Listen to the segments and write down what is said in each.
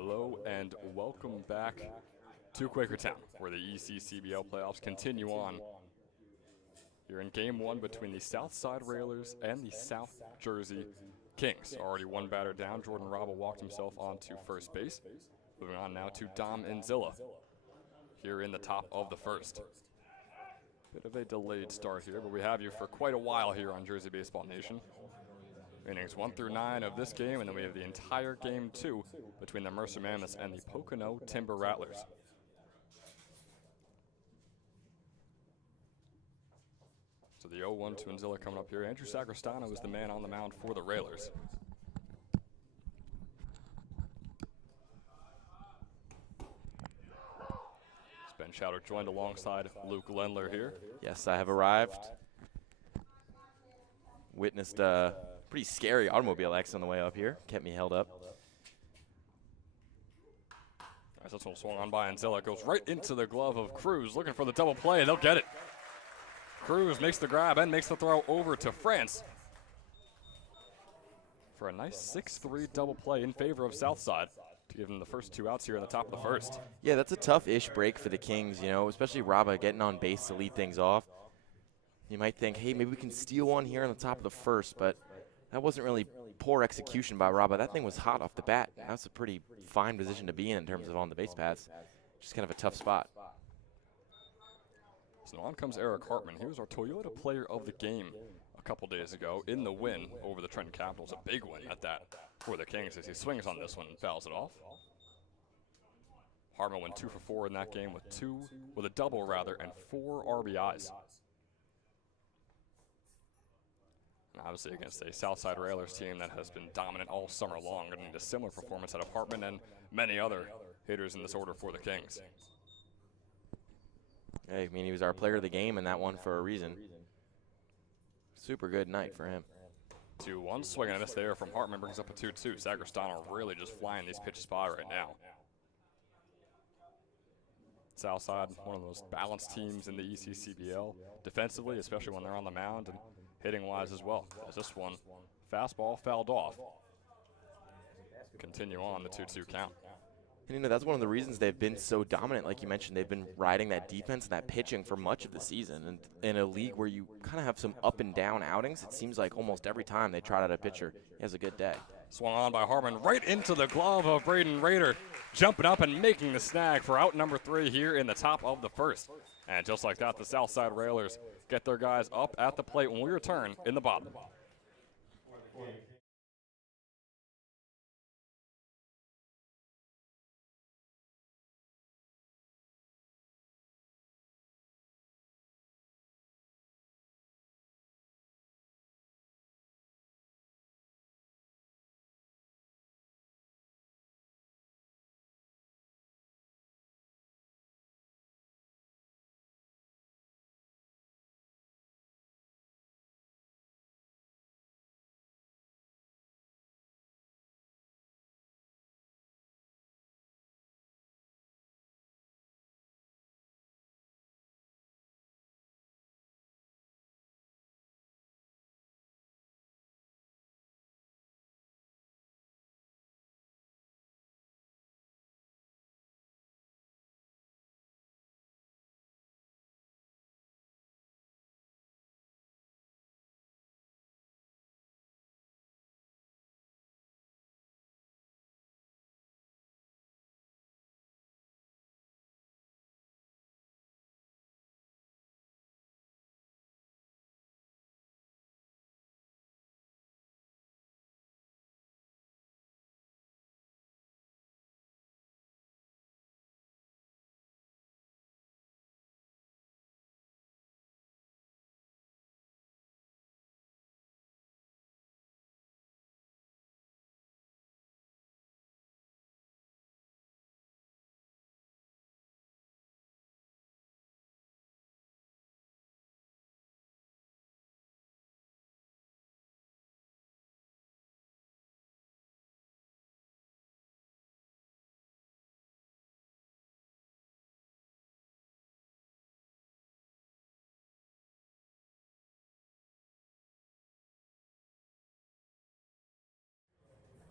Hello and welcome back to Quakertown, where the ECCBL playoffs continue on. You're in game one between the Southside Railers and the South Jersey Kings. Already one batter down, Jordan Robba walked himself onto first base. Moving on now to Dom Inzilla here in the top of the first. Bit of a delayed start here, but we have you for quite a while here on Jersey Baseball Nation. Innings 1 through 9 of this game, and then we have the entire game 2 between the Mercer Mammoths and the Pocono Timber Rattlers. So the 0-1 to Inzilla coming up here. Andrew Sagristano is the man on the mound for the Railers. Ben Schauder joined alongside Luke Lendler here. Yes, I have arrived. Witnessed a pretty scary automobile accident on the way up here. Kept me held up. As this one swung on by Inzilla, goes right into the glove of Cruz, looking for the double play. They'll get it. Cruz makes the grab and makes the throw over to France for a nice 6-3 double play in favor of Southside to give them the first 2 outs here in the top of the first. Yeah, that's a tough-ish break for the Kings, you know, especially Robba getting on base to lead things off. You might think, hey, maybe we can steal one here on the top of the first, but that wasn't really poor execution by Robba. That thing was hot off the bat. That's a pretty fine position to be in terms of on the base paths. Just kind of a tough spot. So on comes Eric Hartman. He was our Toyota Player of the Game a couple days ago in the win over the Trenton Capitals. A big win at that for the Kings as he swings on this one and fouls it off. Hartman went 2 for 4 in that game with a double rather, and 4 RBIs. And obviously against a Southside Railers team that has been dominant all summer long, and a similar performance out of Hartman and many other hitters in this order for the Kings. Hey, I mean, he was our player of the game in that one for a reason. Super good night for him. 2-1, swing and a miss there from Hartman, brings up a 2-2. Sagristano really just flying these pitches by right now. Southside, one of the most balanced teams in the ECCBL, defensively, especially when they're on the mound, and hitting-wise as well. As this one, fastball fouled off. Continue on the 2-2 count. And, you know, that's one of the reasons they've been so dominant. Like you mentioned, they've been riding that defense and that pitching for much of the season. And in a league where you kind of have some up and down outings, it seems like almost every time they trot out a pitcher, he has a good day. Swung on by Hartman right into the glove of Braden Rader, jumping up and making the snag for out number 3 here in the top of the first. And just like that, the Southside Railers get their guys up at the plate when we return in the bottom.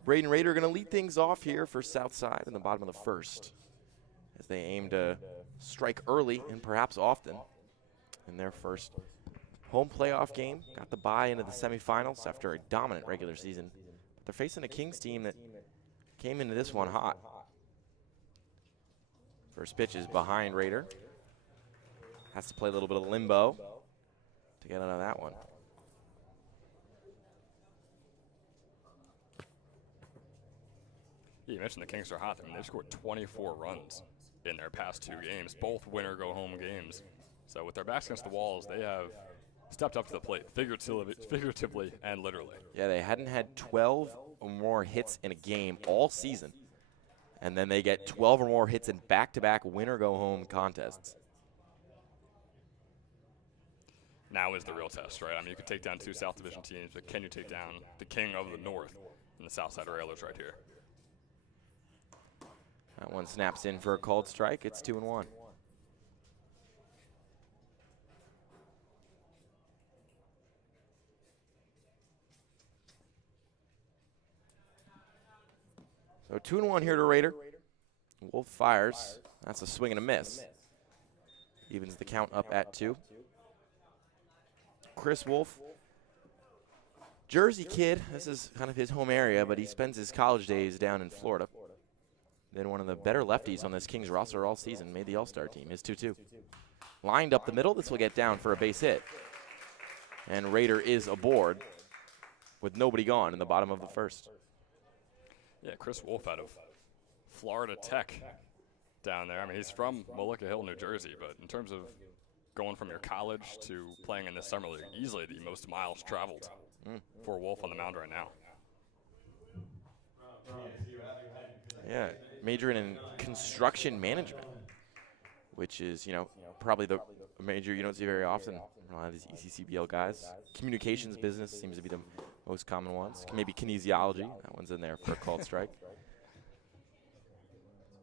Braden Rader going to lead things off here for Southside in the bottom of the first, as they aim to strike early and perhaps often in their first home playoff game. Got the bye into the semifinals after a dominant regular season. But they're facing a Kings team that came into this one hot. First pitch is behind Rader. Has to play a little bit of limbo to get out of that one. Yeah, you mentioned the Kings are hot. I mean, they've scored 24 runs in their past 2 games, both winner-go-home games. So with their backs against the walls, they have stepped up to the plate, figuratively and literally. Yeah, they hadn't had 12 or more hits in a game all season. And then they get 12 or more hits in back-to-back winner-go-home contests. Now is the real test, right? I mean, you could take down 2 South Division teams, but can you take down the king of the North and the Southside Railers right here? That one snaps in for a called strike. It's 2-1. So 2-1 here to Rader. Wolf fires. That's a swing and a miss. Evens the count up at 2. Chris Wolf, Jersey kid. This is kind of his home area, but he spends his college days down in Florida. Been one of the better lefties on this Kings roster all season. Made the All-Star team. His 2-2. Lined up the middle. This will get down for a base hit. And Rader is aboard with nobody gone in the bottom of the first. Yeah, Chris Wolf out of Florida Tech down there. I mean, he's from Mullica Hill, New Jersey, but in terms of going from your college to playing in this summer league, easily the most miles traveled for Wolf on the mound right now. Yeah, majoring in construction management, which is, you know, probably the major you don't see very often. A lot of these ECCBL guys. Communications business seems to be the most common ones. Maybe kinesiology. That one's in there for a called strike.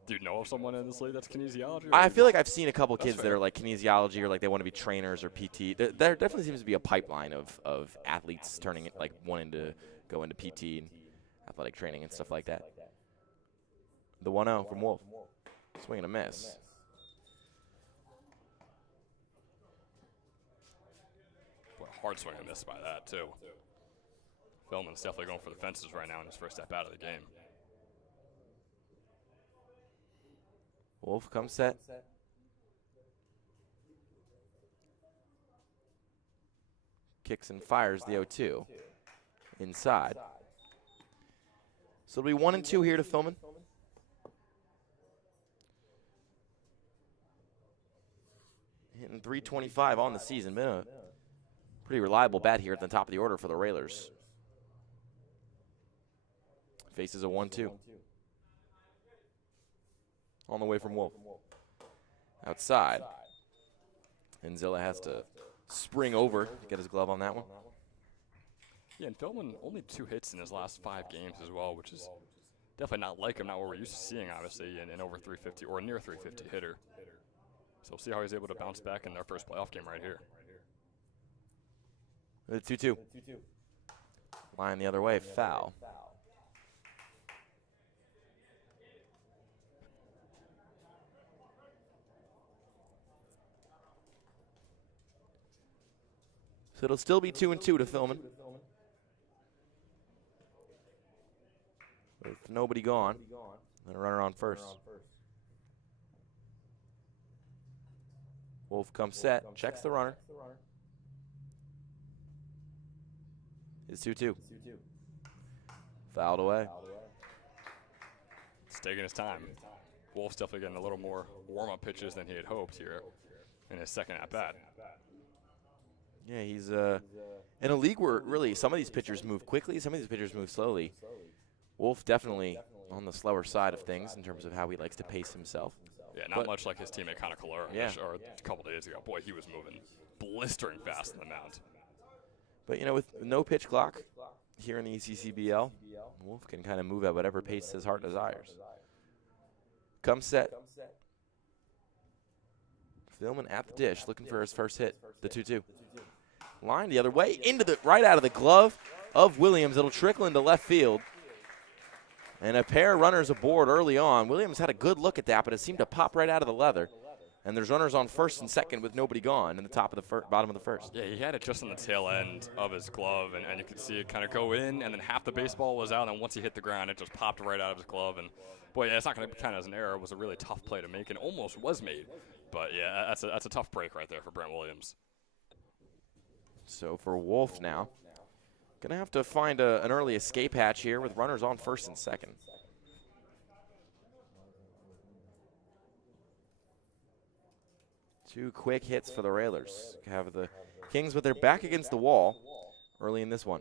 Do you know of someone in this league that's kinesiology? I feel like I've seen a couple kids that are like kinesiology or like they want to be trainers or PT. There definitely seems to be a pipeline of athletes turning it, like wanting to go into PT and athletic training and stuff like that. The 1-0 from Wolf. Swing and a miss. Boy, hard swing and miss by that, too. Philman's definitely going for the fences right now in his first step out of the game. Wolf comes set. Kicks and fires the 0-2. Inside. So it'll be 1-2 here to Philman. Hitting .325 on the season. Been a pretty reliable bat here at the top of the order for the Railers. Faces a 1-2. On the way from Wolf. Outside. And Zilla has to spring over to get his glove on that one. Yeah, and Philman only 2 hits in his last 5 games as well, which is definitely not like him, not what we're used to seeing, obviously, in over 350 or near 350 hitter. So we'll see how he's able to bounce back in their first playoff game right here. The 2-2. Line the other way, foul. So it'll still be 2-2 to Philman. With nobody gone, and a runner on first. Wolf comes set, checks the runner. It's 2-2. Fouled away. It's taking his time. Wolf's definitely getting a little more warm-up pitches than he had hoped here in his second at-bat. Yeah, he's in a league where really some of these pitchers move quickly, some of these pitchers move slowly. Wolf definitely on the slower side of things in terms of how he likes to pace himself. Yeah, not much like his teammate Connor Kalura, or a couple days ago. Boy, he was moving blistering fast on the mound. But, you know, with no pitch clock here in the ECCBL, Wolf can kind of move at whatever pace his heart desires. Comes set. Philman at the dish, looking for his first hit, the 2-2. Line the other way, into the right out of the glove of Williams. It'll trickle into left field. And a pair of runners aboard early on. Williams had a good look at that, but it seemed to pop right out of the leather. And there's runners on first and second with nobody gone in the top of the bottom of the first. Yeah, he had it just on the tail end of his glove, and you could see it kind of go in, and then half the baseball was out, and once he hit the ground, it just popped right out of his glove. And boy, yeah, it's not going to count as an error. It was a really tough play to make, and almost was made. But yeah, that's a tough break right there for Brent Williams. So for Wolf now, gonna have to find an early escape hatch here with runners on first and second. Two quick hits for the Railers. Have the Kings with their back against the wall early in this one.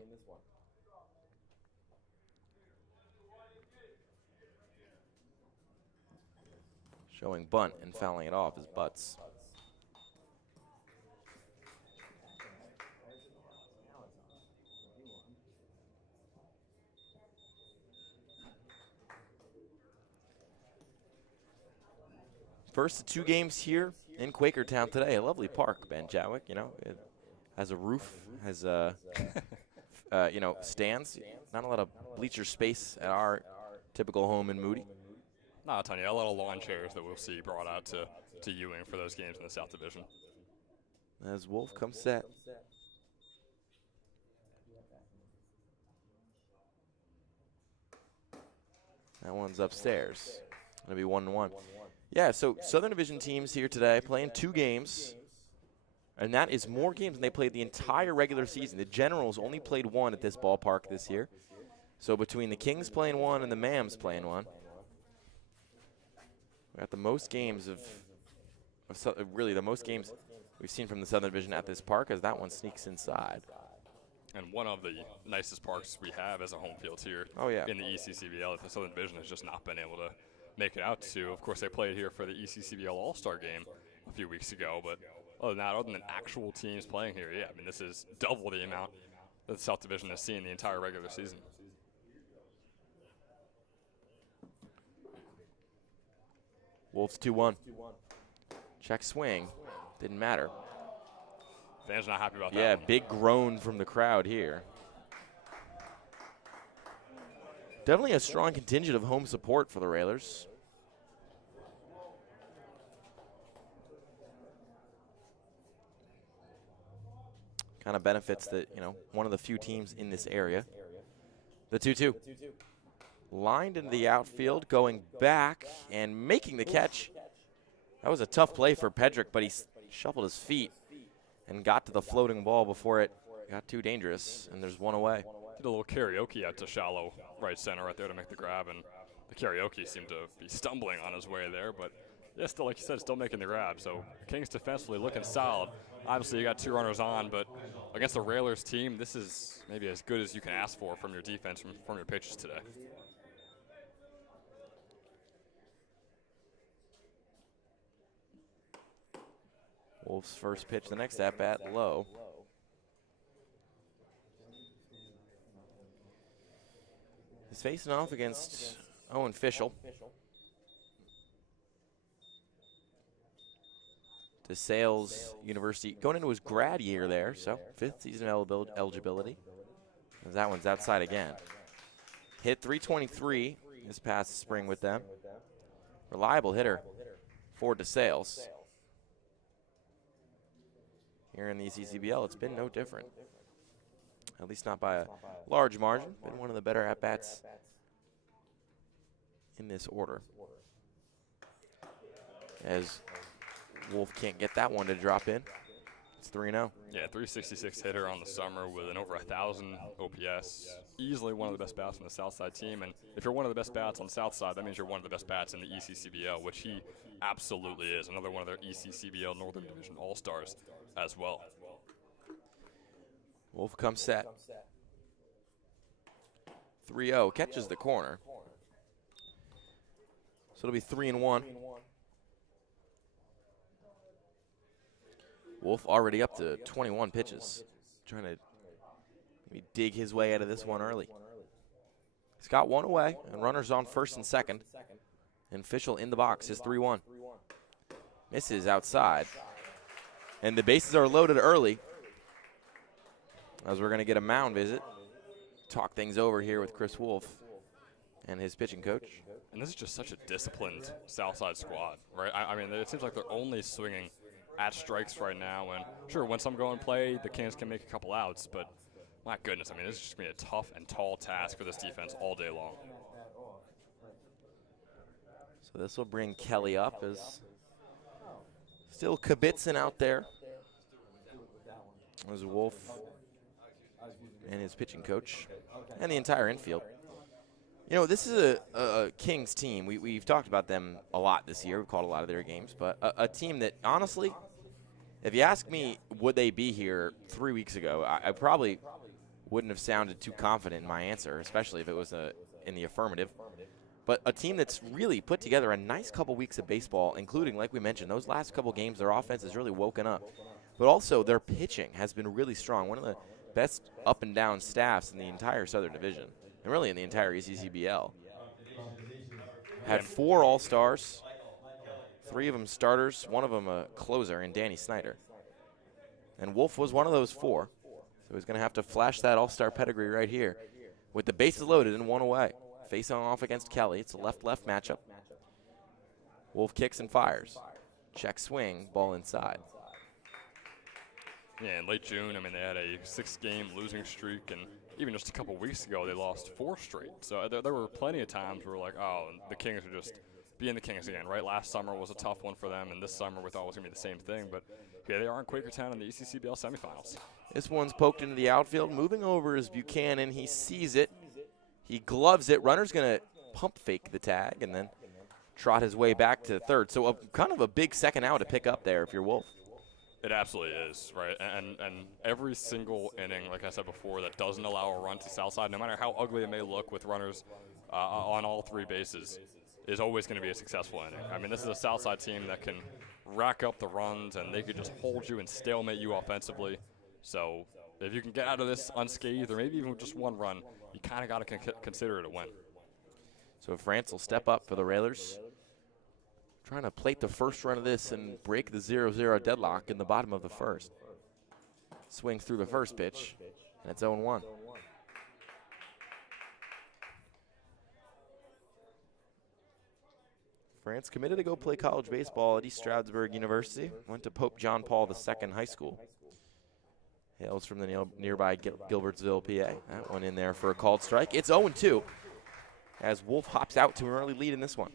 Showing bunt and fouling it off is Butts. First of 2 games here in Quakertown today. A lovely park, Ben Chadwick. You know, it has a roof, has you know, stands. Not a lot of bleacher space at our typical home in Moody. No, I'll tell you, a lot of lawn chairs that we'll see brought out to Ewing for those games in the South Division. As Wolf comes set. That one's upstairs. Gonna be 1-1. Yeah, so Southern Division teams here today playing 2 games, and that is more games than they played the entire regular season. The Generals only played 1 at this ballpark this year. So between the Kings playing 1 and the Mams playing 1, we got the most games really the most games we've seen from the Southern Division at this park, as that one sneaks inside. And one of the nicest parks we have as a home field here in the ECCBL. The Southern Division has just not been able to make it out to. Of course, they played here for the ECCBL All-Star game a few weeks ago, but other than actual teams playing here, yeah, I mean, this is double the amount that the South Division has seen the entire regular season. Wolves 2-1. Check swing. Didn't matter. Fans not happy about that. Yeah, one. big groan from the crowd here. Definitely a strong contingent of home support for the Railers. Kind of benefits that, you know, one of the few teams in this area. The 2-2. Lined into the outfield, going back and making the catch. That was a tough play for Pedrick, but he shuffled his feet and got to the floating ball before it got too dangerous, and there's one away. Did a little karaoke out to shallow right center right there to make the grab, and the karaoke seemed to be stumbling on his way there, but yeah, still, like you said, still making the grab. So Kings defensively looking solid. Obviously, you got 2 runners on, but against the Railers team, this is maybe as good as you can ask for from your defense, from your pitchers today. Wolves' first pitch, the next at-bat, low. He's facing off against Owen Fischel. DeSales University, going into his grad year there, so 5th season eligibility. As that one's outside again. Hit .323 this past spring with them. Reliable hitter for DeSales. Here in the ECCBL, it's been no different. At least not by a large margin. Been one of the better at-bats in this order. As Wolf can't get that one to drop in. It's 3-0. Yeah, 366 hitter on the summer with an over 1,000 OPS. Easily one of the best bats on the Southside team. And if you're one of the best bats on Southside, that means you're one of the best bats in the ECCBL, which he absolutely is. Another one of their ECCBL Northern Division All-Stars as well. Wolf comes set. 3-0, catches the corner. So it'll be 3-1. Wolf already up to 21 pitches. Trying to maybe dig his way out of this one early. He's got one away, and runners on first and second. And Fischel in the box, his 3-1. Misses outside. And the bases are loaded early, as we're going to get a mound visit. Talk things over here with Chris Wolf. and his pitching coach. And this is just such a disciplined Southside squad, right? I mean, it seems like they're only swinging at strikes right now. And sure, when some go and play, the Kings can make a couple outs, but my goodness, I mean, this is just going to be a tough and tall task for this defense all day long. So this will bring Kelly up as still Kibitson out there. There's Wolf and his pitching coach and the entire infield. You know, this is a Kings team. We've talked about them a lot this year. We've called a lot of their games. But a team that, honestly, if you ask me would they be here 3 weeks ago, I probably wouldn't have sounded too confident in my answer, especially if it was in the affirmative. But a team that's really put together a nice couple weeks of baseball, including, like we mentioned, those last couple games, their offense has really woken up. But also their pitching has been really strong. One of the best up and down staffs in the entire Southern Division, and really in the entire ECCBL. Had 4 All-Stars, 3 of them starters, 1 of them a closer in Danny Snyder. And Wolf was one of those 4. So he's going to have to flash that All-Star pedigree right here with the bases loaded and 1 away. Facing off against Kelly. It's a left-left matchup. Wolf kicks and fires. Check swing, ball inside. Yeah, in late June, I mean, they had a 6-game losing streak, and even just a couple weeks ago, they lost 4 straight. So there were plenty of times where we're like, oh, the Kings are just being the Kings again, right? Last summer was a tough one for them, and this summer we thought it was going to be the same thing. But yeah, they are in Quakertown in the ECCBL semifinals. This one's poked into the outfield. Moving over is Buchanan. He sees it. He gloves it. Runner's going to pump fake the tag and then trot his way back to third. So kind of a big second out to pick up there if you're Wolf. It absolutely is, right? And every single inning, like I said before, that doesn't allow a run to Southside, no matter how ugly it may look with runners on all 3 bases, is always going to be a successful inning. I mean, this is a Southside team that can rack up the runs, and they could just hold you and stalemate you offensively. So if you can get out of this unscathed, or maybe even with just 1 run, you kind of got to consider it a win. So France will step up for the Railers. Trying to plate the first run of this and break the 0-0 deadlock in the bottom of the first. Swings through the first pitch, and it's 0-1. France committed to go play college baseball at East Stroudsburg University. Went to Pope John Paul II High School. Hails from the nearby Gilbertsville, PA. That one in there for a called strike. It's 0-2 as Wolf hops out to an early lead in this one.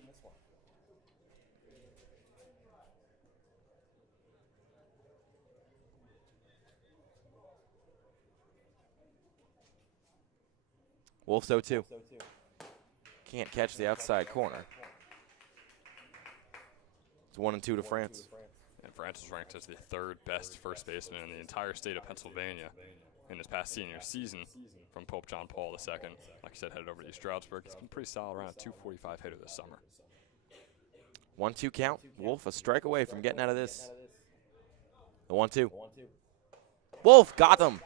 Wolf's 0-2. Can't catch the outside corner. It's 1-2 to France. And France is ranked as the 3rd best first baseman in the entire state of Pennsylvania in his past senior season from Pope John Paul II. Like I said, headed over to East Stroudsburg. He's been pretty solid, around a 245 hitter this summer. 1-2 count. Wolf a strike away from getting out of this. The 1-2. Wolf got him.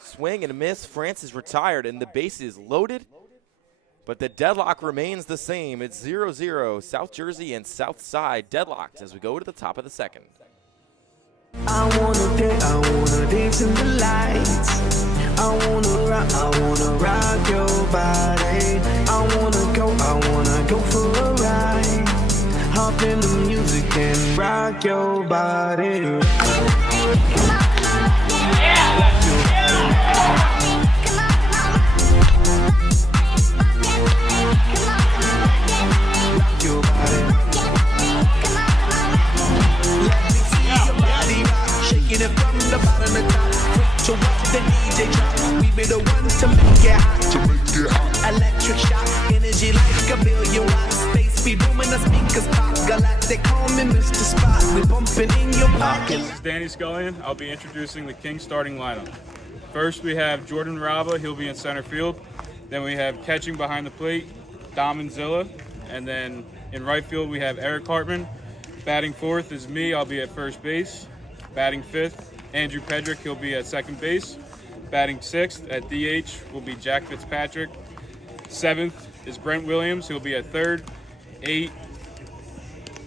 Swing and a miss. France is retired, and the base is loaded. But the deadlock remains the same. It's 0-0. South Jersey and Southside deadlocked as we go to the top of the second. I wanna dance in the lights. I wanna rock your body. I wanna go for a ride. Hop in the music and rock your body. It from the bottom to top, to watch the DJ drop. We be the ones to make it hot, Electric shock, energy like a billion watts. Space be booming, the speakers pop. Galactic, call me Mr. Spot. We bumping in your pocket. This is Danny Scullion. I'll be introducing the Kings starting lineup. First, we have Jordan Raba. He'll be in center field. Then we have catching behind the plate, Dom and Zilla. And then in right field, we have Eric Hartman. Batting 4th is me. I'll be at first base. Batting 5th, Andrew Pedrick, he'll be at second base. Batting 6th at DH will be Jack Fitzpatrick. 7th is Brent Williams, he'll be at third. 8,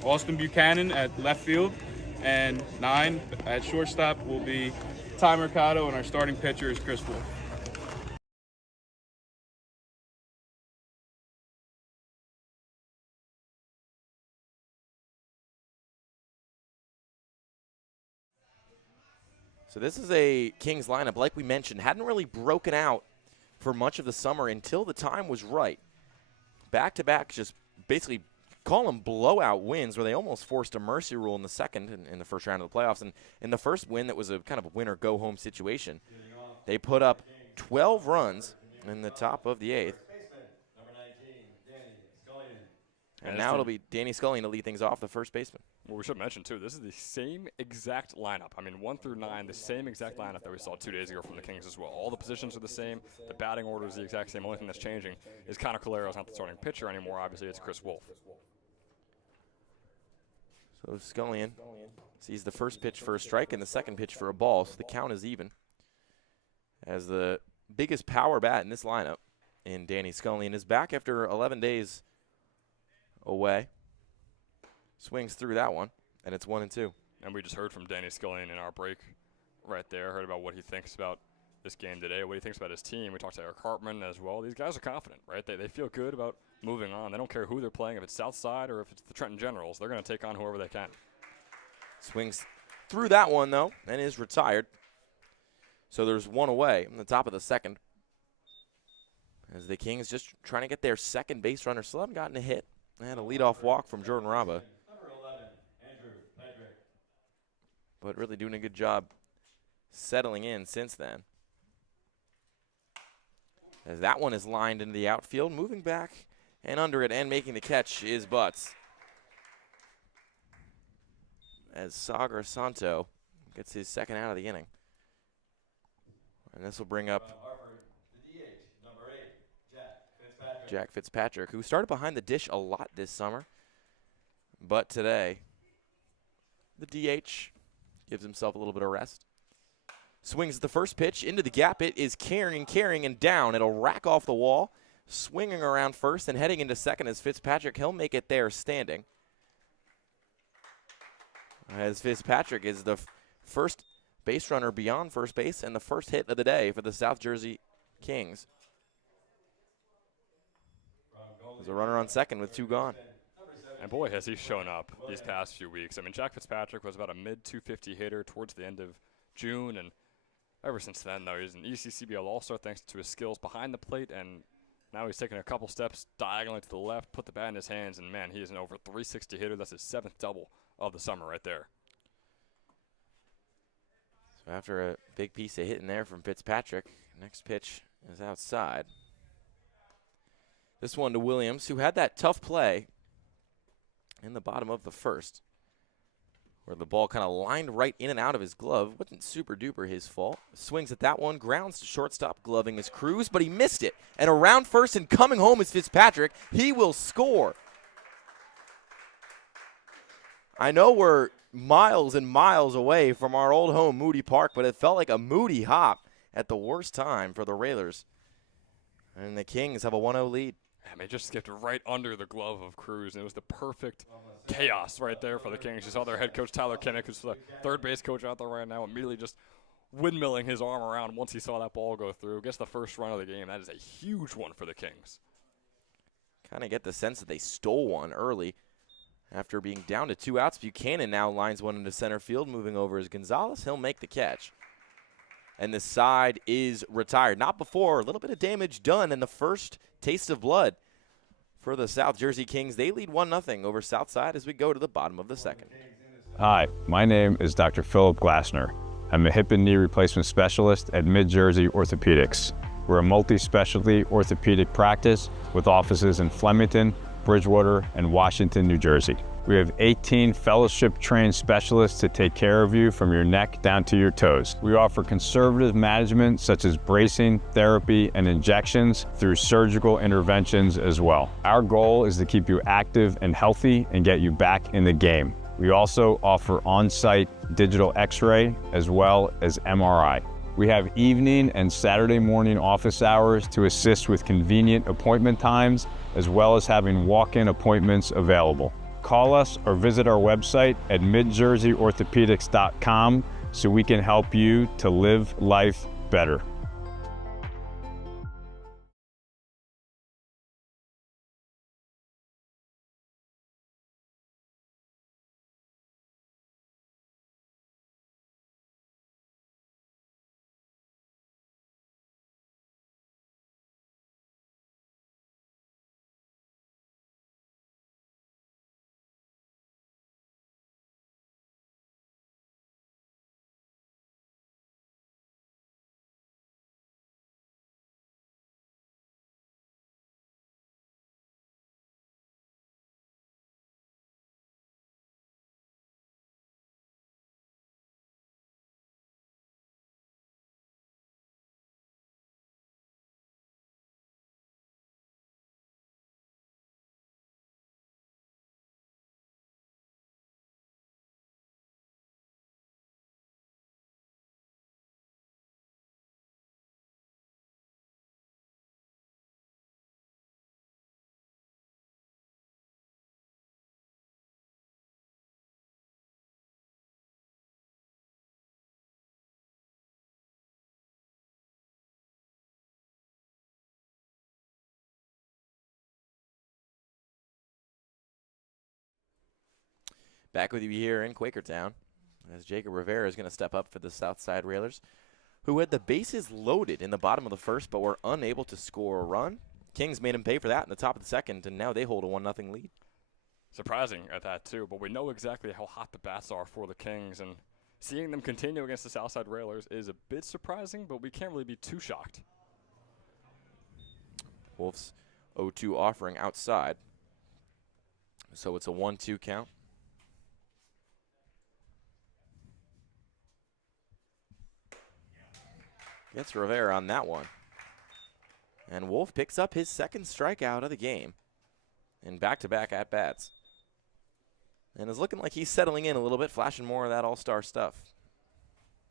Austin Buchanan at left field. And 9 at shortstop will be Ty Mercado, and our starting pitcher is Chris Wolf. So this is a Kings lineup, like we mentioned, hadn't really broken out for much of the summer until the time was right. Back-to-back, just basically call them blowout wins where they almost forced a mercy rule in the second in the first round of the playoffs. And in the first win, that was a kind of a win-or-go-home situation. They put up 12 runs in the top of the 8th. And now it'll be Danny Scullion to lead things off, the first baseman. Well, we should mention, too, this is the same exact lineup. I mean, 1 through 9, the same exact lineup that we saw 2 days ago from the Kings as well. All the positions are the same. The batting order is the exact same. The only thing that's changing is Connor Calero's not the starting pitcher anymore. Obviously, it's Chris Wolf. So Scullion sees the first pitch for a strike and the second pitch for a ball, so the count is even. As the biggest power bat in this lineup in Danny Scullion is back after 11 days away. Swings through that one, and it's 1-2. And we just heard from Danny Scullion in our break right there. Heard about what he thinks about this game today, what he thinks about his team. We talked to Eric Hartman as well. These guys are confident, right? They feel good about moving on. They don't care who they're playing, if it's Southside or if it's the Trenton Generals. They're going to take on whoever they can. Swings through that one, though, and is retired. So there's one away in the top of the second. As the Kings just trying to get their second base runner. Still haven't gotten a hit. And a leadoff walk from Jordan Raba. But really doing a good job settling in since then. As that one is lined into the outfield, moving back and under it and making the catch is Butts. As Sagar Santo gets his second out of the inning. And this will bring up Jack Fitzpatrick, who started behind the dish a lot this summer. But today, the DH gives himself a little bit of rest. Swings the first pitch into the gap. It is carrying, and down. It'll rack off the wall. Swinging around first and heading into second is Fitzpatrick. He'll make it there standing. As Fitzpatrick is the first base runner beyond first base and the first hit of the day for the South Jersey Kings. There's a runner on second with 2 gone. And boy, has he shown up these past few weeks. I mean, Jack Fitzpatrick was about a mid-250 hitter towards the end of June, and ever since then, though, he's an ECCBL All-Star thanks to his skills behind the plate, and now he's taken a couple steps diagonally to the left, put the bat in his hands, and, man, he is an over 360 hitter. That's his 7th double of the summer right there. So after a big piece of hitting there from Fitzpatrick, next pitch is outside. This one to Williams, who had that tough play in the bottom of the first, where the ball kind of lined right in and out of his glove. Wasn't super duper his fault. Swings at that one, grounds to shortstop, gloving his Cruz, but he missed it. And around first and coming home is Fitzpatrick. He will score. I know we're miles and miles away from our old home, Moody Park, but it felt like a Moody hop at the worst time for the Railers. And the Kings have a 1-0 lead. And they just skipped right under the glove of Cruz, and it was the perfect chaos right there for the Kings. You saw their head coach, Tyler Kinnick, who's the third base coach out there right now, immediately just windmilling his arm around once he saw that ball go through. Gets the first run of the game. That is a huge one for the Kings. Kind of get the sense that they stole one early. After being down to 2 outs, Buchanan now lines one into center field. Moving over is Gonzalez. He'll make the catch. And the side is retired. Not before a little bit of damage done in the first taste of blood for the South Jersey Kings. They lead 1-0 over Southside as we go to the bottom of the second. Hi, my name is Dr. Philip Glassner. I'm a hip and knee replacement specialist at Mid-Jersey Orthopedics. We're a multi-specialty orthopedic practice with offices in Flemington, Bridgewater, and Washington, New Jersey. We have 18 fellowship-trained specialists to take care of you from your neck down to your toes. We offer conservative management such as bracing, therapy, and injections through surgical interventions as well. Our goal is to keep you active and healthy and get you back in the game. We also offer on-site digital x-ray as well as MRI. We have evening and Saturday morning office hours to assist with convenient appointment times, as well as having walk-in appointments available. Call us or visit our website at midjerseyorthopedics.com so we can help you to live life better. Back with you here in Quakertown as Jacob Rivera is going to step up for the Southside Railers, who had the bases loaded in the bottom of the first but were unable to score a run. Kings made him pay for that in the top of the second, and now they hold a 1-0 lead. Surprising at that, too, but we know exactly how hot the bats are for the Kings, and seeing them continue against the Southside Railers is a bit surprising, but we can't really be too shocked. Wolves 0-2 offering outside. So it's a 1-2 count. Gets Rivera on that one. And Wolf picks up his second strikeout of the game in back-to-back at-bats. And is looking like he's settling in a little bit, flashing more of that all-star stuff.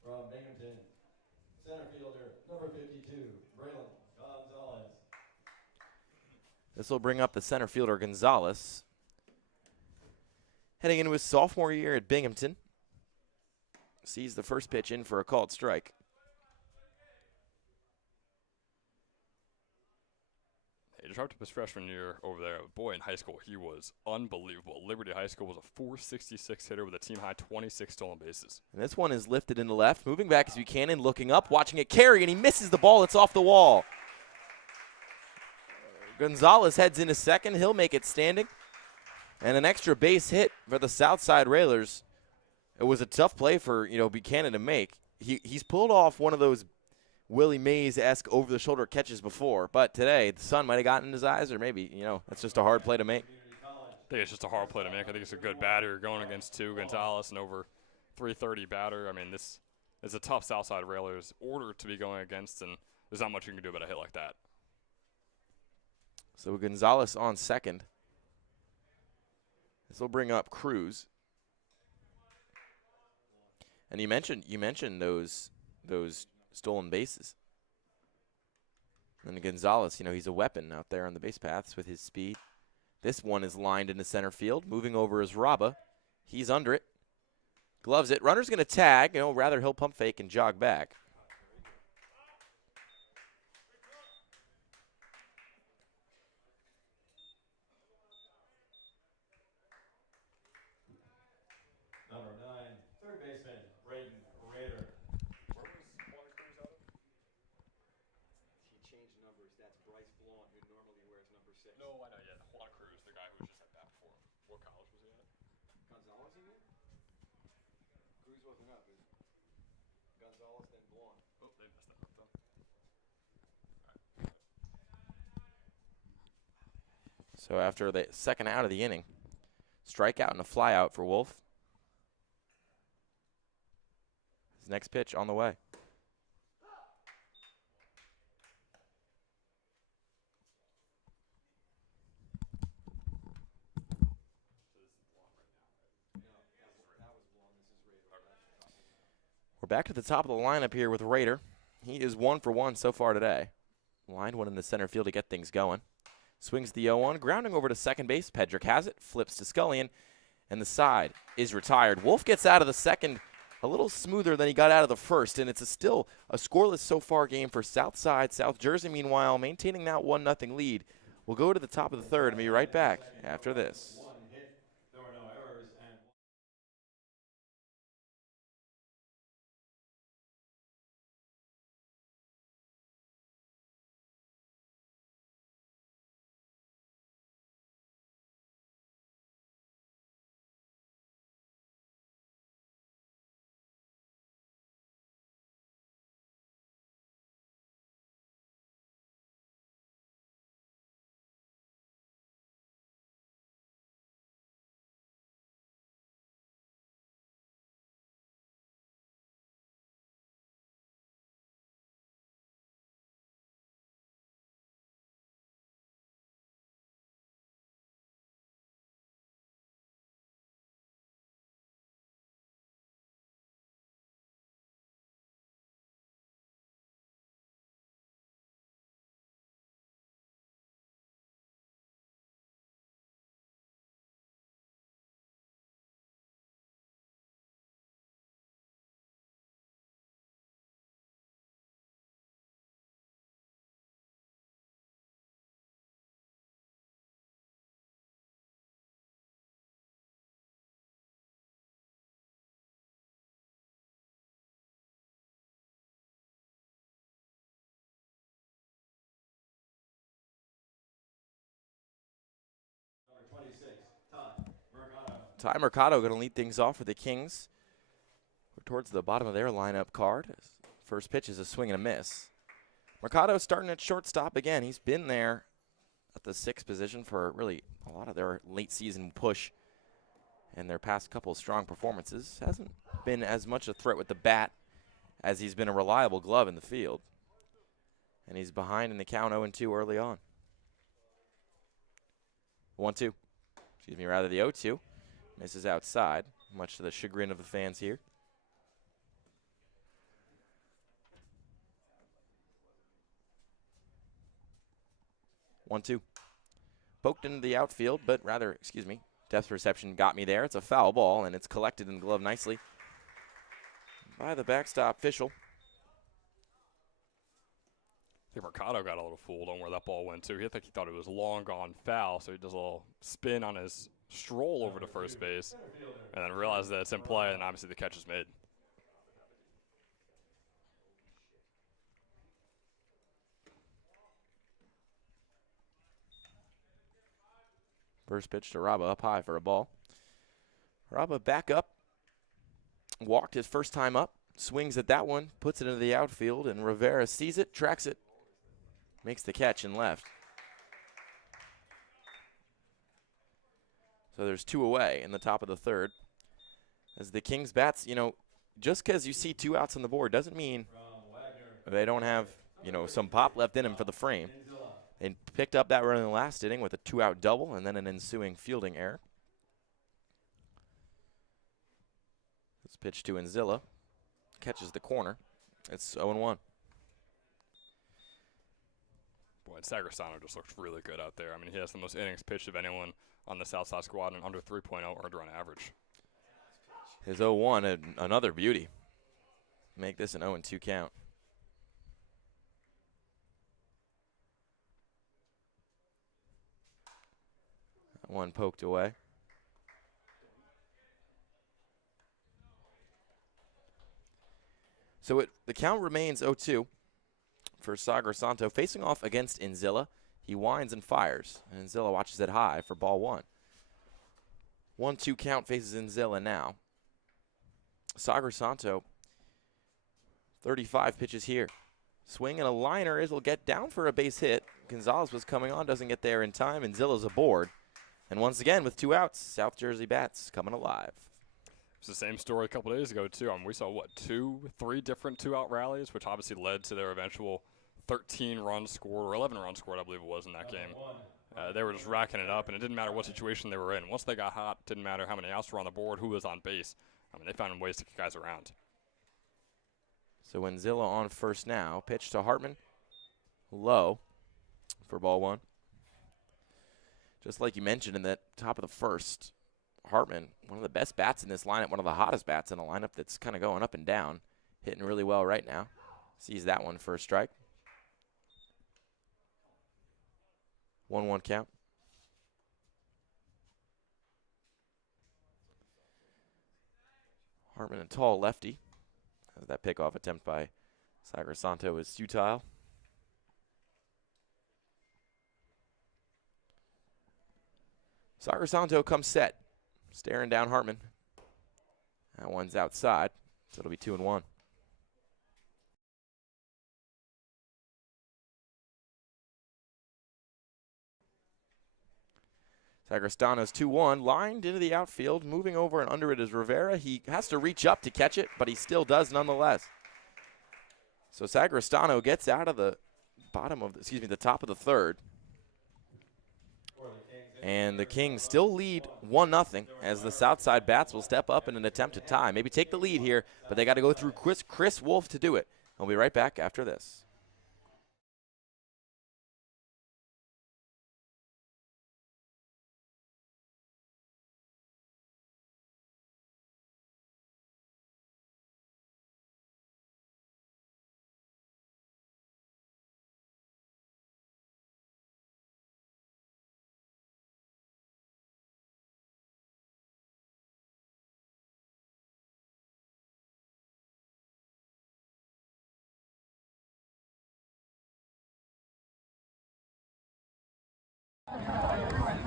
From Binghamton, center fielder, number 52, Braylon Gonzalez. This will bring up the center fielder, Gonzalez. Heading into his sophomore year at Binghamton. Sees the first pitch in for a called strike. He just wrapped up his freshman year over there. Boy, in high school, he was unbelievable. Liberty High School was a 466 hitter with a team-high 26 stolen bases. And this one is lifted into left. Moving back is Buchanan, looking up, watching it carry, and he misses the ball. It's off the wall. Gonzalez heads into second. He'll make it standing. And an extra base hit for the Southside Railers. It was a tough play for, Buchanan to make. He's pulled off one of those Willie Mays-esque over-the-shoulder catches before, but today the sun might have gotten in his eyes, or maybe, that's just a hard play to make. I think it's just a hard play to make. I think it's a good batter going against Gonzalez, and over 330 batter. I mean, this is a tough Southside Railers order to be going against, and there's not much you can do about a hit like that. So Gonzalez on second. This will bring up Cruz. And you mentioned those stolen bases. And Gonzalez, he's a weapon out there on the base paths with his speed. This one is lined into center field. Moving over is Raba. He's under it. Gloves it. Runner's going to tag. Rather he'll pump fake and jog back. Number 9, third baseman, Braden Rader. He changed numbers. That's Bryce Blount, who normally wears number 6. No, I know, yeah. Juan Cruz, the guy who was just at bat before. What college was he at? Gonzalez, you mean? Cruz wasn't up. It was Gonzalez, then Blount. Oh, they messed that up, though. So after the second out of the inning, strikeout and a flyout for Wolf. His next pitch on the way. We're back to the top of the lineup here with Rader. He is 1 for 1 so far today. Line one in the center field to get things going. Swings the 0-1, grounding over to second base. Pedrick has it, flips to Scullion, and the side is retired. Wolf gets out of the second a little smoother than he got out of the first, and it's still a scoreless so far game for Southside. South Jersey, meanwhile, maintaining that 1-0 lead. We'll go to the top of the third and be right back after this. Ty Mercado going to lead things off for the Kings. We're towards the bottom of their lineup card. First pitch is a swing and a miss. Mercado starting at shortstop again. He's been there at the 6th position for really a lot of their late season push and their past couple of strong performances. Hasn't been as much a threat with the bat as he's been a reliable glove in the field. And he's behind in the count 0-2 early on. 1-2. Excuse me, rather the 0-2. Misses outside, much to the chagrin of the fans here. One, two. Poked into the outfield, but rather, excuse me, depth perception got me there. It's a foul ball, and it's collected in the glove nicely by the backstop official. I think Mercado got a little fooled on where that ball went, too. I think he thought it was long gone foul, so he does a little spin on his stroll over to first base, and then realized that it's in play, and obviously the catch is made. First pitch to Raba, up high for a ball. Raba back up, walked his first time up, swings at that one, puts it into the outfield, and Rivera sees it, tracks it, makes the catch and left. So there's 2 away in the top of the 3rd. As the Kings bats, you know, just because you see 2 outs on the board doesn't mean they don't have, you know, some pop left in them for the frame. They picked up that run in the last inning with a 2-out double and then an ensuing fielding error. This pitch to Enzilla. Catches the corner. It's 0-1. Boy, and Sagristano just looks really good out there. I mean, he has the most innings pitched of anyone on the Southside squad and under 3.0 earned run average. His 0-1, another beauty. Make this an 0-2 count. One poked away. So the count remains 0-2 for Sagar Santo. Facing off against Enzilla. He winds and fires. And Enzilla watches it high for ball 1. 1-2 count faces Enzilla now. Sagar Santo, 35 pitches here. Swing and a liner. It'll get down for a base hit. Gonzalez was coming on, doesn't get there in time. Enzilla's aboard. And once again, with 2 outs, South Jersey bats coming alive. It's the same story a couple days ago, too. I mean, we saw, what, 3 different 2-out rallies, which obviously led to their eventual 13-run score, or 11-run score, I believe it was, in that game. They were just racking it up, and it didn't matter what situation they were in. Once they got hot, it didn't matter how many outs were on the board, who was on base. I mean, they found ways to get guys around. So Enzilla on first now. Pitch to Hartman. Low for ball 1. Just like you mentioned in the top of the first, Hartman, one of the best bats in this lineup, one of the hottest bats in a lineup that's kind of going up and down, hitting really well right now. Sees that one for a strike. 1-1 count. Hartman, a tall lefty. That pickoff attempt by Sagar Santo is futile. Sagar Santo comes set, staring down Hartman. That one's outside, so it'll be 2-1. Sagristano's 2-1, lined into the outfield, moving over and under it is Rivera. He has to reach up to catch it, but he still does nonetheless. So Sagristano gets out of the the top of the 3rd. And the Kings still lead 1-0 as the Southside bats will step up in an attempt to tie. Maybe take the lead here, but they got to go through Chris Wolf to do it. We'll be right back after this.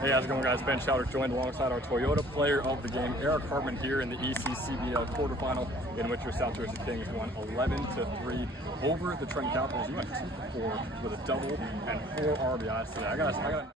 Hey, how's it going, guys? Ben Chowder joined alongside our Toyota Player of the Game, Eric Hartman, here in the ECCBL quarterfinal, in which your South Jersey Kings won 11-3 over the Trenton Capitals. You went 2 for 4 with a double and 4 RBIs today. I got.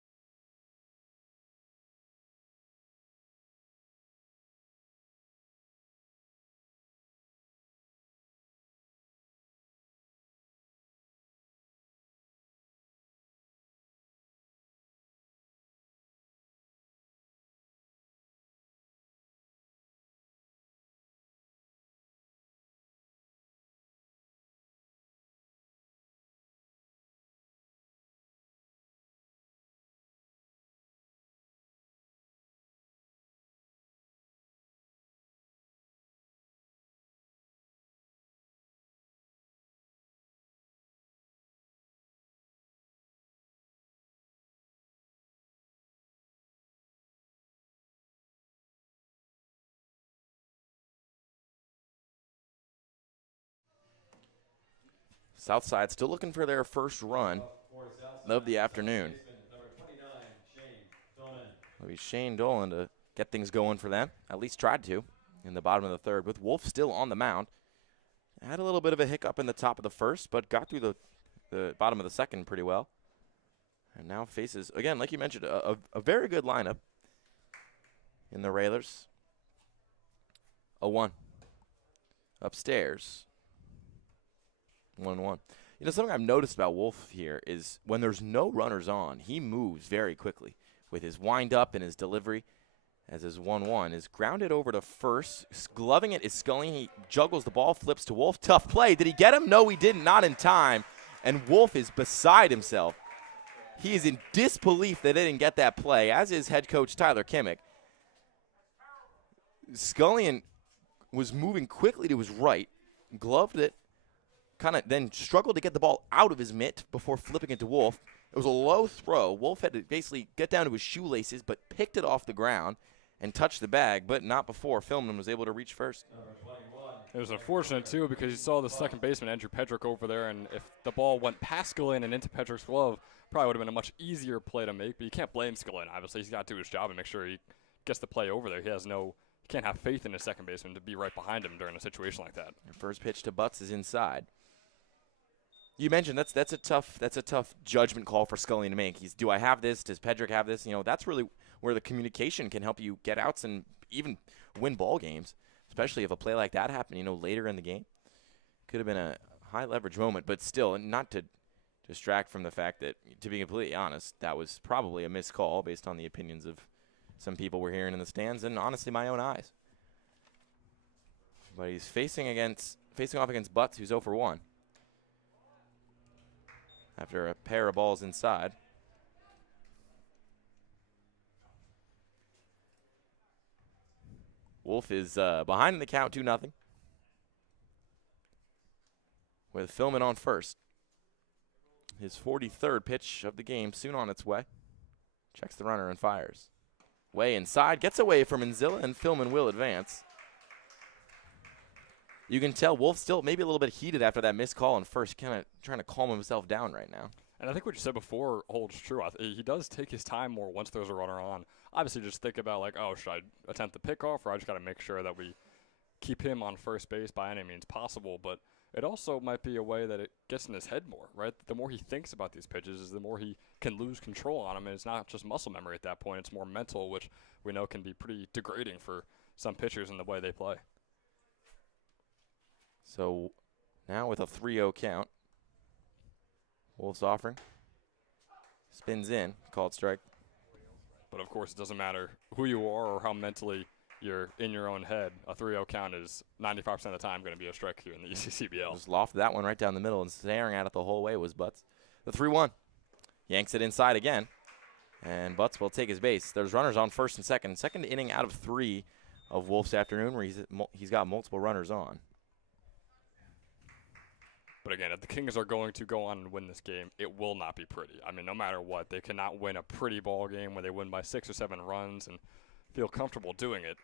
Southside still looking for their first run of the afternoon. Number 29, Shane Dolan. It'll be Shane Dolan to get things going for them. At least tried to in the bottom of the third, with Wolf still on the mound. Had a little bit of a hiccup in the top of the first, but got through the bottom of the second pretty well. And now faces, again, like you mentioned, a very good lineup in the Railers. A 1. Upstairs. 1-1. You know, something I've noticed about Wolf here is when there's no runners on, he moves very quickly with his wind-up and his delivery. As his 1-1 is grounded over to first. Gloving it is Scully. He juggles the ball, flips to Wolf. Tough play. Did he get him? No, he didn't. Not in time. And Wolf is beside himself. He is in disbelief that they didn't get that play, as is head coach Tyler Kimmick. Scullion was moving quickly to his right, gloved it, kind of then struggled to get the ball out of his mitt before flipping it to Wolf. It was a low throw. Wolf had to basically get down to his shoelaces, but picked it off the ground and touched the bag, but not before Philman was able to reach first. It was unfortunate, too, because you saw the second baseman, Andrew Pedrick, over there, and if the ball went past Scullin and into Pedrick's glove, probably would have been a much easier play to make, but you can't blame Scullin. Obviously, he's got to do his job and make sure he gets the play over there. He can't have faith in his second baseman to be right behind him during a situation like that. First pitch to Butts is inside. You mentioned that's a tough judgment call for Scullion to make. Do I have this? Does Pedrick have this? You know, that's really where the communication can help you get outs and even win ball games, especially if a play like that happened, you know, later in the game. Could have been a high leverage moment, but still, not to distract from the fact that, to be completely honest, that was probably a missed call based on the opinions of some people we're hearing in the stands and honestly my own eyes. But he's facing off against Butts, who's 0 for 1. After a pair of balls inside. Wolf is behind in the count 2-0. With Philman on first. His 43rd pitch of the game soon on its way. Checks the runner and fires. Way inside, gets away from Inzilla, and Philman will advance. You can tell Wolf still maybe a little bit heated after that missed call on first, kind of trying to calm himself down right now. And I think what you said before holds true. He does take his time more once there's a runner on. Obviously, just think about, like, oh, should I attempt the pickoff, or I just got to make sure that we keep him on first base by any means possible. But it also might be a way that it gets in his head more, right? The more he thinks about these pitches is the more he can lose control on them. And it's not just muscle memory at that point. It's more mental, which we know can be pretty degrading for some pitchers in the way they play. So now with a 3-0 count, Wolf's offering. Spins in, called strike. But, of course, it doesn't matter who you are or how mentally you're in your own head. A 3-0 count is 95% of the time going to be a strike here in the ECCBL. Just lofted that one right down the middle, and staring at it the whole way was Butts. The 3-1. Yanks it inside again, and Butts will take his base. There's runners on first and second. Second inning out of 3 of Wolf's afternoon where he's got multiple runners on. But again, if the Kings are going to go on and win this game, it will not be pretty. I mean, no matter what, they cannot win a pretty ball game where they win by 6 or 7 runs and feel comfortable doing it.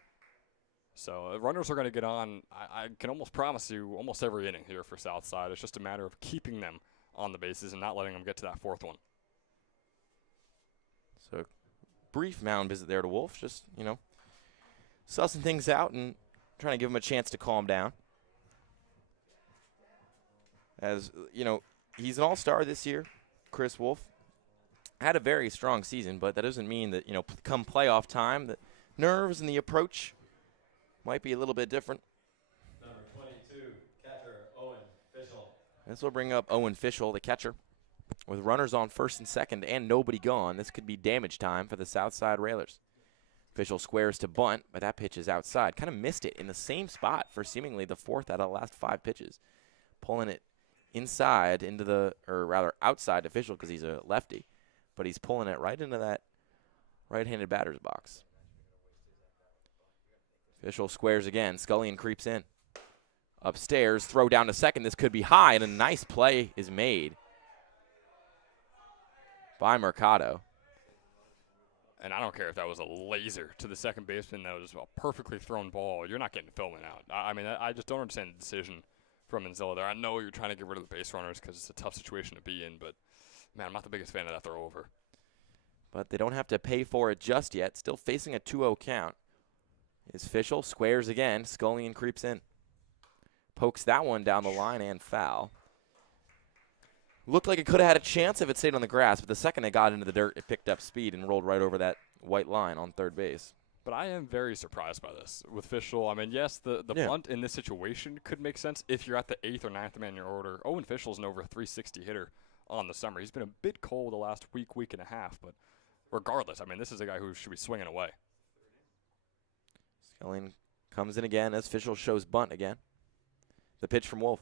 So runners are going to get on. I can almost promise you almost every inning here for Southside. It's just a matter of keeping them on the bases and not letting them get to that 4th one. So brief mound visit there to Wolf, just, you know, sussing things out and trying to give him a chance to calm down. As, you know, he's an all-star this year, Chris Wolf. Had a very strong season, but that doesn't mean that, you know, come playoff time, the nerves and the approach might be a little bit different. Number 22, catcher Owen Fischel. This will bring up Owen Fischel, the catcher. With runners on first and second and nobody gone, this could be damage time for the Southside Railers. Fischel squares to bunt, but that pitch is outside. Kind of missed it in the same spot for seemingly the 4th out of the last 5 pitches. Pulling it inside into the, or rather outside to Fischel because he's a lefty, but he's pulling it right into that right-handed batter's box. Fischel squares again. Scullion creeps in. Upstairs, throw down to second. This could be high, and a nice play is made by Mercado. And I don't care if that was a laser to the second baseman. That was a perfectly thrown ball. You're not getting filming out. I mean, I just don't understand the decision from Manzilla there. I know you're trying to get rid of the base runners because it's a tough situation to be in, but, man, I'm not the biggest fan of that throw over. But they don't have to pay for it just yet. Still facing a 2-0 count. Is Fischel, squares again. Scullion creeps in. Pokes that one down the line and foul. Looked like it could have had a chance if it stayed on the grass, but the second it got into the dirt, it picked up speed and rolled right over that white line on third base. But I am very surprised by this with Fischel. I mean, yes, the bunt in this situation could make sense if you're at the 8th or 9th man in your order. Owen Fischel's an over 360 hitter on the summer. He's been a bit cold the last week and a half, but regardless, I mean, this is a guy who should be swinging away. Scullion comes in again as Fischel shows bunt again. The pitch from Wolf.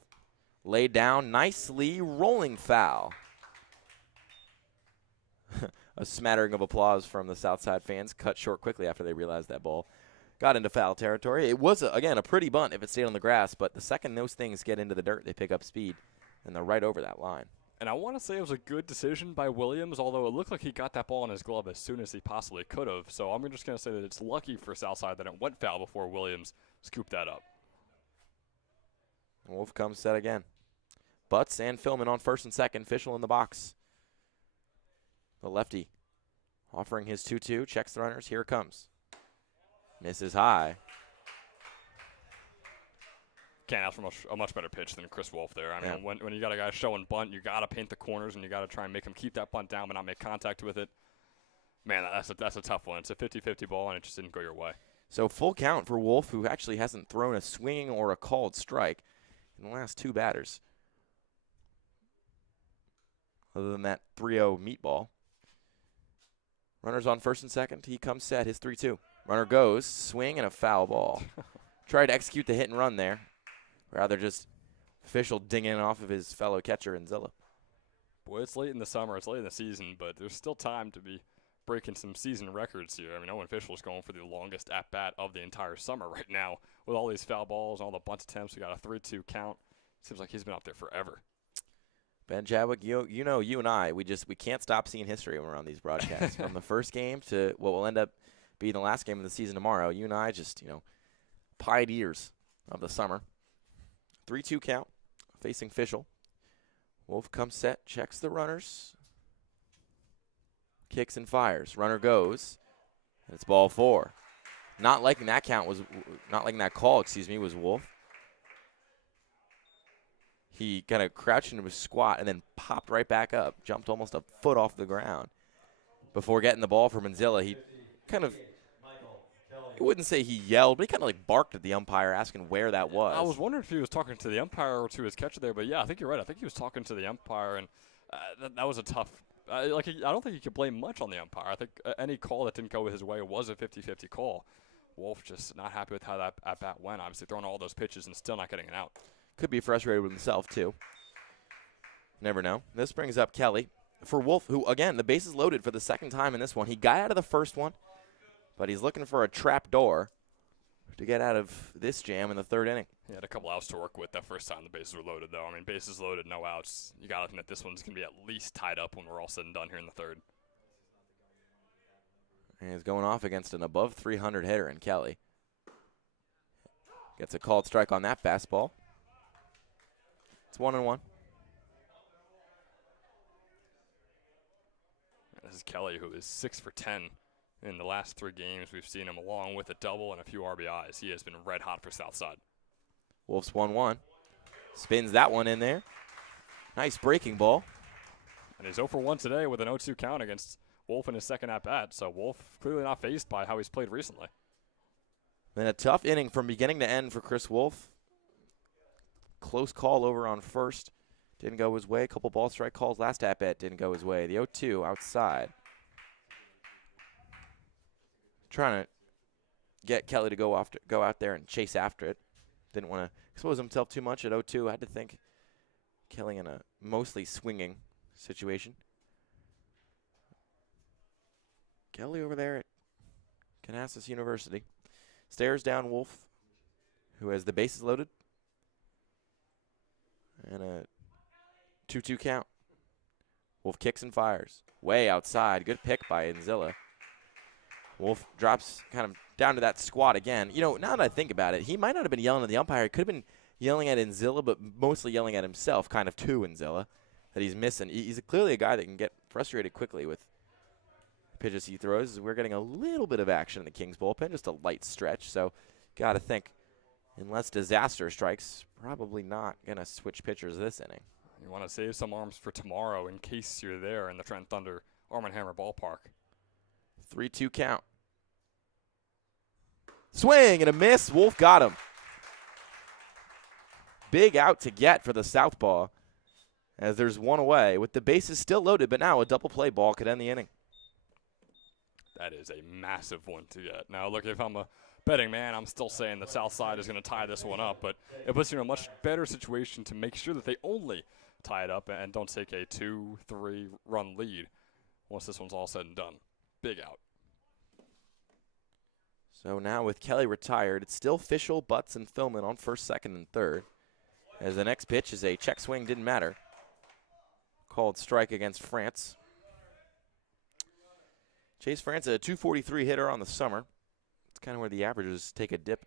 Laid down nicely, rolling foul. A smattering of applause from the Southside fans, cut short quickly after they realized that ball got into foul territory. It was, again, a pretty bunt if it stayed on the grass, but the second those things get into the dirt, they pick up speed, and they're right over that line. And I want to say it was a good decision by Williams, although it looked like he got that ball in his glove as soon as he possibly could have. So I'm just going to say that it's lucky for Southside that it went foul before Williams scooped that up. Wolf comes set again. Butts and Philman on first and second. Fischel in the box. The lefty offering his 2-2. Checks the runners. Here it comes. Misses high. Can't ask for a much better pitch than Chris Wolf there. I mean, when you got a guy showing bunt, you got to paint the corners and you got to try and make him keep that bunt down but not make contact with it. Man, that's a tough one. It's a 50-50 ball, and it just didn't go your way. So full count for Wolf, who actually hasn't thrown a swinging or a called strike in the last 2 batters. Other than that 3-0 meatball. Runners on first and second. He comes set, his 3-2. Runner goes, swing, and a foul ball. Tried to execute the hit and run there. Rather just Fischel dinging off of his fellow catcher, Nzilla. Boy, it's late in the summer. It's late in the season, but there's still time to be breaking some season records here. I mean, Owen Fischel's going for the longest at-bat of the entire summer right now. With all these foul balls, all the bunt attempts, we got a 3-2 count. Seems like he's been up there forever. Ben Chadwick, you know, you and I, we can't stop seeing history when we're on these broadcasts. From the first game to what will end up being the last game of the season tomorrow, you and I just, you know, pioneers of the summer. 3-2 count, facing Fischel. Wolf comes set, checks the runners. Kicks and fires. Runner goes. It's ball 4. Not liking that call, was Wolf. He kind of crouched into his squat and then popped right back up, jumped almost a foot off the ground. Before getting the ball from Manzilla, he kind of, I wouldn't say he yelled, but he kind of like barked at the umpire asking where that was. I was wondering if he was talking to the umpire or to his catcher there, but yeah, I think you're right. I think he was talking to the umpire, and that was a tough, I don't think you could blame much on the umpire. I think any call that didn't go his way was a 50-50 call. Wolf just not happy with how that at-bat went, obviously throwing all those pitches and still not getting it out. Could be frustrated with himself, too. Never know. This brings up Kelly. For Wolf, who, again, the base is loaded for the second time in this one. He got out of the first one, but he's looking for a trap door to get out of this jam in the 3rd inning. He had a couple outs to work with that first time the bases were loaded, though. I mean, bases loaded, no outs. You got to think that this one's going to be at least tied up when we're all said and done here in the 3rd. And he's going off against an above 300 hitter in Kelly. Gets a called strike on that fastball. It's 1-1. This is Kelly, who is 6 for 10 In the last 3 games, we've seen him along with a double and a few RBIs. He has been red hot for Southside. Wolf's 1-1. Spins that one in there. Nice breaking ball. And he's 0 for 1 today with an 0-2 count against Wolf in his second at-bat. So Wolf clearly not fazed by how he's played recently. Been a tough inning from beginning to end for Chris Wolf. Close call over on first. Didn't go his way. A couple ball strike calls last at-bat didn't go his way. The 0-2 outside. Trying to get Kelly to go out there and chase after it. Didn't want to expose himself too much at 0-2. Had to think Kelly in a mostly swinging situation. Kelly over there at Canasas University. Stares down Wolf, who has the bases loaded. And a 2-2 count. Wolf kicks and fires. Way outside. Good pick by Enzilla. Wolf drops kind of down to that squat again. You know, now that I think about it, he might not have been yelling at the umpire. He could have been yelling at Enzilla, but mostly yelling at himself, kind of to Enzilla, that he's missing. He's clearly a guy that can get frustrated quickly with pitches he throws. We're getting a little bit of action in the Kings bullpen, just a light stretch. So got to think, unless disaster strikes, probably not going to switch pitchers this inning. You want to save some arms for tomorrow in case you're there in the Trent Thunder Arm & Hammer ballpark. 3-2 count. Swing and a miss. Wolf got him. Big out to get for the southpaw as there's one away with the bases still loaded, but now a double play ball could end the inning. That is a massive one to get. Now, look, if I'm a betting man, I'm still saying that Southside is going to tie this one up, but it puts you in a much better situation to make sure that they only tie it up and don't take a 2-3 run lead once this one's all said and done. Big out. So now with Kelly retired, it's still Fischel, Butts, and Philman on first, second, and third. As the next pitch is a check swing, didn't matter. Called strike against France. Chase France, a 243 hitter on the summer. It's kind of where the averages take a dip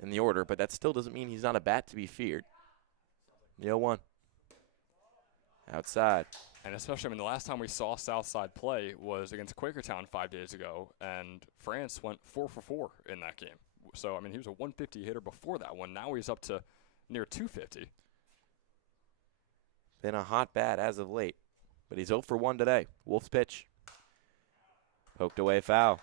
in the order, but that still doesn't mean he's not a bat to be feared. The 0-1. Outside. And especially, I mean, the last time we saw Southside play was against Quakertown 5 days ago, and France went 4 for 4 in that game. So, I mean, he was a 150 hitter before that one. Now he's up to near 250. Been a hot bat as of late, but he's 0 for 1 today. Wolf's pitch. Poked away, foul.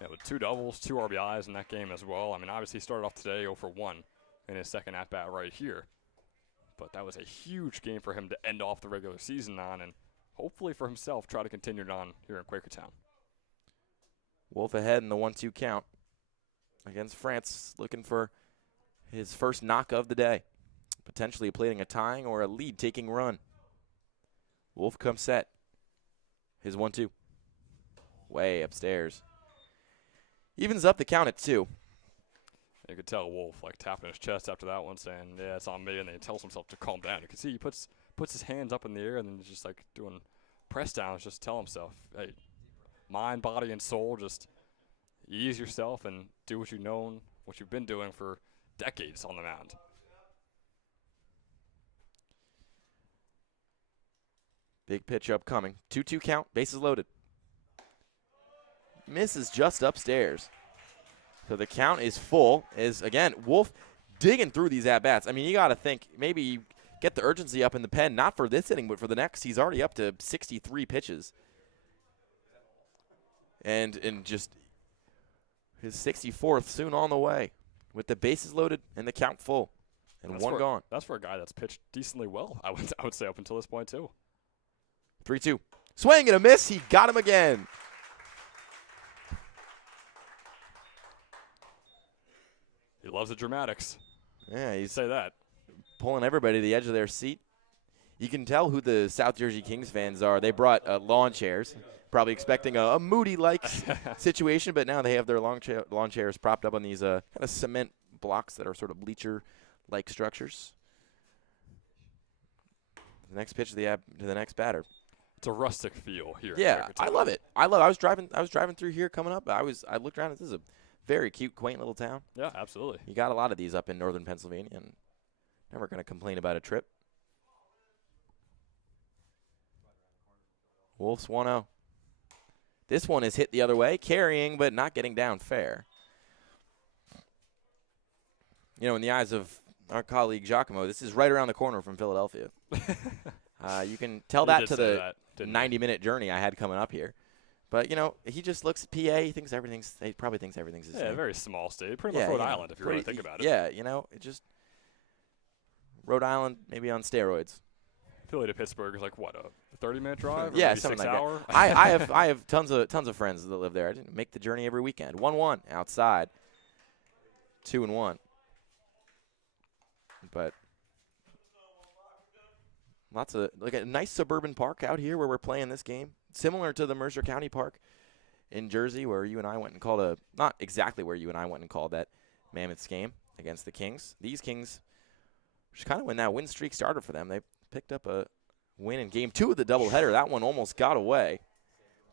Yeah, with 2 doubles, 2 RBIs in that game as well. I mean, obviously he started off today 0 for 1 in his second at-bat right here. But that was a huge game for him to end off the regular season on, and hopefully for himself try to continue it on here in Quakertown. Wolf ahead in the 1-2 count against France, looking for his first knock of the day. Potentially playing a tying or a lead-taking run. Wolf comes set. His 1-2. Way upstairs. Evens up the count at 2. You could tell Wolf like tapping his chest after that one, saying, "Yeah, it's on me," and then he tells himself to calm down. You can see he puts his hands up in the air and then he's just like doing press downs, just tell himself, "Hey, mind, body, and soul, just ease yourself and do what you've been doing for decades on the mound." Big pitch upcoming. 2-2 count. Bases loaded. Misses just upstairs. So the count is full. Is again Wolf digging through these at bats. I mean, you got to think maybe you get the urgency up in the pen, not for this inning, but for the next. He's already up to 63 pitches, and just his 64th soon on the way, with the bases loaded and the count full, and that's one gone. That's for a guy that's pitched decently well. I would say up until this point too. 3-2, swing and a miss. He got him again. He loves the dramatics. Yeah, he's Say that. pulling everybody to the edge of their seat. You can tell who the South Jersey Kings fans are. They brought lawn chairs, probably expecting a Moody-like situation, but now they have their lawn chairs propped up on these kind of cement blocks that are sort of bleacher-like structures. The next pitch to the next batter. It's a rustic feel here. Yeah, I love it. I was driving through here coming up. I looked around. This is a very cute, quaint little town. Yeah, absolutely. You got a lot of these up in northern Pennsylvania, and never going to complain about a trip. Wolves 1-0. This one is hit the other way, carrying but not getting down fair. You know, in the eyes of our colleague Giacomo, this is right around the corner from Philadelphia. You can tell that to the 90-minute journey I had coming up here. But, you know, he just looks at PA. He probably thinks everything's the same. Yeah, very small state. Pretty much Rhode Island, if you really think about it. Yeah, you know, it just Rhode Island maybe on steroids. Philly to Pittsburgh is like, what, a 30-minute drive? Yeah, maybe something 6 like hour? that. I have tons of friends that live there. I didn't make the journey every weekend. 1-1 outside. 2-1. But lots of like a nice suburban park out here where we're playing this game, similar to the Mercer County Park in Jersey, where you and I went and called not exactly where you and I went and called that Mammoths game against the Kings. These Kings, which is kind of when that win streak started for them. They picked up a win in game 2 of the doubleheader. That one almost got away,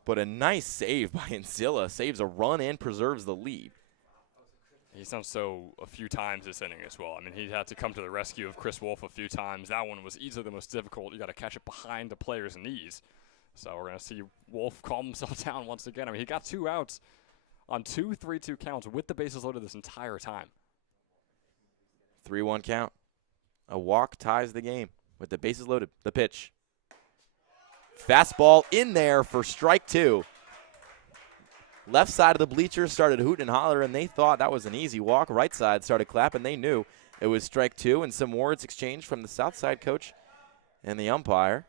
but a nice save by Anzilla saves a run and preserves the lead. He's done so a few times this inning as well. I mean, he had to come to the rescue of Chris Wolf a few times. That one was easily the most difficult. You got to catch it behind the player's knees. So we're going to see Wolf calm himself down once again. I mean, he got 2 outs on 2 3-2 counts with the bases loaded this entire time. 3-1 count. A walk ties the game with the bases loaded. The pitch. Fastball in there for strike 2. Left side of the bleachers started hooting and hollering, and they thought that was an easy walk. Right side started clapping. They knew it was strike 2, and some words exchanged from the Southside coach and the umpire.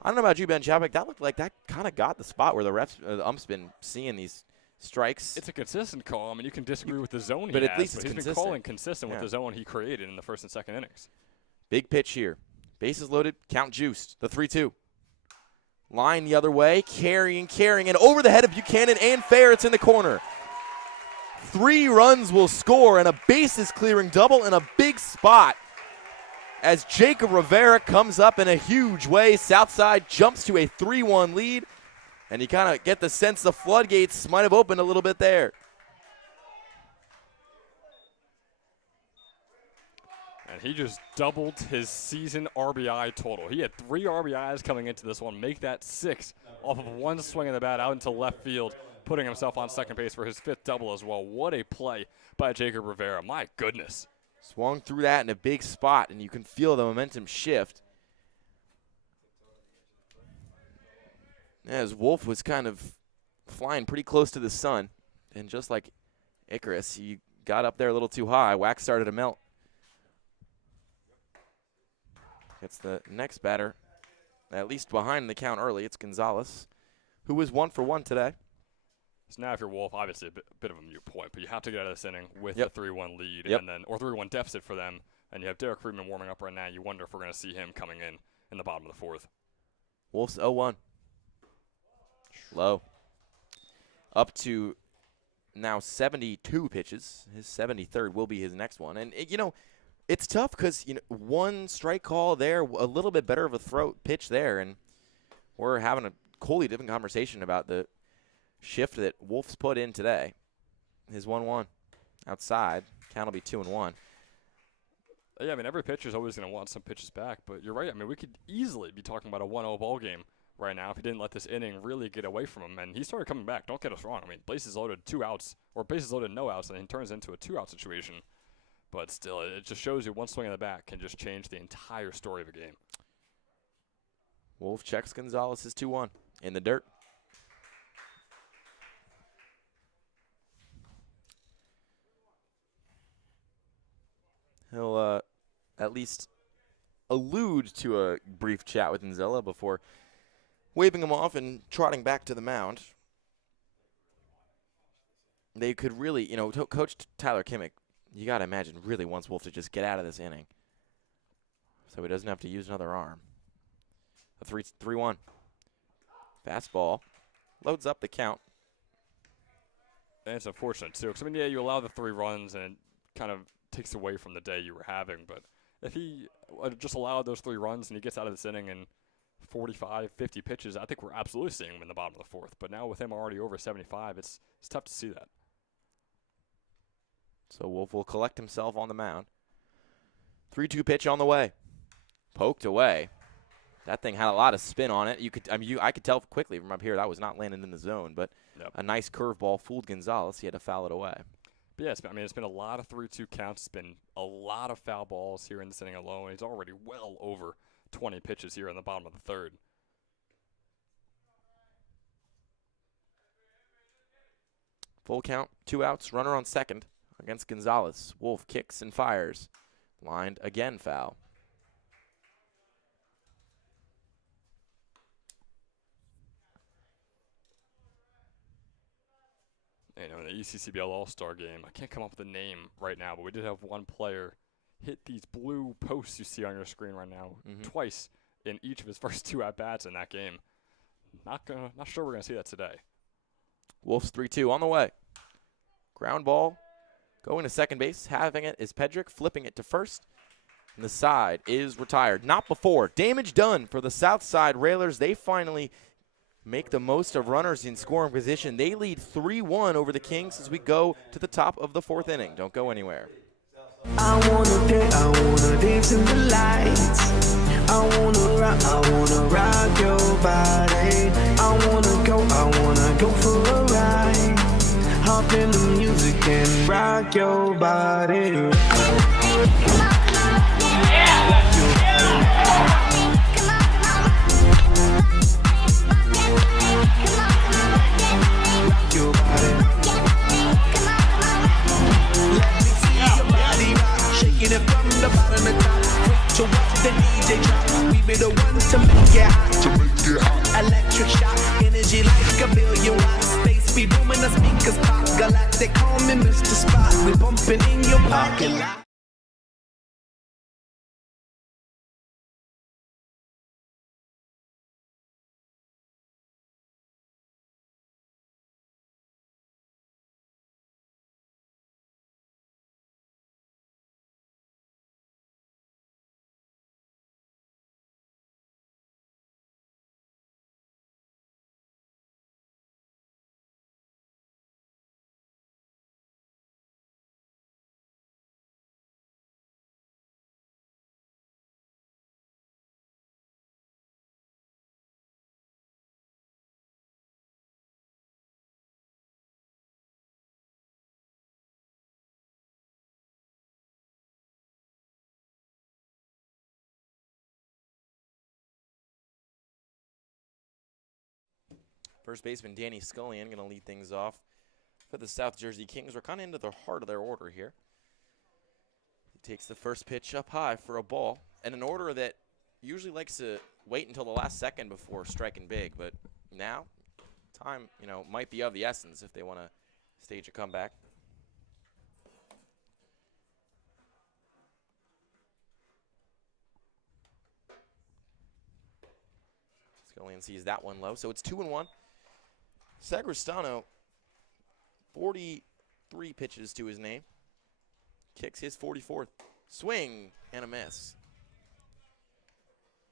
I don't know about you, Ben Chapek. That looked like that kind of got the spot where the refs, the ump's been seeing these strikes. It's a consistent call. I mean, you can disagree with the zone but he at has, least but it's he's consistent. been calling consistent with the zone he created in the first and second innings. Big pitch here. Bases loaded, count juiced. The 3-2. Line the other way, carrying, and over the head of Buchanan and fair. It's in the corner. 3 runs will score, and a bases clearing double in a big spot. As Jacob Rivera comes up in a huge way, Southside jumps to a 3-1 lead, and you kind of get the sense the floodgates might have opened a little bit there. And he just doubled his season RBI total. He had 3 RBIs coming into this one, make that 6 off of one swing of the bat out into left field, putting himself on second base for his 5th double as well. What a play by Jacob Rivera. My goodness. Swung through that in a big spot, and you can feel the momentum shift. As Wolf was kind of flying pretty close to the sun, and just like Icarus, he got up there a little too high. Wax started to melt. Gets the next batter, at least behind the count early. It's Gonzalez, who was 1 for 1 today. So now if you're Wolf, obviously a bit of a moot point, but you have to get out of this inning with Yep. a 3-1 lead, Yep. and then or 3-1 deficit for them, and you have Derek Friedman warming up right now. You wonder if we're going to see him coming in the bottom of the 4th. Wolf's 0-1. Low. Up to now 72 pitches. His 73rd will be his next one. And, you know, it's tough because, you know, one strike call there, a little bit better of a throw pitch there, and we're having a wholly different conversation about the shift that Wolf's put in today. His 1-1 outside. Count will be 2-1. Yeah, I mean, every pitcher's always going to want some pitches back, but you're right. I mean, we could easily be talking about a 1-0 ball game right now if he didn't let this inning really get away from him. And he started coming back. Don't get us wrong. I mean, bases loaded 2 outs, or bases loaded no outs, and he turns into a 2-out situation. But still, it just shows you one swing in the back can just change the entire story of a game. Wolf checks Gonzalez's 2-1 in the dirt. He'll at least allude to a brief chat with Nzella before waving him off and trotting back to the mound. They could really, you know, Coach Tyler Kimmick, you got to imagine, really wants Wolf to just get out of this inning so he doesn't have to use another arm. A 3-1. Fastball. Loads up the count. And it's unfortunate, too, because, I mean, yeah, you allow the 3 runs, and it kind of takes away from the day you were having. But if he just allowed those 3 runs and he gets out of this inning in 45, 50 pitches, I think we're absolutely seeing him in the bottom of the 4th. But now with him already over 75, it's tough to see that. So Wolf will collect himself on the mound. 3-2 pitch on the way. Poked away. That thing had a lot of spin on it. I could tell quickly from up here that was not landing in the zone, but a nice curveball fooled Gonzalez. He had to foul it away. But yeah, it's been a lot of 3-2 counts. It's been a lot of foul balls here in this inning alone. He's already well over 20 pitches here in the bottom of the third. Full count, 2 outs, runner on second against Gonzalez. Wolf kicks and fires. Lined again, foul. You know, in the ECCBL All-Star game, I can't come up with a name right now, but we did have one player hit these blue posts you see on your screen right now twice in each of his first 2 at-bats in that game. Not sure we're going to see that today. Wolves 3-2 on the way. Ground ball going to second base. Having it is Pedrick, flipping it to first. And the side is retired. Not before. Damage done for the Southside Railers. They finally make the most of runners in scoring position. They lead 3-1 over the Kings as we go to the top of the 4th inning. Don't go anywhere. I wanna dance in the lights. I wanna rock your body. I wanna go for a ride. Hop in the music and rock your body. Shaking it from the bottom to top. Quick to watch the DJ drop. We be the ones to make it hot. Electric shock, energy like a billion watts. Space be booming, the speakers pop. Galactic, call me Mr. Spot. We bumping in your parking lot. First baseman Danny Scullion going to lead things off for the South Jersey Kings. We're kind of into the heart of their order here. He takes the first pitch up high for a ball, and an order that usually likes to wait until the last second before striking big, but now time, might be of the essence if they want to stage a comeback. Scullion sees that one low, so it's 2-1. Sagristano, 43 pitches to his name. Kicks his 44th. Swing and a miss.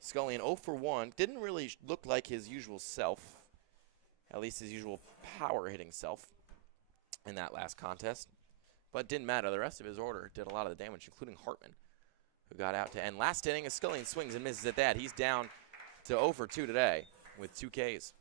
Scullion 0 for 1. Didn't really look like his usual self, at least his usual power hitting self in that last contest. But didn't matter. The rest of his order did a lot of the damage, including Hartman, who got out to end last inning as Scullion swings and misses at that. He's down to 0 for 2 today with 2 Ks.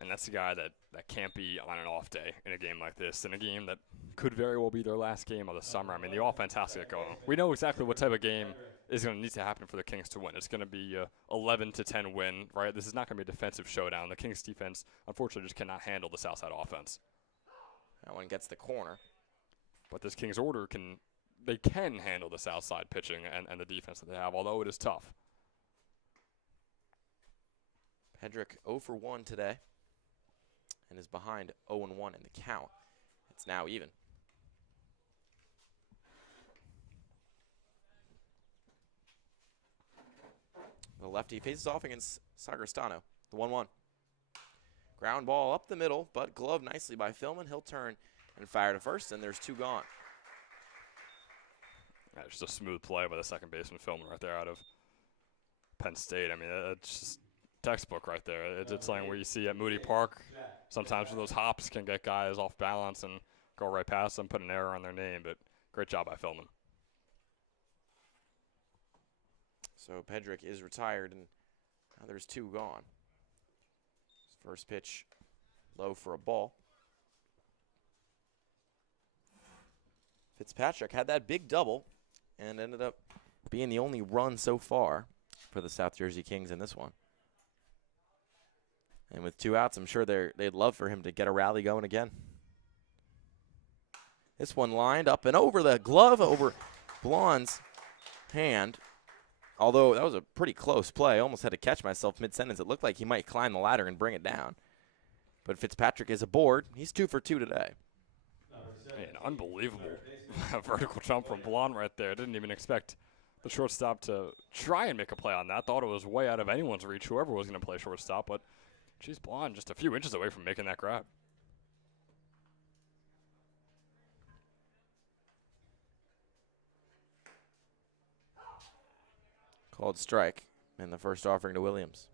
And that's the guy that can't be on an off day in a game like this, in a game that could very well be their last game of the summer. I mean, the offense has to get going. We know exactly what type of game is going to need to happen for the Kings to win. It's going to be a 11-10 win, right? This is not going to be a defensive showdown. The Kings defense, unfortunately, just cannot handle the Southside offense. That one gets the corner. But this Kings order can handle the Southside pitching and the defense that they have, although it is tough. Pedrick 0 for 1 today and is behind 0-1 in the count. It's now even. The lefty faces off against Sagristano. The 1-1. Ground ball up the middle, but gloved nicely by Philman. He'll turn and fire to first, and there's 2 gone. Yeah, just a smooth play by the second baseman Philman right there out of Penn State. I mean, it's just textbook right there. It's something where you see at Moody Park, sometimes those hops can get guys off balance and go right past them, put an error on their name, but great job by Philman. So Pedrick is retired, and now there's 2 gone. First pitch low for a ball. Fitzpatrick had that big double and ended up being the only run so far for the South Jersey Kings in this one. And with 2 outs, I'm sure they'd love for him to get a rally going again. This one lined up and over the glove, over Blonde's hand. Although that was a pretty close play. I almost had to catch myself mid-sentence. It looked like he might climb the ladder and bring it down. But Fitzpatrick is aboard. He's 2 for 2 today. An unbelievable vertical jump from Blonde right there. Didn't even expect the shortstop to try and make a play on that. Thought it was way out of anyone's reach, whoever was going to play shortstop. But, geez, Blonde just a few inches away from making that grab. Called strike in the first offering to Williams.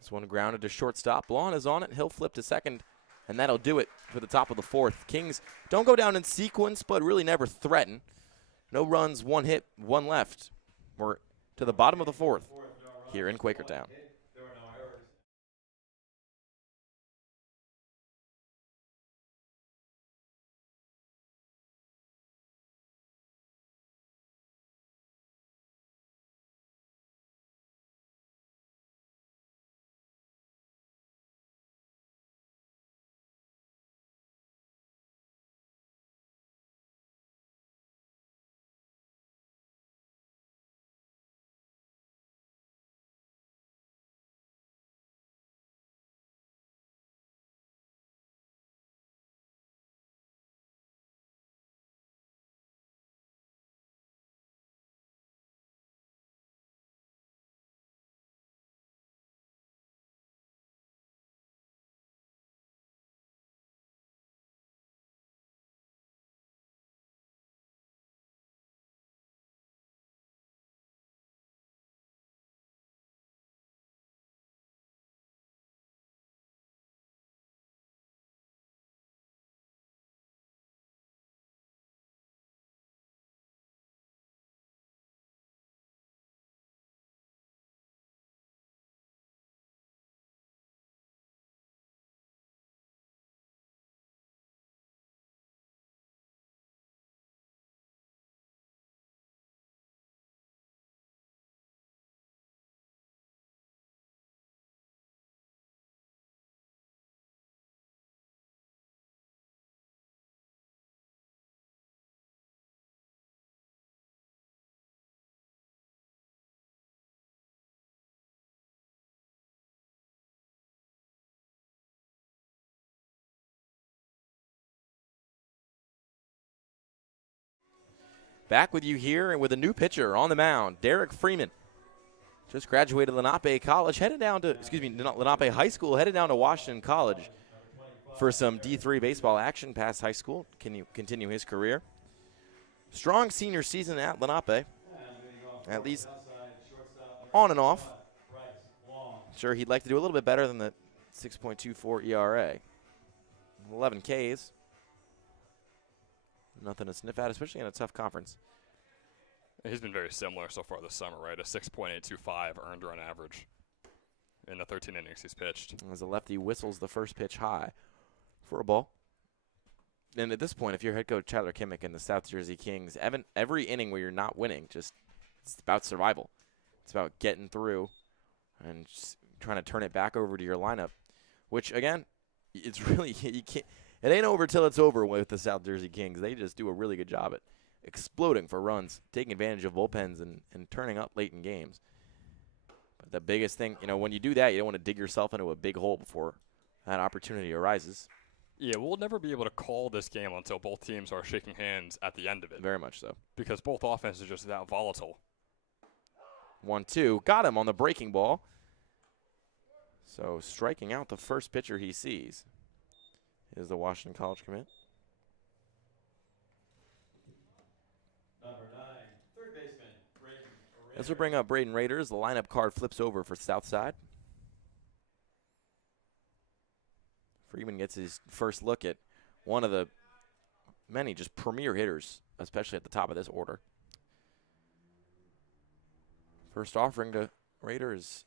This one grounded to shortstop. Blonde is on it. He'll flip to second, and that'll do it for the top of the 4th. Kings don't go down in sequence, but really never threaten. No runs, 1 hit, 1 left. We're to the bottom of the 4th here in Quakertown. Back with you here and with a new pitcher on the mound, Derek Freeman. Just graduated Lenape College, headed down to, not Lenape High School, headed down to Washington College for some D3 baseball action past high school. Can you continue his career? Strong senior season at Lenape, at least on and off. Sure, he'd like to do a little bit better than the 6.24 ERA. 11 Ks. Nothing to sniff at, especially in a tough conference. He's been very similar so far this summer, right? A 6.825 earned run average in the 13 innings he's pitched. As the lefty whistles the first pitch high for a ball. And at this point, if you're head coach Tyler Kimmick and the South Jersey Kings, every inning where you're not winning, it's about survival. It's about getting through and just trying to turn it back over to your lineup, which, again, it's really, you can't. It ain't over till it's over with the South Jersey Kings. They just do a really good job at exploding for runs, taking advantage of bullpens, and turning up late in games. But the biggest thing, when you do that, you don't want to dig yourself into a big hole before that opportunity arises. Yeah, we'll never be able to call this game until both teams are shaking hands at the end of it. Very much so. Because both offenses are just that volatile. 1-2. Got him on the breaking ball. So striking out the first pitcher he sees is the Washington College commit. Number 9, third baseman, Braden Rader. This will bring up Braden Raiders. The lineup card flips over for Southside. Freeman gets his first look at one of the many just premier hitters, especially at the top of this order. First offering to Raiders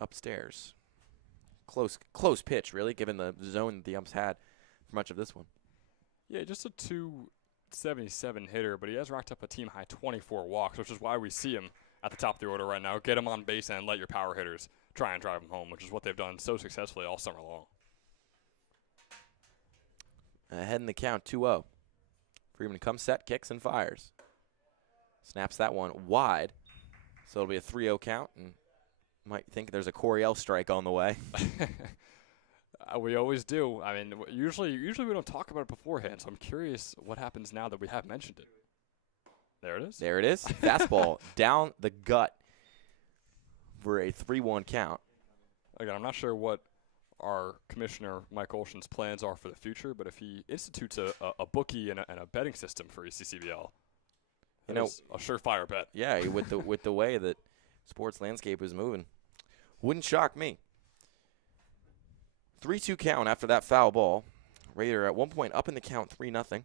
upstairs. Close pitch, really, given the zone that the umps had for much of this one. Yeah, just a 277 hitter, but he has racked up a team high 24 walks, which is why we see him at the top of the order right now. Get him on base and let your power hitters try and drive him home, which is what they've done so successfully all summer long. Ahead in the count, 2-0. Freeman comes set, kicks, and fires. Snaps that one wide, so it'll be a 3-0 count, and might think there's a Coryell strike on the way. We always do. I mean, usually we don't talk about it beforehand, so I'm curious what happens now that we have mentioned it. There it is. There it is. Fastball down the gut for a 3-1 count. Again, I'm not sure what our commissioner, Mike Olson's plans are for the future, but if he institutes a bookie and a betting system for ECCBL, you know, a surefire bet. Yeah, with the way that sports landscape is moving, wouldn't shock me. 3-2 count after that foul ball. Raider at one point up in the count 3-0.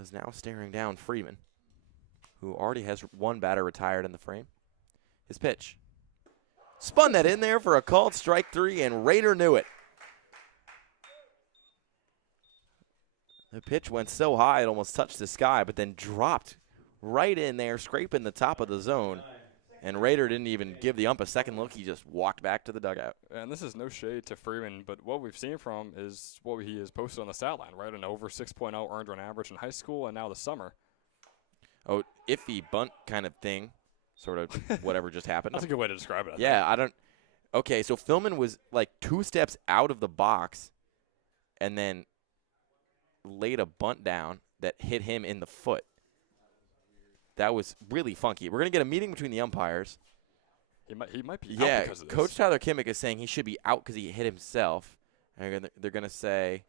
Is now staring down Freeman, who already has one batter retired in the frame. His pitch. Spun that in there for a called strike 3, and Raider knew it. The pitch went so high it almost touched the sky, but then dropped right in there, scraping the top of the zone. And Raider didn't even give the ump a second look. He just walked back to the dugout. And this is no shade to Freeman, but what we've seen from him is what he has posted on the stat line, right? An over 6.0 earned run average in high school and now the summer. Oh, iffy bunt kind of thing, sort of whatever just happened. That's a good way to describe it. Yeah, I don't. Okay, so Philman was like 2 steps out of the box and then laid a bunt down that hit him in the foot. That was really funky. We're going to get a meeting between the umpires. He might be yeah, out because of this. Coach Tyler Kimmick is saying he should be out because he hit himself. And they're going to say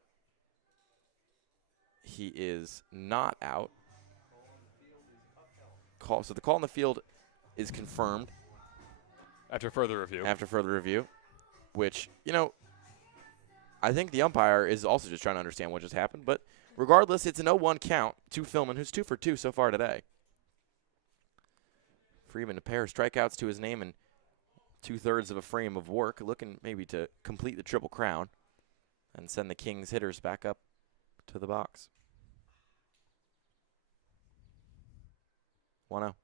he is not out. So the call on the field is confirmed. After further review. Which, you know, I think the umpire is also just trying to understand what just happened. But regardless, it's an 0-1 count to Philman, who's 2 for 2 so far today. Freeman a pair of strikeouts to his name and 2/3 of a frame of work, looking maybe to complete the Triple Crown and send the Kings hitters back up to the box. 1-0.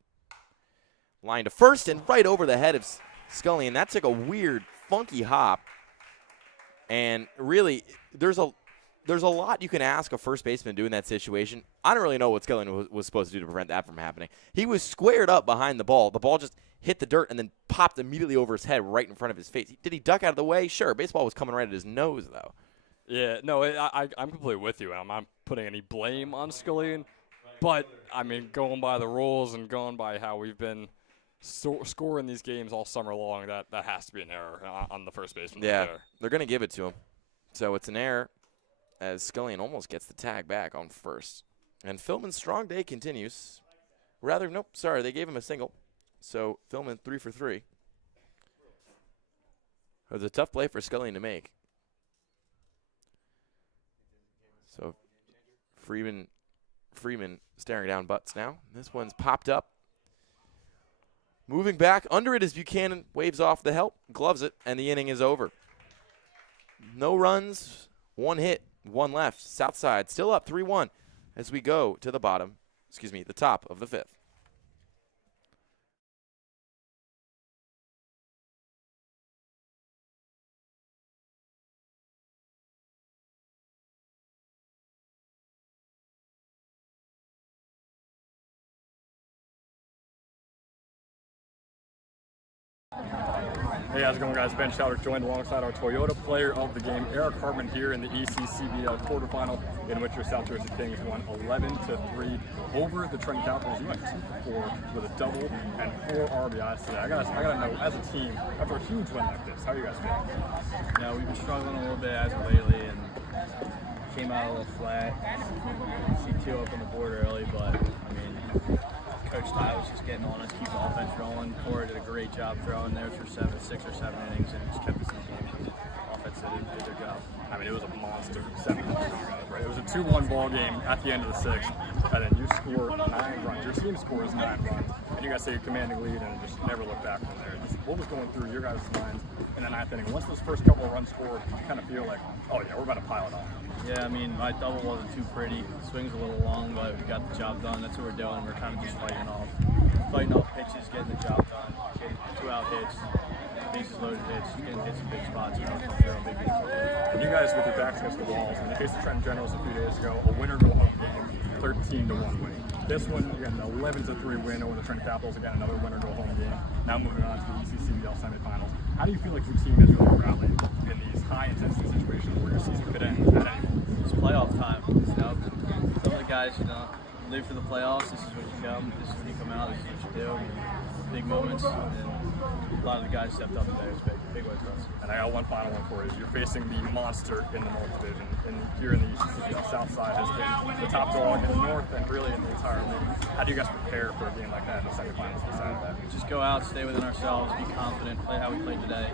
Line to first and right over the head of Scully, and that took a weird, funky hop. And really, there's a lot you can ask a first baseman to do in that situation. I don't really know what Scully was supposed to do to prevent that from happening. He was squared up behind the ball. The ball just hit the dirt and then popped immediately over his head right in front of his face. Did he duck out of the way? Sure. Baseball was coming right at his nose, though. Yeah, no, I'm completely with you. I'm not putting any blame on Scully, but, I mean, going by the rules and going by how we've been scoring these games all summer long, that has to be an error on the first baseman. Yeah, they're going to give it to him. So it's an error as Scullion almost gets the tag back on first. And Philman's strong day continues. Nope, sorry, they gave him a single. So Philman 3 for 3. It was a tough play for Scullion to make. So Freeman staring down butts now. This one's popped up. Moving back under it as Buchanan waves off the help, gloves it, and the inning is over. No runs, 1 hit, 1 left. Southside still up 3-1 as we go to the top of the 5th. Hey, how's it going, guys? Ben Schauder joined alongside our Toyota player of the game, Eric Hartman, here in the ECCBL quarterfinal, in which your South Jersey Kings won 11-3 over the Trenton Capitals. You went 2 for 4 with a double and 4 RBIs today. I gotta know, as a team, after a huge win like this, how are you guys feeling? You know, we've been struggling a little bit as of lately and came out a little flat. See 2 up on the board early, but I mean, Coach Ty was just getting on us, keep the offense rolling. Cora did a great job throwing there for 6 or 7 innings and just kept us in the game. 2-1 ball game at the end of the 6th, and then you score 9 runs. Your team scores 9 runs, and you guys say you're commanding lead and just never look back from there. Just what was going through your guys' minds in the 9th inning? Once those first couple of runs scored, you kind of feel like, oh yeah, we're about to pile it on. Yeah, I mean, my double wasn't too pretty. Swing's a little long, but we got the job done. That's what we're doing. We're kind of just fighting off pitches, getting the job done, getting 2-out hits, bases loaded hits, getting hits in big spots. You know, big hits. And you guys with your backs against the walls, and you faced the Trenton Generals a few days ago, a winner go home game, 13-1 win. This one, you got an 11-3 win over the Trenton Capitals. Again, another winner go home game. Now moving on to the ECCBL semifinals. How do you feel like your team has really rallied in these high-intensity situations where your season could end at any moment? It's playoff time. You know, some of the guys, live for the playoffs. This is when you come. This is when you come out. This is what you do. Big moments. And a lot of the guys stepped up today. It's big way for us. And I got one final one for you. You're facing the monster in the North Division. And here in the ECCBL, Southside has been the top dog in the North and really in the entire league. How do you guys prepare for a game like that in the semifinals beside that? Just go out, stay within ourselves, be confident, play how we played today.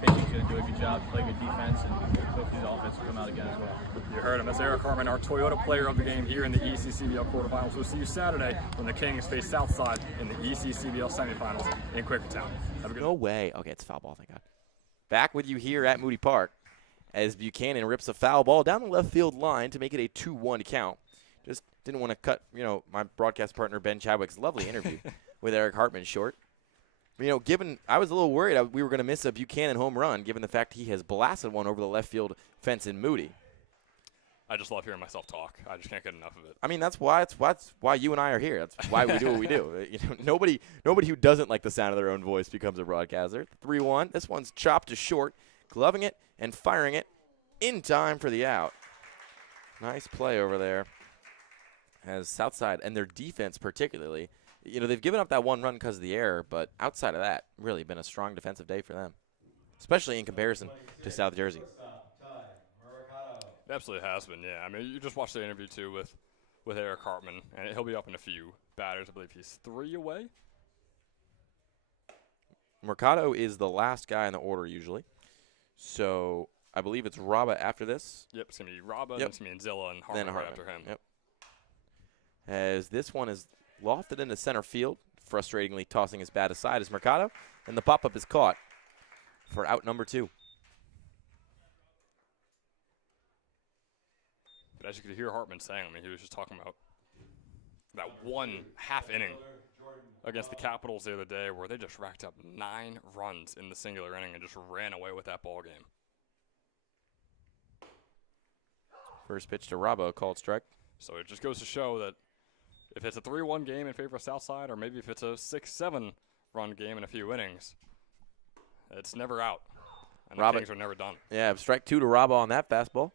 Pitching's going to do a good job, play good defense, and hopefully the offense will come out again as well. You heard him. That's Eric Harmon, our Toyota player of the game here in the ECCBL quarterfinals. We'll see you Saturday when the Kings face Southside in the ECCBL semifinals in Quakertown. Have a good No way. Okay, it's foul ball, thank God. Back with you here at Moody Park as Buchanan rips a foul ball down the left field line to make it a 2-1 count. Just didn't want to cut, my broadcast partner Ben Chadwick's lovely interview with Eric Hartman short. Given I was a little worried we were going to miss a Buchanan home run, given the fact he has blasted one over the left field fence in Moody. I just love hearing myself talk. I just can't get enough of it. I mean, that's why you and I are here. That's why we do what we do. Nobody who doesn't like the sound of their own voice becomes a broadcaster. 3-1. This one's chopped to short, gloving it and firing it in time for the out. Nice play over there. As Southside and their defense particularly, they've given up that one run because of the error, but outside of that, really been a strong defensive day for them, especially in comparison to South Jersey. It absolutely has been, yeah. I mean, you just watched the interview, too, with Eric Hartman, and he'll be up in a few batters. I believe he's 3 away. Mercado is the last guy in the order usually, so I believe it's Raba after this. Yep, it's going to be Raba, then it's going to be Nzilla, and Hartman right after him. Yep. As this one is lofted into center field, frustratingly tossing his bat aside is Mercado, and the pop-up is caught for out number 2. But as you could hear Hartman saying, he was just talking about that one half inning against the Capitals the other day where they just racked up 9 runs in the singular inning and just ran away with that ball game. First pitch to Rabo, called strike. So it just goes to show that if it's a 3-1 game in favor of Southside, or maybe if it's a 6-7 run game in a few innings, it's never out. And the Kings are never done. Yeah, strike 2 to Rabo on that fastball.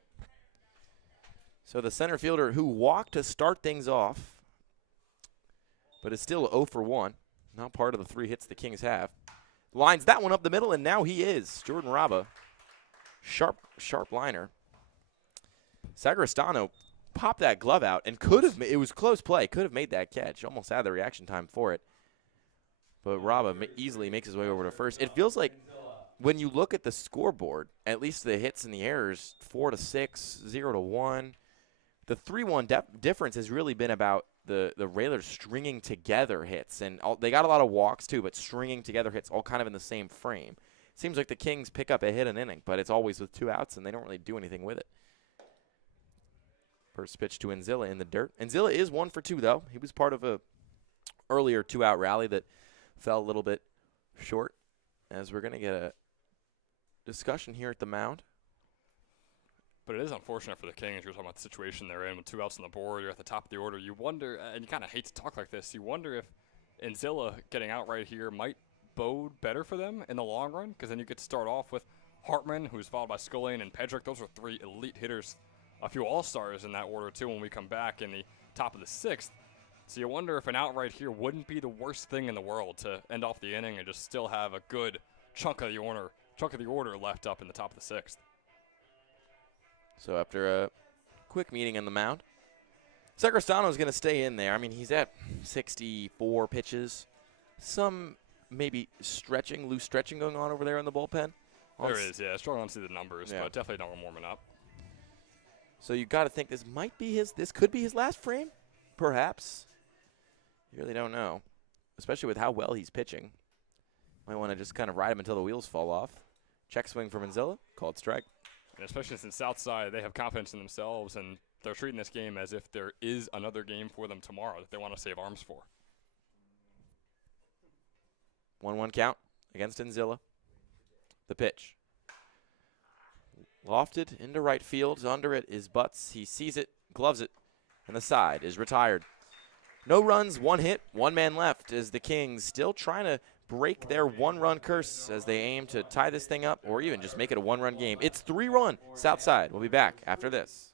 So the center fielder who walked to start things off, but is still 0 for 1, not part of the 3 hits the Kings have, lines that one up the middle, and now he is. Jordan Raba, sharp liner. Sagristano popped that glove out and could have, it was close play, could have made that catch. Almost had the reaction time for it. But Raba easily makes his way over to first. It feels like when you look at the scoreboard, at least the hits and the errors, 4-6, 0-1, the 3-1 difference has really been about the Railers stringing together hits. And they got a lot of walks too, but stringing together hits all kind of in the same frame. It seems like the Kings pick up a hit an inning, but it's always with 2 outs, and they don't really do anything with it. First pitch to Nzilla in the dirt. Nzilla is 1 for 2, though. He was part of a earlier 2-out rally that fell a little bit short, as we're going to get a discussion here at the mound. But it is unfortunate for the Kings. You're talking about the situation they're in with 2 outs on the board. You're at the top of the order. You wonder, and you kind of hate to talk like this, you wonder if Nzilla getting out right here might bode better for them in the long run, because then you get to start off with Hartman, who's followed by Scullion and Pedrick. Those are 3 elite hitters, a few all-stars in that order, too, when we come back in the top of the 6th. So you wonder if an out right here wouldn't be the worst thing in the world to end off the inning and just still have a good chunk of the order left up in the top of the 6th. So after a quick meeting on the mound, Sagristano is going to stay in there. I mean, he's at 64 pitches. Some maybe loose stretching going on over there in the bullpen. There is, yeah. Struggling to see the numbers, but definitely not warming up. So you got to think this could be his last frame, perhaps. You really don't know, especially with how well he's pitching. Might want to just kind of ride him until the wheels fall off. Check swing from Manzilla, called strike. And especially since Southside, they have confidence in themselves, and they're treating this game as if there is another game for them tomorrow that they want to save arms for. 1-1 count against Manzilla. The pitch. Lofted into right field. Under it is Butts. He sees it, gloves it, and the side is retired. No runs, 1 hit, 1 man left as the Kings still trying to break their 1-run curse as they aim to tie this thing up or even just make it a 1-run game. It's 3-run Southside. We'll be back after this.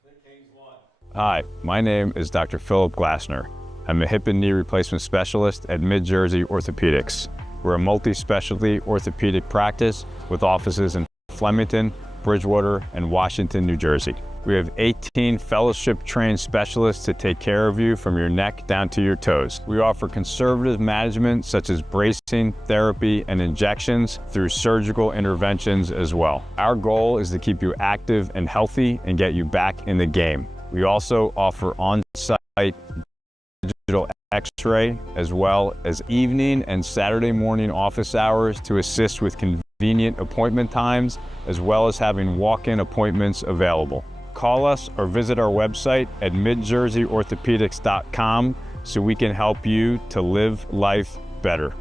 Hi, my name is Dr. Philip Glassner. I'm a hip and knee replacement specialist at Mid-Jersey Orthopedics. We're a multi-specialty orthopedic practice with offices in Flemington, Bridgewater, and Washington, New Jersey. We have 18 fellowship-trained specialists to take care of you from your neck down to your toes. We offer conservative management such as bracing, therapy, and injections through surgical interventions as well. Our goal is to keep you active and healthy and get you back in the game. We also offer on-site digital X-ray as well as evening and Saturday morning office hours to assist with convenient appointment times as well as having walk-in appointments available. Call us or visit our website at midjerseyorthopedics.com so we can help you to live life better.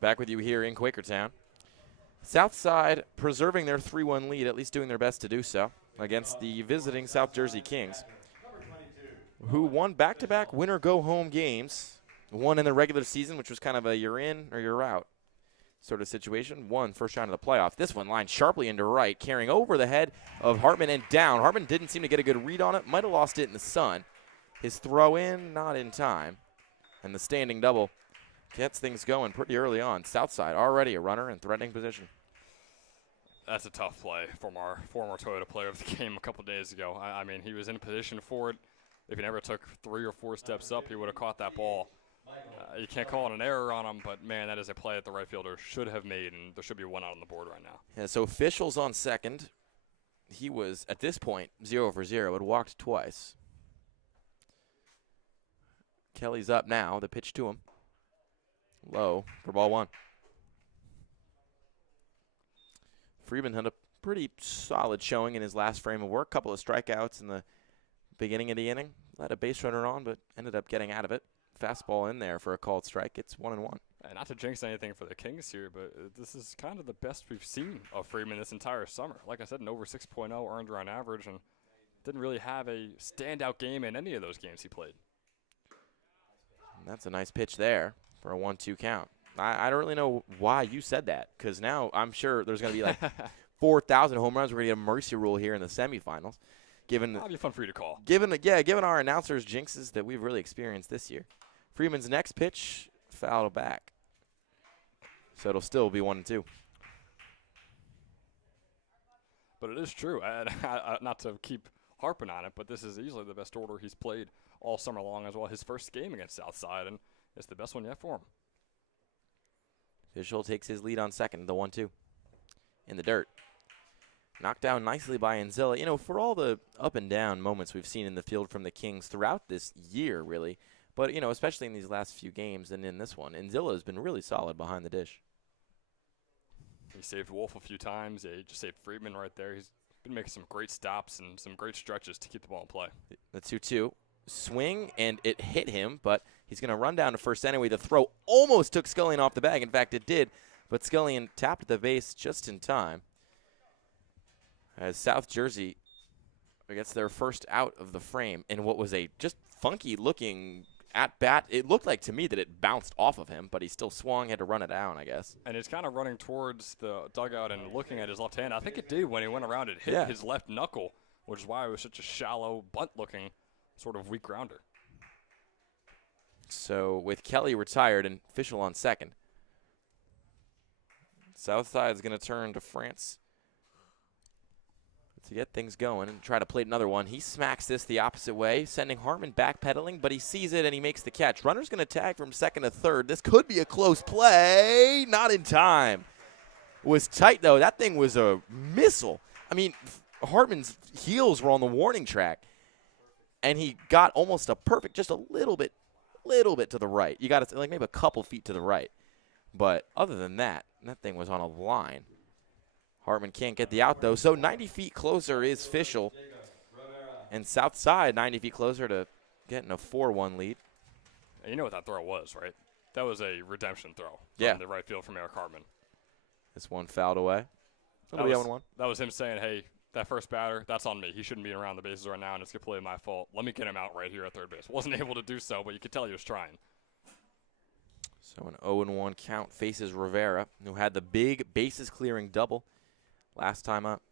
Back with you here in Quakertown. Southside preserving their 3-1 lead, at least doing their best to do so, against the visiting South Jersey Kings, who won back-to-back winner-go-home games. One in the regular season, which was kind of a you're in or you're out sort of situation. One first round of the playoff. This one lined sharply into right, carrying over the head of Hartman and down. Hartman didn't seem to get a good read on it. Might have lost it in the sun. His throw in, not in time. And the standing double gets things going pretty early on. Southside already a runner in threatening position. That's a tough play from our former Toyota player of the game a couple days ago. I mean, he was in position for it. If he never took 3 or 4 steps up, he would have caught that ball. You can't call it an error on him, but, man, that is a play that the right fielder should have made, and there should be 1 out on the board right now. Yeah, so officials on second. He was, at this point, 0 for 0. Had walked twice. Kelly's up now. The pitch to him. Low for ball 1. Freeman had a pretty solid showing in his last frame of work. Couple of strikeouts in the beginning of the inning. Let a base runner on, but ended up getting out of it. Fastball in there for a called strike. It's 1-1. And not to jinx anything for the Kings here, but this is kind of the best we've seen of Freeman this entire summer. Like I said, an over 6.0 earned run average, and didn't really have a standout game in any of those games he played. And that's a nice pitch there for a 1-2 count. I don't really know why you said that, because now I'm sure there's going to be like 4,000 home runs. We're going to get a mercy rule here in the semifinals. That'll be fun for you to call. Given our announcers' jinxes that we've really experienced this year. Freeman's next pitch fouled back. So it'll still be 1-2. But it is true. Not to keep harping on it, but this is easily the best order he's played all summer long as well. His first game against Southside, and it's the best one yet for him. Fischel takes his lead on second, the 1-2 in the dirt. Knocked down nicely by Manzilla. You know, for all the up and down moments we've seen in the field from the Kings throughout this year, really, but, you know, especially in these last few games and in this one, Manzilla has been really solid behind the dish. He saved Wolf a few times. Yeah, he just saved Friedman right there. He's been making some great stops and some great stretches to keep the ball in play. The 2-2. Swing, and it hit him, but he's going to run down to first anyway. The throw almost took Scullion off the bag. In fact, it did, but Scullion tapped the base just in time. As South Jersey gets their first out of the frame in what was a just funky looking at bat. It looked like to me that it bounced off of him, but he still swung, had to run it down, I guess. And he's kind of running towards the dugout and looking at his left hand. I think it did when he went around, it hit his left knuckle, which is why it was such a shallow, bunt-looking sort of weak grounder. So with Kelly retired and Fischel on second, Southside's going to turn to France to get things going and try to plate another one. He smacks this the opposite way, sending Hartman backpedaling, but he sees it and he makes the catch. Runner's going to tag from second to third. This could be a close play. Not in time. Was tight, though. That thing was a missile. I mean, Hartman's heels were on the warning track, and he got almost a perfect, just a little bit to the right. You got to, like, maybe a couple feet to the right. But other than that, that thing was on a line. Hartman can't get the out, though. So 90 feet closer is Fischel. And Southside 90 feet closer to getting a 4-1 lead. And you know what that throw was, right? That was a redemption throw from the right field from Eric Hartman. This one fouled away. That was him saying, hey, that first batter, that's on me. He shouldn't be around the bases right now, and it's completely my fault. Let me get him out right here at third base. Wasn't able to do so, but you could tell he was trying. So an 0-1 count faces Rivera, who had the big bases-clearing double last time up.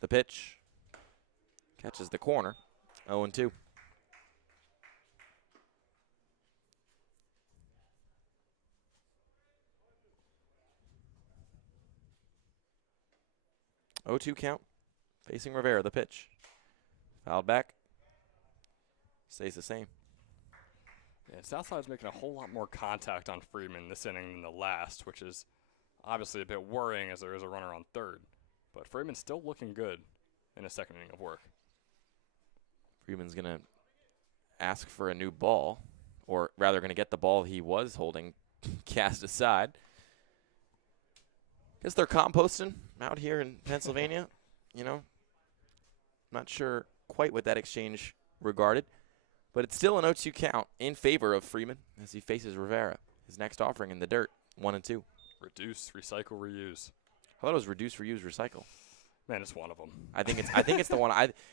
The pitch catches the corner, 0-2. Count, facing Rivera. The pitch, fouled back, stays the same. Yeah, Southside's making a whole lot more contact on Freeman this inning than the last, which is obviously a bit worrying as there is a runner on third. But Freeman's still looking good in his second inning of work. Freeman's going to ask for a new ball, or rather going to get the ball he was holding cast aside. Guess they're composting out here in Pennsylvania, you know. Not sure quite what that exchange regarded, but it's still an 0-2 count in favor of Freeman as he faces Rivera. His next offering in the dirt, 1-2. Reduce, recycle, reuse. I thought it was reduce, reuse, recycle. Man, it's one of them. I think it's the one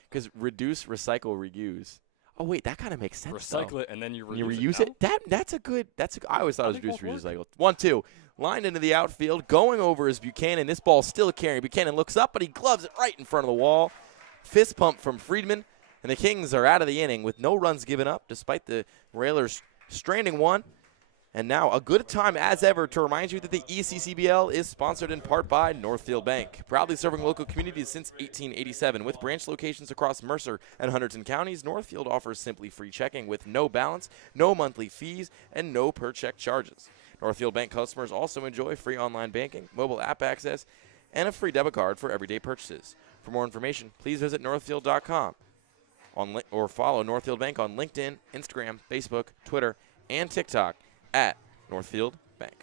because reduce, recycle, reuse. Oh wait, that kind of makes sense. Recycle it and then you reuse, it. That's a good. I always thought it was reduce, recycle. 1-2, lined into the outfield, going over is Buchanan. This ball's still carrying. Buchanan looks up, but he gloves it right in front of the wall. Fist pump from Friedman, and the Kings are out of the inning with no runs given up, despite the Railers stranding one. And now a good time as ever to remind you that the ECCBL is sponsored in part by Northfield Bank, proudly serving local communities since 1887. With branch locations across Mercer and Hunterdon counties, Northfield offers simply free checking with no balance, no monthly fees, and no per-check charges. Northfield Bank customers also enjoy free online banking, mobile app access, and a free debit card for everyday purchases. For more information, please visit northfield.com or follow Northfield Bank on LinkedIn, Instagram, Facebook, Twitter, and TikTok at Northfield Bank.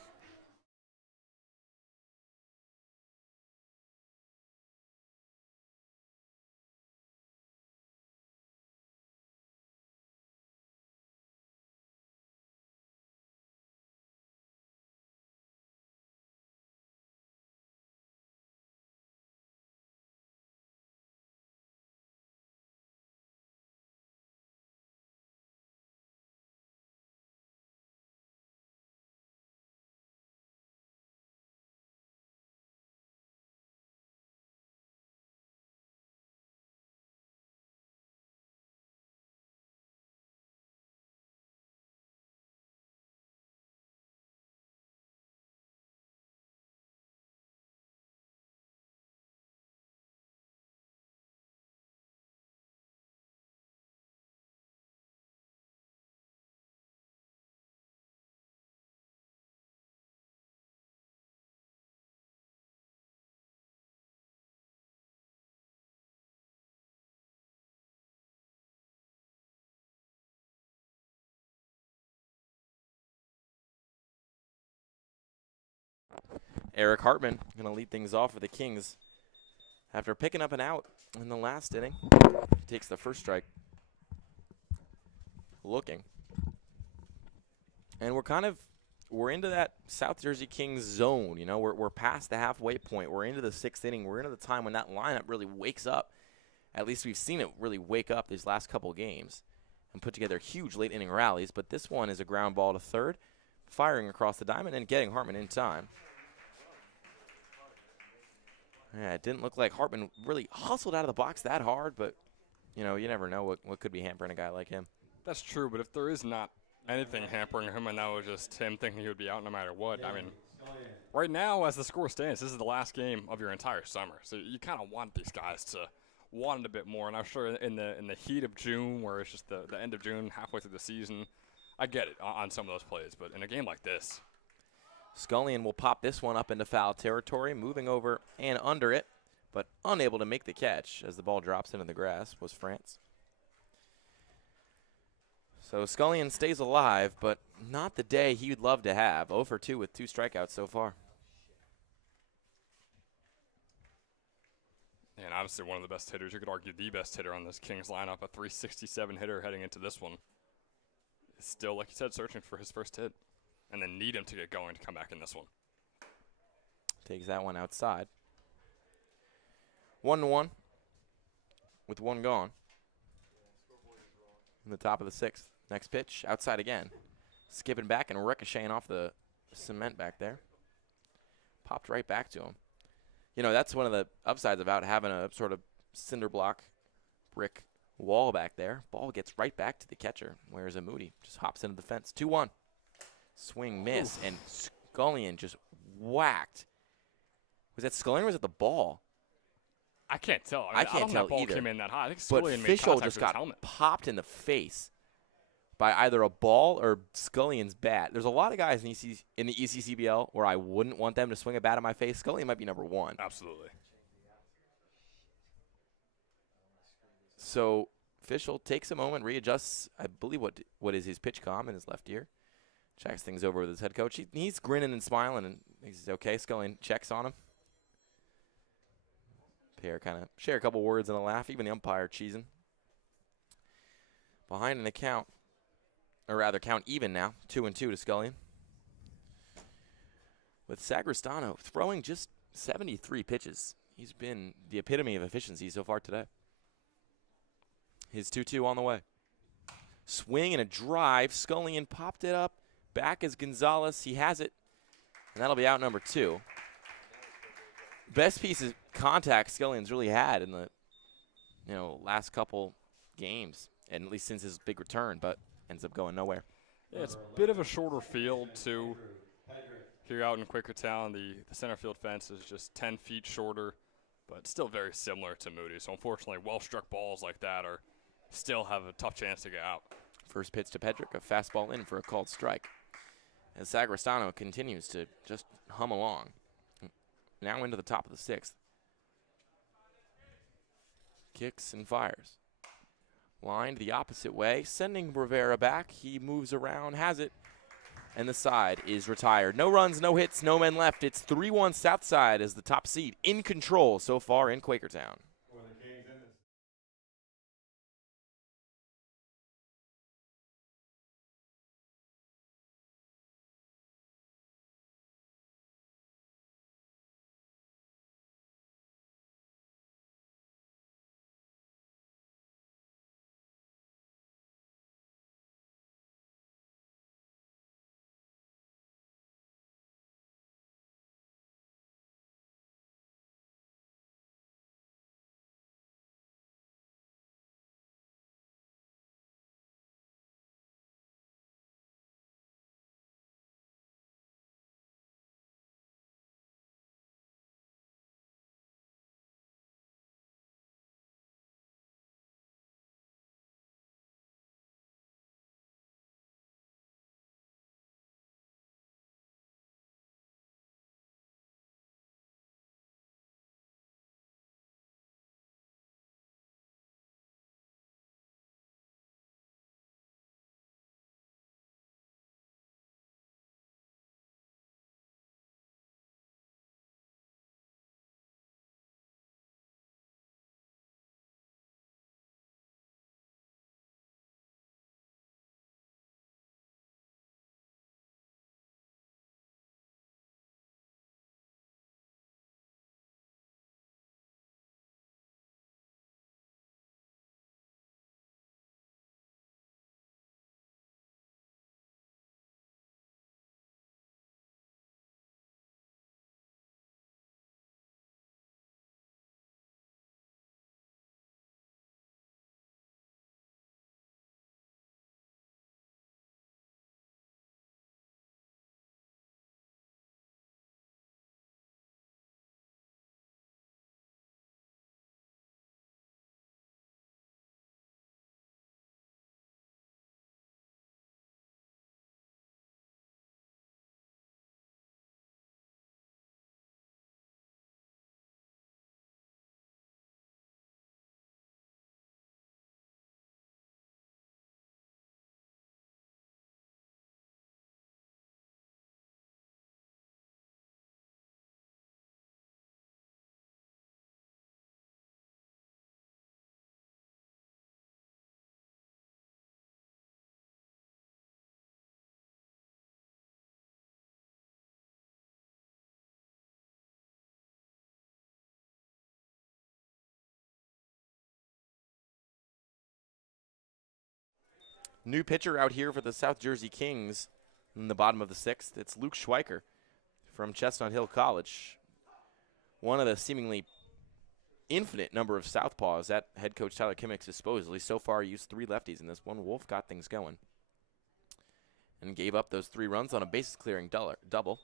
Eric Hartman going to lead things off for the Kings after picking up an out in the last inning. He takes the first strike. Looking. And we're into that South Jersey Kings zone. You know, we're past the halfway point. We're into the sixth inning. We're into the time when that lineup really wakes up at least we've seen it really wake up these last couple games and put together huge late inning rallies. But this one is a ground ball to third, firing across the diamond and getting Hartman in time. Yeah, it didn't look like Hartman really hustled out of the box that hard, but, you know, you never know what could be hampering a guy like him. That's true, but if there is not anything hampering him and that was just him thinking he would be out no matter what, I mean, right now, as the score stands, this is the last game of your entire summer. So you kind of want these guys to want it a bit more. And I'm sure in the heat of June, where it's just the end of June, halfway through the season, I get it on some of those plays. But in a game like this, Scullion will pop this one up into foul territory, moving over and under it, but unable to make the catch as the ball drops into the grass was France. So Scullion stays alive, but not the day he would love to have. 0 for 2 with 2 strikeouts so far. and obviously one of the best hitters, you could argue the best hitter on this Kings lineup, a 367 hitter heading into this one, is still, like you said, searching for his first hit, and then need him to get going to come back in this one. Takes that one outside. 1-1 with one gone. In the top of the 6th. Next pitch, outside again. Skipping back and ricocheting off the cement back there. Popped right back to him. You know, that's one of the upsides about having a sort of cinder block brick wall back there. Ball gets right back to the catcher, whereas a Moody just hops into the fence. 2-1. Swing miss, and Scullion just whacked. Was that Scullion or was it the ball? I can't tell. I can't don't think tell that ball either. came in that high. I think But Scullion made Fischel contact just with his got helmet. popped in the face by either a ball or Scullion's bat. There's a lot of guys in the ECCBL where I wouldn't want them to swing a bat in my face. Scullion might be number one. Absolutely. So Fischel takes a moment, readjusts, I believe, what is his pitch comm in his left ear. Checks things over with his head coach. He's grinning and smiling and he's okay. Scullion checks on him. Pair kind of share a couple words and a laugh. Even the umpire cheesing. Behind in the count, or rather count even now, 2-2 to Scullion. With Sagristano throwing just 73 pitches. He's been the epitome of efficiency so far today. His 2-2 on the way. Swing and a drive. Scullion popped it up. Back is Gonzalez. He has it. And that'll be out number 2. Best piece of contact Scullion's really had in the last couple games, and at least since his big return, but ends up going nowhere. Yeah, it's a bit of a shorter field, too. Here out in Quakertown, the center field fence is just 10 feet shorter, but still very similar to Moody. So, unfortunately, well-struck balls like that still have a tough chance to get out. First pitch to Pedrick, a fastball in for a called strike. As Sagristano continues to just hum along. Now into the top of the 6th. Kicks and fires. Lined the opposite way, sending Rivera back. He moves around, has it, and the side is retired. No runs, no hits, no men left. It's 3-1 Southside as the top seed in control so far in Quakertown. New pitcher out here for the South Jersey Kings in the bottom of the 6th. It's Luke Schweiker from Chestnut Hill College. One of the seemingly infinite number of southpaws at head coach Tyler Kimmick's disposal. He so far used 3 lefties in this one. Wolf got things going and gave up those 3 runs on a bases-clearing double.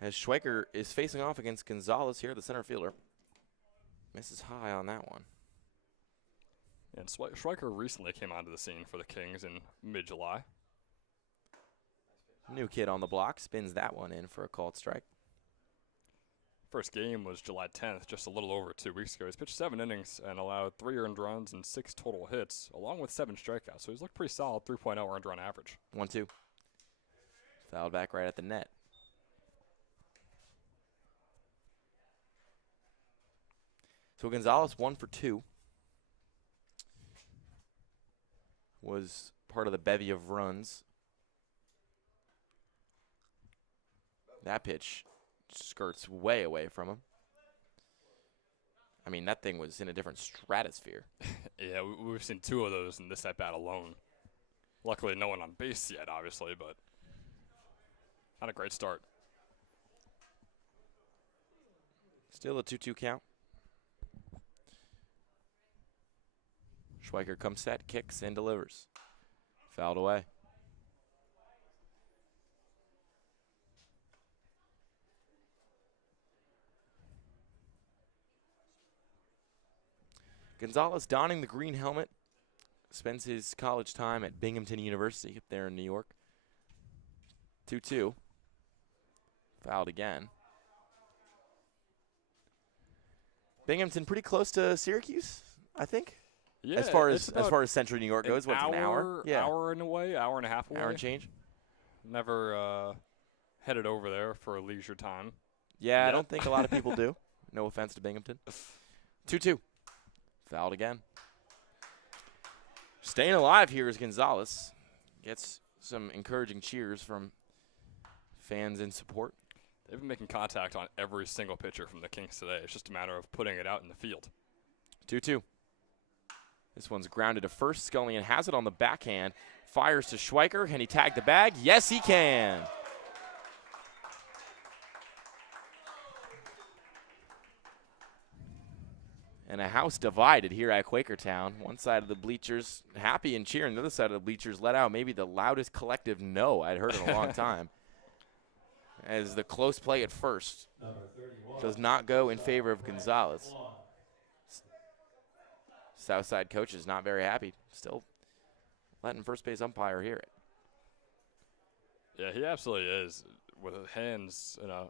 As Schweiker is facing off against Gonzalez here, the center fielder. Misses high on that one. And Schweiker recently came onto the scene for the Kings in mid-July. New kid on the block, spins that one in for a called strike. First game was July 10th, just a little over 2 weeks ago. He's pitched 7 innings and allowed 3 earned runs and 6 total hits, along with 7 strikeouts. So he's looked pretty solid, 3.0 earned run average. 1-2. Fouled back right at the net. So Gonzalez 1 for 2. Was part of the bevy of runs. That pitch skirts way away from him. I mean, that thing was in a different stratosphere. Yeah, we've seen 2 of those in this at-bat alone. Luckily, no one on base yet, obviously, but not a great start. Still a 2-2 count. Schweiker comes set, kicks, and delivers. Fouled away. Gonzalez donning the green helmet. Spends his college time at Binghamton University up there in New York. 2-2. Fouled again. Binghamton pretty close to Syracuse, I think. Yeah, as far as Central New York goes, what's an hour? Yeah, hour and away, hour and a half away. Hour and change. Never headed over there for a leisure time. Yeah, I don't think a lot of people do. No offense to Binghamton. 2-2. Fouled again. Staying alive here is Gonzalez. Gets some encouraging cheers from fans in support. They've been making contact on every single pitcher from the Kings today. It's just a matter of putting it out in the field. 2-2. This one's grounded to first. Scullion has it on the backhand. Fires to Schweiker. Can he tag the bag? Yes, he can. And a house divided here at Quakertown. One side of the bleachers happy and cheering. The other side of the bleachers let out maybe the loudest collective no I'd heard in a long time. As the close play at first does not go in favor of Gonzalez. Southside coach is not very happy. Still letting first base umpire hear it. Yeah, he absolutely is. With his hands in a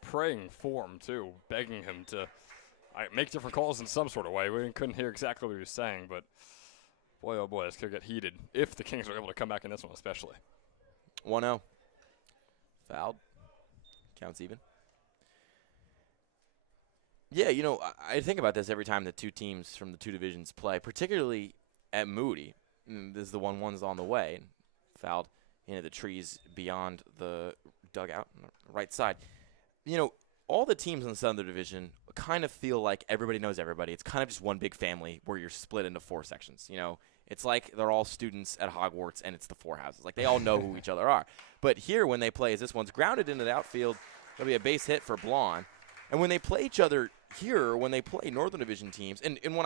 praying form, too, begging him to make different calls in some sort of way. We couldn't hear exactly what he was saying, but boy, oh boy, this could get heated if the Kings are able to come back in this one especially. 1-0. Fouled. Counts even. Yeah, you know, I think about this every time the 2 teams from the 2 divisions play, particularly at Moody. This is the 1-1's on the way. Fouled into the trees beyond the dugout on the right side. You know, all the teams in the Southern Division kind of feel like everybody knows everybody. It's kind of just one big family where you're split into 4 sections. You know, it's like they're all students at Hogwarts and it's the 4 houses. Like they all know who each other are. But here when they play, as this one's grounded into the outfield, there'll be a base hit for Blonde. And when they play each other here, when they play Northern Division teams, and when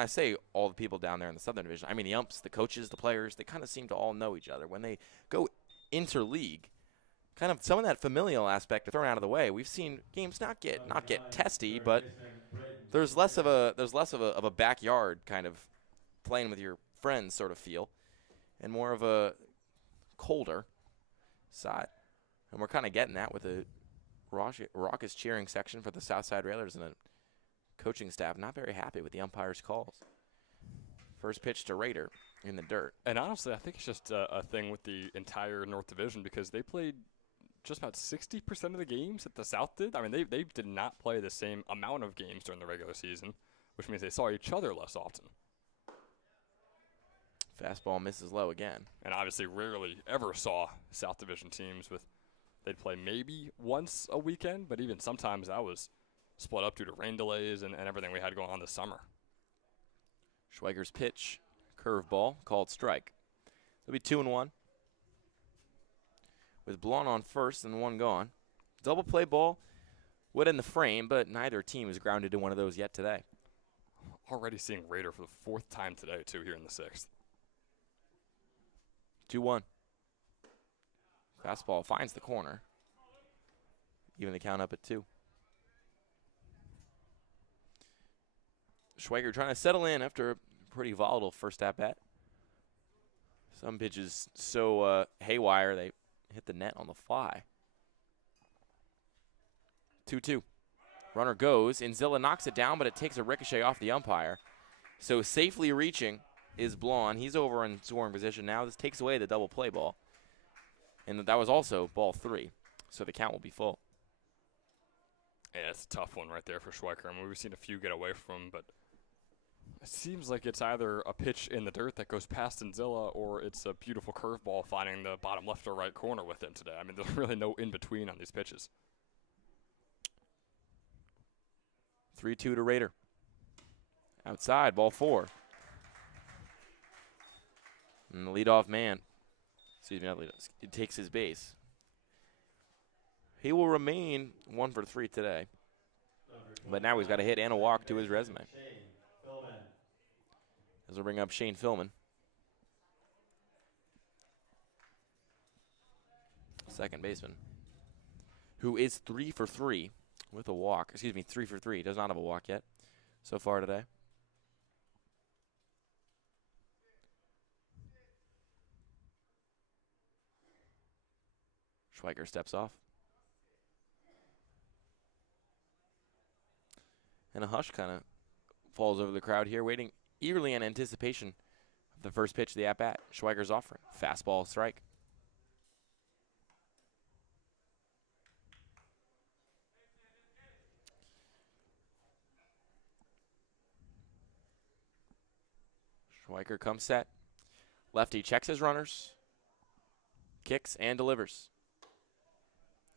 I say all the people down there in the Southern Division, I mean the umps, the coaches, the players, they kind of seem to all know each other. When they go interleague, kind of some of that familial aspect thrown out of the way. We've seen games not get testy, but there's less of a backyard kind of playing with your friends sort of feel, and more of a colder side. And we're kind of getting that with a raucous cheering section for the Southside Railers and a coaching staff not very happy with the umpire's calls. First pitch to Raider in the dirt. And honestly, I think it's just a thing with the entire North Division because they played just about 60% of the games that the South did. I mean, they did not play the same amount of games during the regular season, which means they saw each other less often. Fastball misses low again. And obviously rarely ever saw South Division teams with they'd play maybe once a weekend, but even sometimes that was split up due to rain delays and everything we had going on this summer. Schweiger's pitch curveball called strike. It'll be 2-1. With Blon on first and one gone. Double play ball would end the frame, but neither team has grounded to one of those yet today. Already seeing Raider for the 4th time today, too, here in the 6th. 2-1. Fastball finds the corner. Even the count up at 2. Schweiger trying to settle in after a pretty volatile first at-bat. Some pitches so haywire they hit the net on the fly. 2-2. Runner goes. Inzilla knocks it down, but it takes a ricochet off the umpire. So safely reaching is Blon. He's over in scoring position now. This takes away the double play ball. And that was also ball 3. So the count will be full. Yeah, it's a tough one right there for Schweiker. I mean, we've seen a few get away from him, but it seems like it's either a pitch in the dirt that goes past Inzilla or it's a beautiful curveball finding the bottom left or right corner with him today. I mean, there's really no in-between on these pitches. 3-2 to Raider. Outside, ball 4. And the leadoff man, excuse me, not leadoff, he takes his base. He will remain 1 for 3 today. But now he's got a hit and a walk to his resume. As we'll bring up Shane Philman. Second baseman. Who is 3 for 3 with a walk. Excuse me, 3 for 3. Does not have a walk yet so far today. Schweiger steps off. And a hush kind of falls over the crowd here, waiting eagerly in anticipation of the first pitch of the at-bat. Schweiger's offering. Fastball strike. Schweiger comes set. Lefty checks his runners. Kicks and delivers.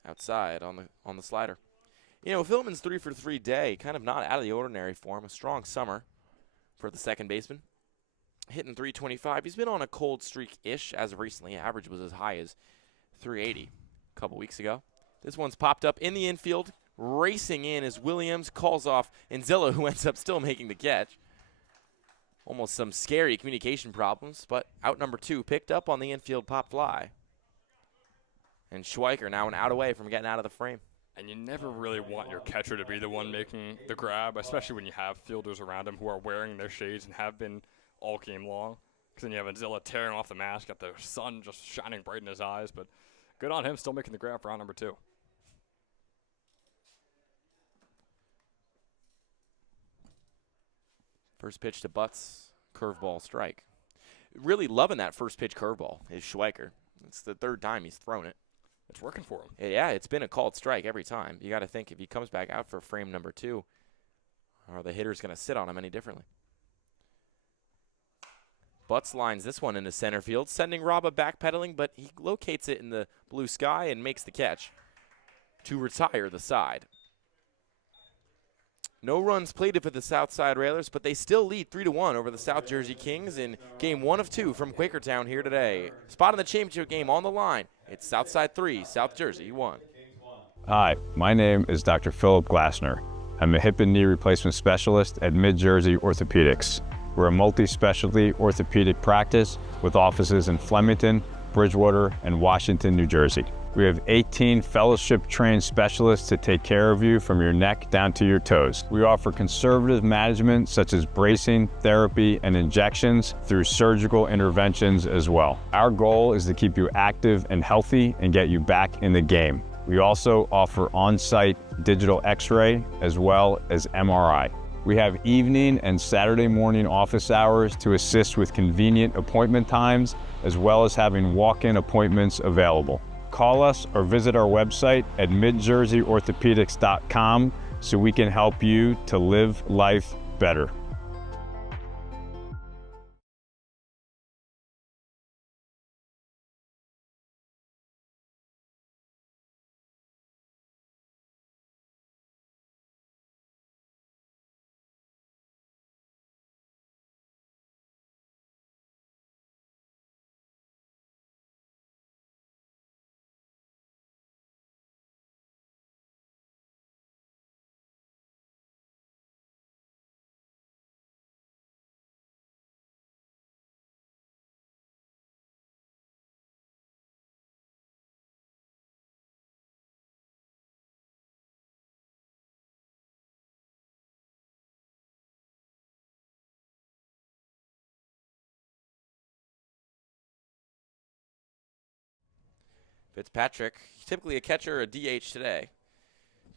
Outside on the slider. You know, Philman's 3 for 3 day, kind of not out of the ordinary for him. A strong summer for the second baseman. Hitting .325. He's been on a cold streak-ish as of recently. Average was as high as .380 a couple weeks ago. This one's popped up in the infield. Racing in as Williams calls off Inzilla, who ends up still making the catch. Almost some scary communication problems, but out number 2, picked up on the infield pop fly. And Schweiger now an out away from getting out of the frame. And you never really want your catcher to be the one making the grab, especially when you have fielders around him who are wearing their shades and have been all game long. Because then you have Inzilla tearing off the mask, got the sun just shining bright in his eyes. But good on him, still making the grab for round number 2. First pitch to Butts, curveball strike. Really loving that first pitch curveball is Schweiger. It's the 3rd time he's thrown it. It's working for him. Yeah, it's been a called strike every time. You got to think if he comes back out for frame number 2, are the hitters going to sit on him any differently? Butts lines this one into center field, sending Raba backpedaling, but he locates it in the blue sky and makes the catch to retire the side. No runs plated for the Southside Railers, but they still lead 3-1 over the South Jersey Kings in game 1 of 2 from Quakertown here today. Spot in the championship game on the line. It's Southside 3, South Jersey 1. Hi, my name is Dr. Philip Glassner. I'm a hip and knee replacement specialist at Mid-Jersey Orthopedics. We're a multi-specialty orthopedic practice with offices in Flemington, Bridgewater, and Washington, New Jersey. We have 18 fellowship-trained specialists to take care of you from your neck down to your toes. We offer conservative management such as bracing, therapy, and injections through surgical interventions as well. Our goal is to keep you active and healthy and get you back in the game. We also offer on-site digital x-ray as well as MRI. We have evening and Saturday morning office hours to assist with convenient appointment times, as well as having walk-in appointments available. Call us or visit our website at midjerseyorthopedics.com so we can help you to live life better. Fitzpatrick, typically a catcher, a DH today,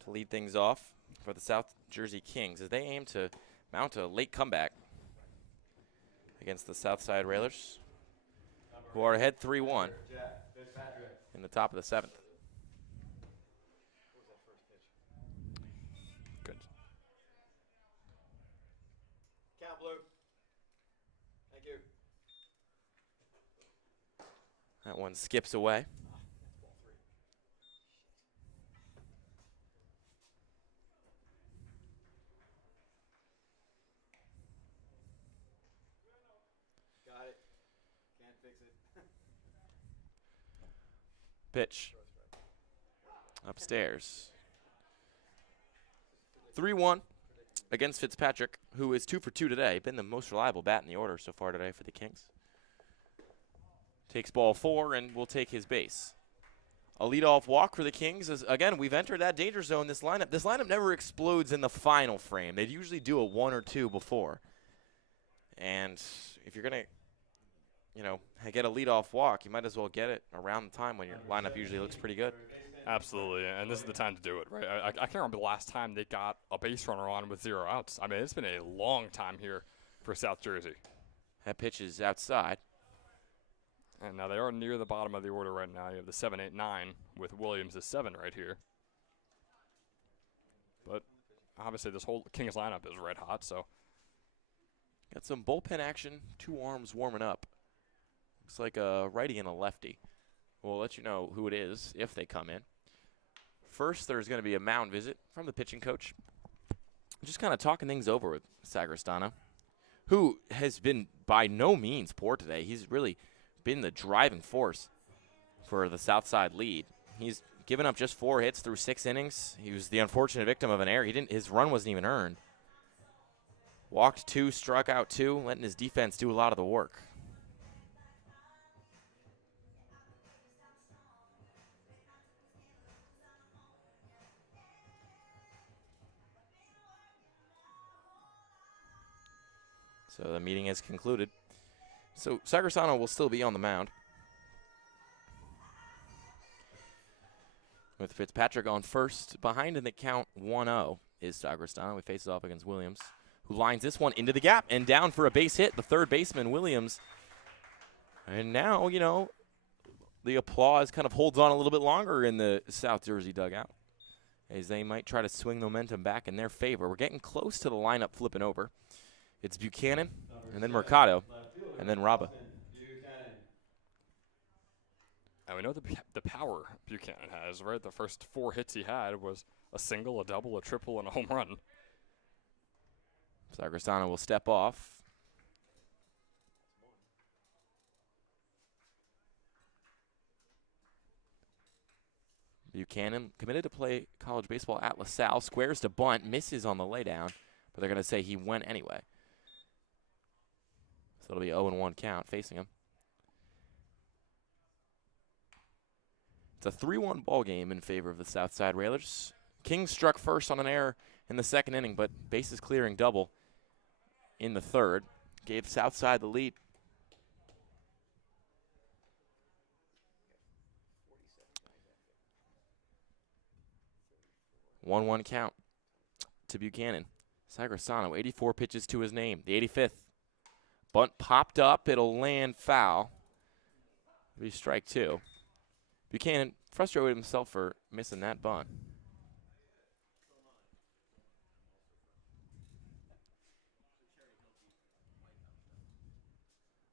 to lead things off for the South Jersey Kings as they aim to mount a late comeback against the Southside Railers, who are ahead 3-1 in the top of the 7th. Good. Count blue. Thank you. That one skips away. Got it. Can't fix it. Pitch. Upstairs. 3-1 against Fitzpatrick, who is 2 for 2 today. Been the most reliable bat in the order so far today for the Kings. Takes ball 4 and will take his base. A leadoff walk for the Kings. As again, we've entered that danger zone. This lineup never explodes in the final frame. They usually do a 1 or 2 before. And if you're going to, get a leadoff walk, you might as well get it around the time when your lineup usually looks pretty good. Absolutely, and this is the time to do it, right? I can't remember the last time they got a base runner on with 0 outs. I mean, it's been a long time here for South Jersey. That pitch is outside. And now they are near the bottom of the order right now. You have the 7, 8, 9 with Williams as 7 right here. But obviously this whole Kings lineup is red hot, so. Got some bullpen action, 2 arms warming up. Looks like a righty and a lefty. We'll let you know who it is if they come in. First, there's going to be a mound visit from the pitching coach. Just kind of talking things over with Sagristano, who has been by no means poor today. He's really been the driving force for the Southside lead. He's given up just 4 hits through 6 innings. He was the unfortunate victim of an error. His run wasn't even earned. Walked 2, struck out 2, letting his defense do a lot of the work. So the meeting is concluded. So Sagristano will still be on the mound, with Fitzpatrick on first. Behind in the count 1-0 is Sagristano. He faces off against Williams, who lines this one into the gap and down for a base hit. The third baseman, Williams. And now, the applause kind of holds on a little bit longer in the South Jersey dugout, as they might try to swing momentum back in their favor. We're getting close to the lineup flipping over. It's Buchanan, and then Mercado, and then Raba. And we know the power Buchanan has, right? The first 4 hits he had was a single, a double, a triple, and a home run. Sagristano will step off. Buchanan committed to play college baseball at LaSalle. Squares to bunt, misses on the laydown, but they're going to say he went anyway. So it'll be 0-1 count facing him. It's a 3-1 ball game in favor of the Southside Railers. Kings struck first on an error in the second inning, but bases clearing double in the third gave Southside the lead. One count to Buchanan. Sagristano, 84 pitches to his name. The 85th. Bunt popped up. It'll land foul. It'll be strike 2. Buchanan frustrated with himself for missing that bunt.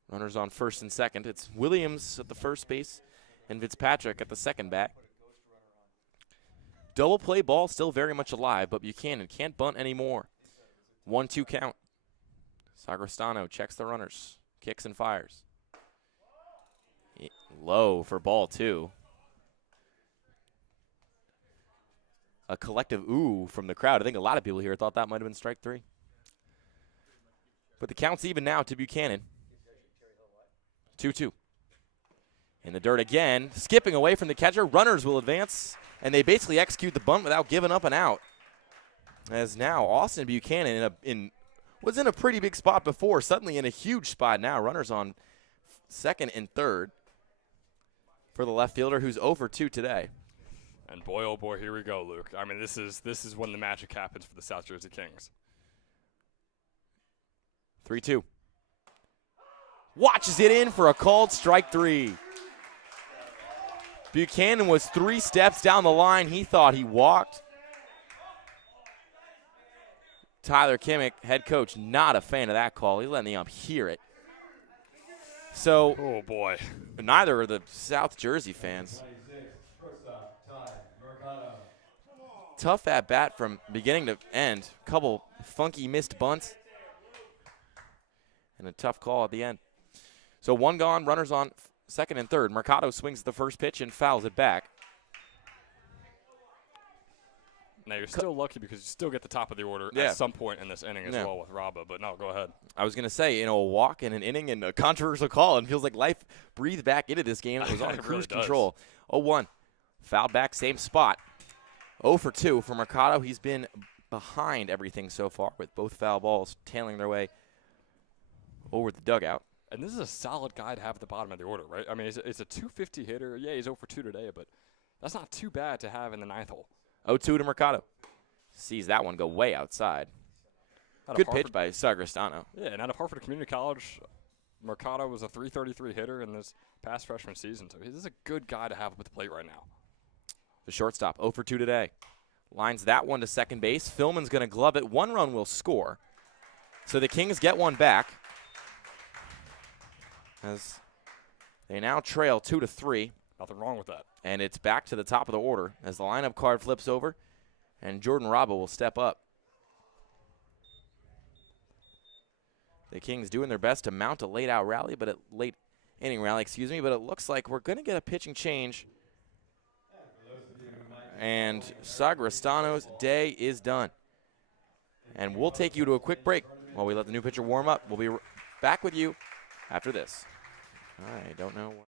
Runners on first and second. It's Williams at the first base and Fitzpatrick at the second bat. Double play ball still very much alive, but Buchanan can't bunt anymore. 1-2 count. Sagristano checks the runners, kicks and fires. Low for ball 2. A collective ooh from the crowd. I think a lot of people here thought that might have been strike 3. But the count's even now to Buchanan. 2-2. In the dirt again, skipping away from the catcher. Runners will advance, and they basically execute the bunt without giving up an out. As now Austin Buchanan was in a pretty big spot before, suddenly in a huge spot now. Runners on second and third for the left fielder, who's 0 for 2 today. And boy, oh boy, here we go, Luke. I mean, this is when the magic happens for the South Jersey Kings. 3-2. Watches it in for a called strike 3. Buchanan was 3 steps down the line. He thought he walked. Tyler Kimmick, head coach, not a fan of that call. He's letting the ump hear it. So, oh boy, neither are the South Jersey fans. Tough at bat from beginning to end. Couple funky missed bunts. And a tough call at the end. So 1 gone, runners on second and third. Mercado swings the first pitch and fouls it back. Now you're still lucky because you still get the top of the order Yeah. at some point in this inning as Yeah. well with Raba. But no, go ahead. I was going to say, a walk in an inning and a controversial call, and feels like life breathed back into this game. It was on It cruise really does. control. 0-1. Fouled back, same spot. 0 for 2 for Mercado. He's been behind everything so far with both foul balls tailing their way over the dugout. And this is a solid guy to have at the bottom of the order, right? I mean, it's a 250 hitter. Yeah, he's 0 for 2 today, but that's not too bad to have in the 9th hole. 0-2 to Mercado. Sees that one go way outside. Good pitch by Sagristano. Yeah, and out of Hartford Community College, Mercado was a 333 hitter in this past freshman season. So this is a good guy to have up at the plate right now. The shortstop, 0 for 2 today. Lines that one to second base. Philman's going to glove it. 1 run will score. So the Kings get one back, as they now trail 2-3. Nothing wrong with that. And it's back to the top of the order as the lineup card flips over, and Jordan Raba will step up. The Kings doing their best to mount a late inning rally, but it looks like we're going to get a pitching change. And Sagristano's day is done. And we'll take you to a quick break while we let the new pitcher warm up. We'll be back with you after this. I don't know what.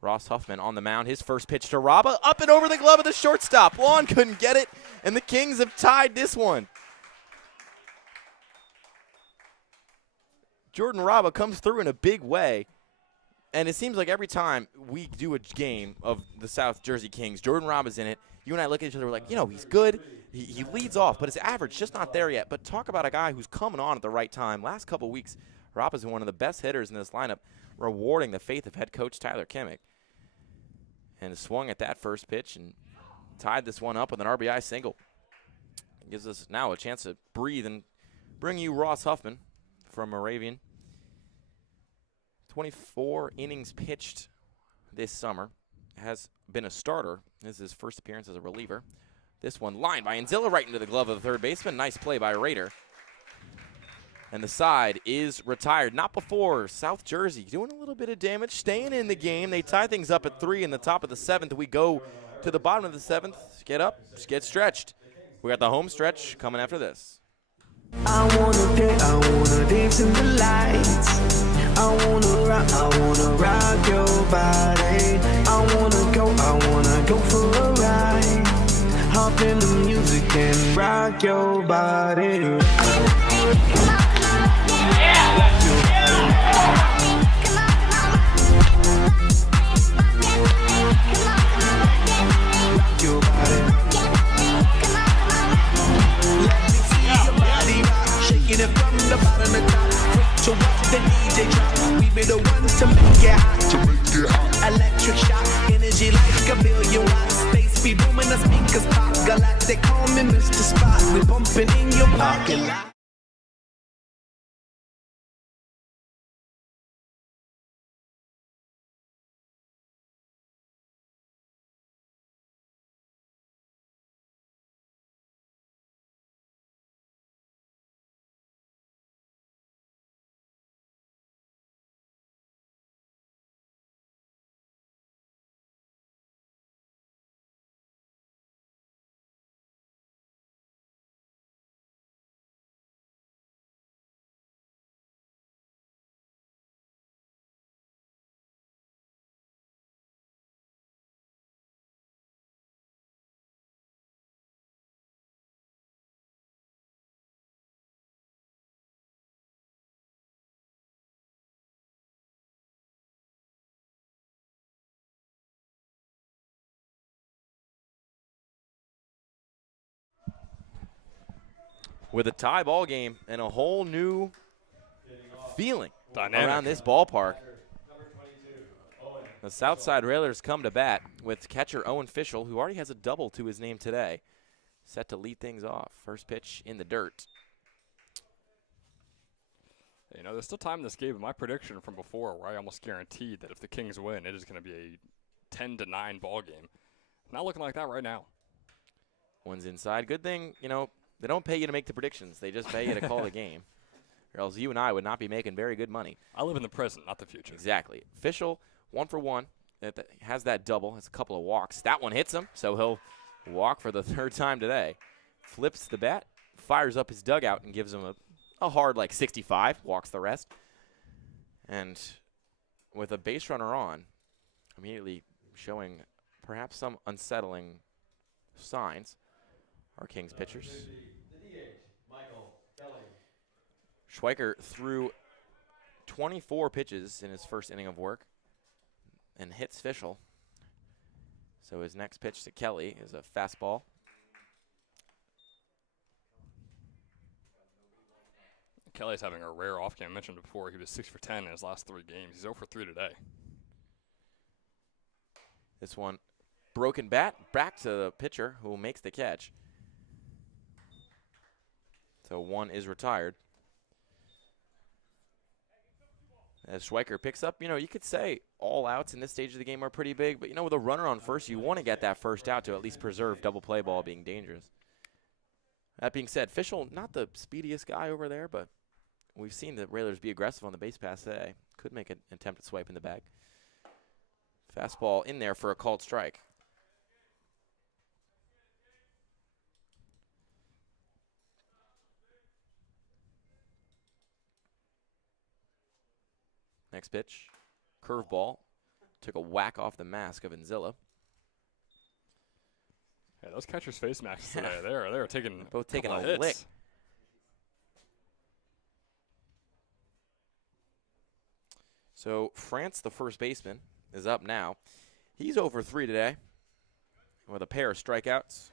Ross Huffman on the mound. His first pitch to Raba, up and over the glove of the shortstop. Lawn couldn't get it, and the Kings have tied this one. Jordan Raba comes through in a big way, and it seems like every time we do a game of the South Jersey Kings, Jordan Raba's in it. You and I look at each other, we're like, he's good. He leads off, but his average just not there yet. But talk about a guy who's coming on at the right time. Last couple of weeks, Raba's been one of the best hitters in this lineup, rewarding the faith of head coach Tyler Kimmick. And swung at that first pitch and tied this one up with an RBI single. It gives us now a chance to breathe and bring you Ross Huffman from Moravian. 24 innings pitched this summer. Has been a starter. This is his first appearance as a reliever. This one lined by Anzilla right into the glove of the third baseman. Nice play by Rader. And the side is retired. Not before South Jersey doing a little bit of damage, staying in the game. They tie things up at 3 in the top of the 7th. We go to the bottom of the 7th. Get up, get stretched. We got the home stretch coming after this. I wanna dance in the lights. I wanna rock your body. I wanna go for a ride. Hop in the music and rock your body. Shaking it from the bottom to top. So watch the DJ drop. We be the ones to make it hot. Electric shock, energy like a billion watts. Space be booming, the speakers pop. Galactic, call me Mr. Spot. We bumping in your parking lot. With a tie ball game and a whole new feeling Dynamic around this ballpark. The Southside Railers come to bat with catcher Owen Fischel, who already has a double to his name today, set to lead things off. First pitch in the dirt. There's still time in this game. My prediction from before, where I almost guaranteed that if the Kings win, it is going to be a 10-9 ball game. Not looking like that right now. One's inside. Good thing, they don't pay you to make the predictions. They just pay you to call the game. Or else you and I would not be making very good money. I live in the present, not the future. Exactly. Fischel, 1 for 1. Has that double. Has a couple of walks. That one hits him, so he'll walk for the 3rd time today. Flips the bat, fires up his dugout, and gives him a hard, 65. Walks the rest. And with a base runner on, immediately showing perhaps some unsettling signs, our Kings pitchers. Schweiker threw 24 pitches in his first inning of work and hits Fischel. So his next pitch to Kelly is a fastball. Kelly's having a rare off game. I mentioned before he was 6 for 10 in his last 3 games. He's 0 for 3 today. This one, broken bat, back to the pitcher who makes the catch. So 1 is retired. As Schweiker picks up, you could say all outs in this stage of the game are pretty big, but with a runner on first, you want to get that first out to at least preserve double play ball being dangerous. That being said, Fischel, not the speediest guy over there, but we've seen the Railers be aggressive on the base pass today. Could make an attempt at swipe in the bag. Fastball in there for a called strike. Next pitch, curveball, Took a whack off the mask of Enzilla. Yeah, those catchers' face masks today, they're taking both taking a hits. lick. So France, the first baseman, is up now. He's over 3 today with a pair of strikeouts.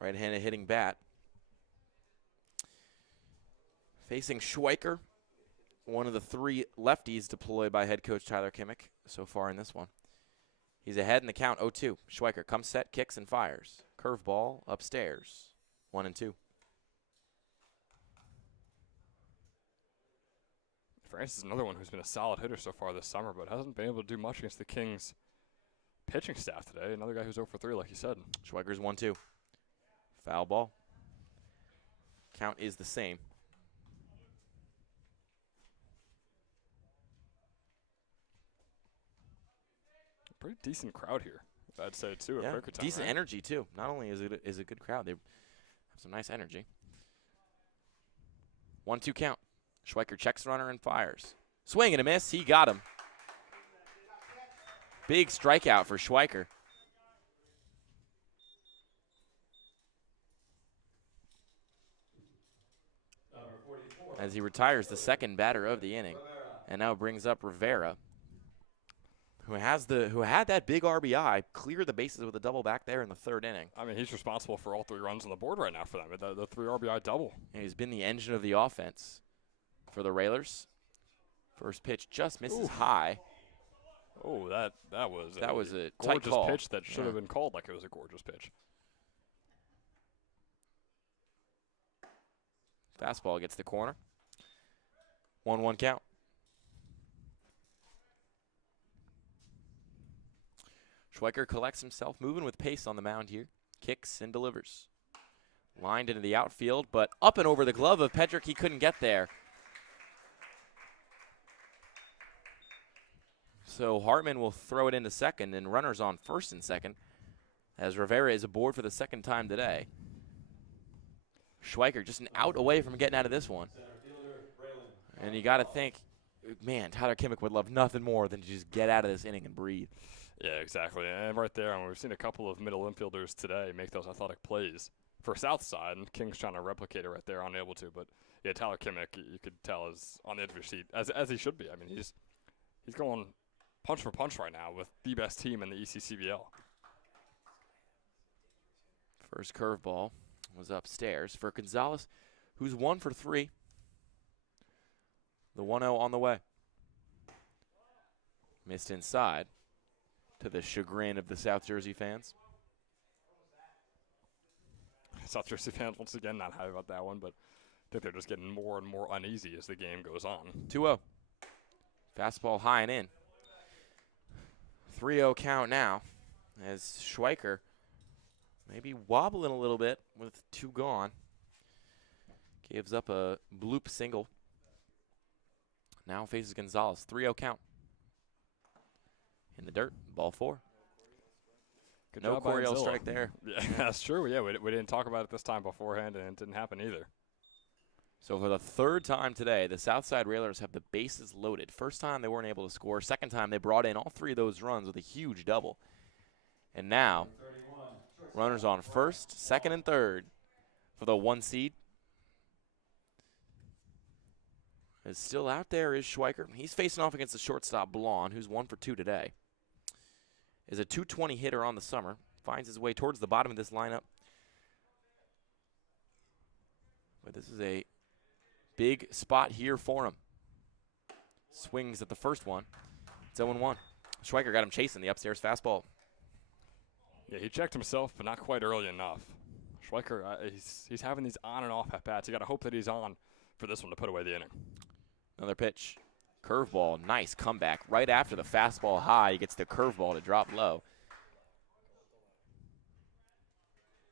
Right-handed hitting bat. Facing Schweiker, one of the 3 lefties deployed by head coach Tyler Kimmick so far in this one. He's ahead in the count, 0-2. Schweiker comes set, kicks, and fires. Curveball upstairs, 1-2. France is another one who's been a solid hitter so far this summer, but hasn't been able to do much against the Kings pitching staff today. Another guy who's 0 for 3, like you said. Schweiker's 1-2. Foul ball. Count is the same. Pretty decent crowd here, I'd say, too, at Yeah, Quakertown, decent right? energy, too. Not only is it a good crowd, they have some nice energy. 1-2 count. Schweiker checks runner and fires. Swing and a miss. He got him. Big strikeout for Schweiker. As he retires the second batter of the inning, and now brings up Rivera, who had that big RBI, clear the bases with a double back there in the 3rd inning. I mean, he's responsible for all 3 runs on the board right now for them, the 3 RBI double. And he's been the engine of the offense for the Railers. First pitch just misses high. Oh, that was a tight gorgeous call. pitch that should have been called like it was a gorgeous pitch. Fastball gets the corner. 1-1 count. Schweiker collects himself, moving with pace on the mound here. Kicks and delivers. Lined into the outfield, but up and over the glove of Pedrick. He couldn't get there. So Hartman will throw it into second, and runners on first and second, as Rivera is aboard for the 2nd time today. Schweiker just an out away from getting out of this one. And you got to think, man, Tyler Kimmick would love nothing more than to just get out of this inning and breathe. Yeah, exactly. And right there, we've seen a couple of middle infielders today make those athletic plays for Southside, and King's trying to replicate it right there, unable to. But yeah, Tyler Kimmick, you could tell, is on the edge of his seat, as he should be. I mean, he's going punch for punch right now with the best team in the ECCBL. First curveball was upstairs for Gonzalez, who's 1 for 3. The 1-0 on the way. Missed inside, to the chagrin of the South Jersey fans. South Jersey fans, once again, not happy about that one, but I think they're just getting more and more uneasy as the game goes on. 2-0. Fastball high and in. 3-0 count now, as Schweiker maybe wobbling a little bit with 2 gone. Gives up a bloop single. Now faces Gonzalez. 3-0 count. In the dirt, ball 4. Good No job by Coryell Enzilla. strike there. Yeah, that's true. Yeah, we didn't talk about it this time beforehand, and it didn't happen either. So for the 3rd time today, the Southside Railers have the bases loaded. First time they weren't able to score. Second time they brought in all 3 of those runs with a huge double. And now, runners on first, second, and third for the 1 seed. Is still out there is Schweiker. He's facing off against the shortstop Blonde, who's 1 for 2 today. Is a .220 hitter on the summer. Finds his way towards the bottom of this lineup. But this is a big spot here for him. Swings at the first one. It's 0-1. Schweiker got him chasing the upstairs fastball. Yeah, he checked himself, but not quite early enough. Schweiker, he's having these on and off at-bats. You got to hope that he's on for this one to put away the inning. Another pitch. Curveball, nice comeback. Right after the fastball high, he gets the curveball to drop low.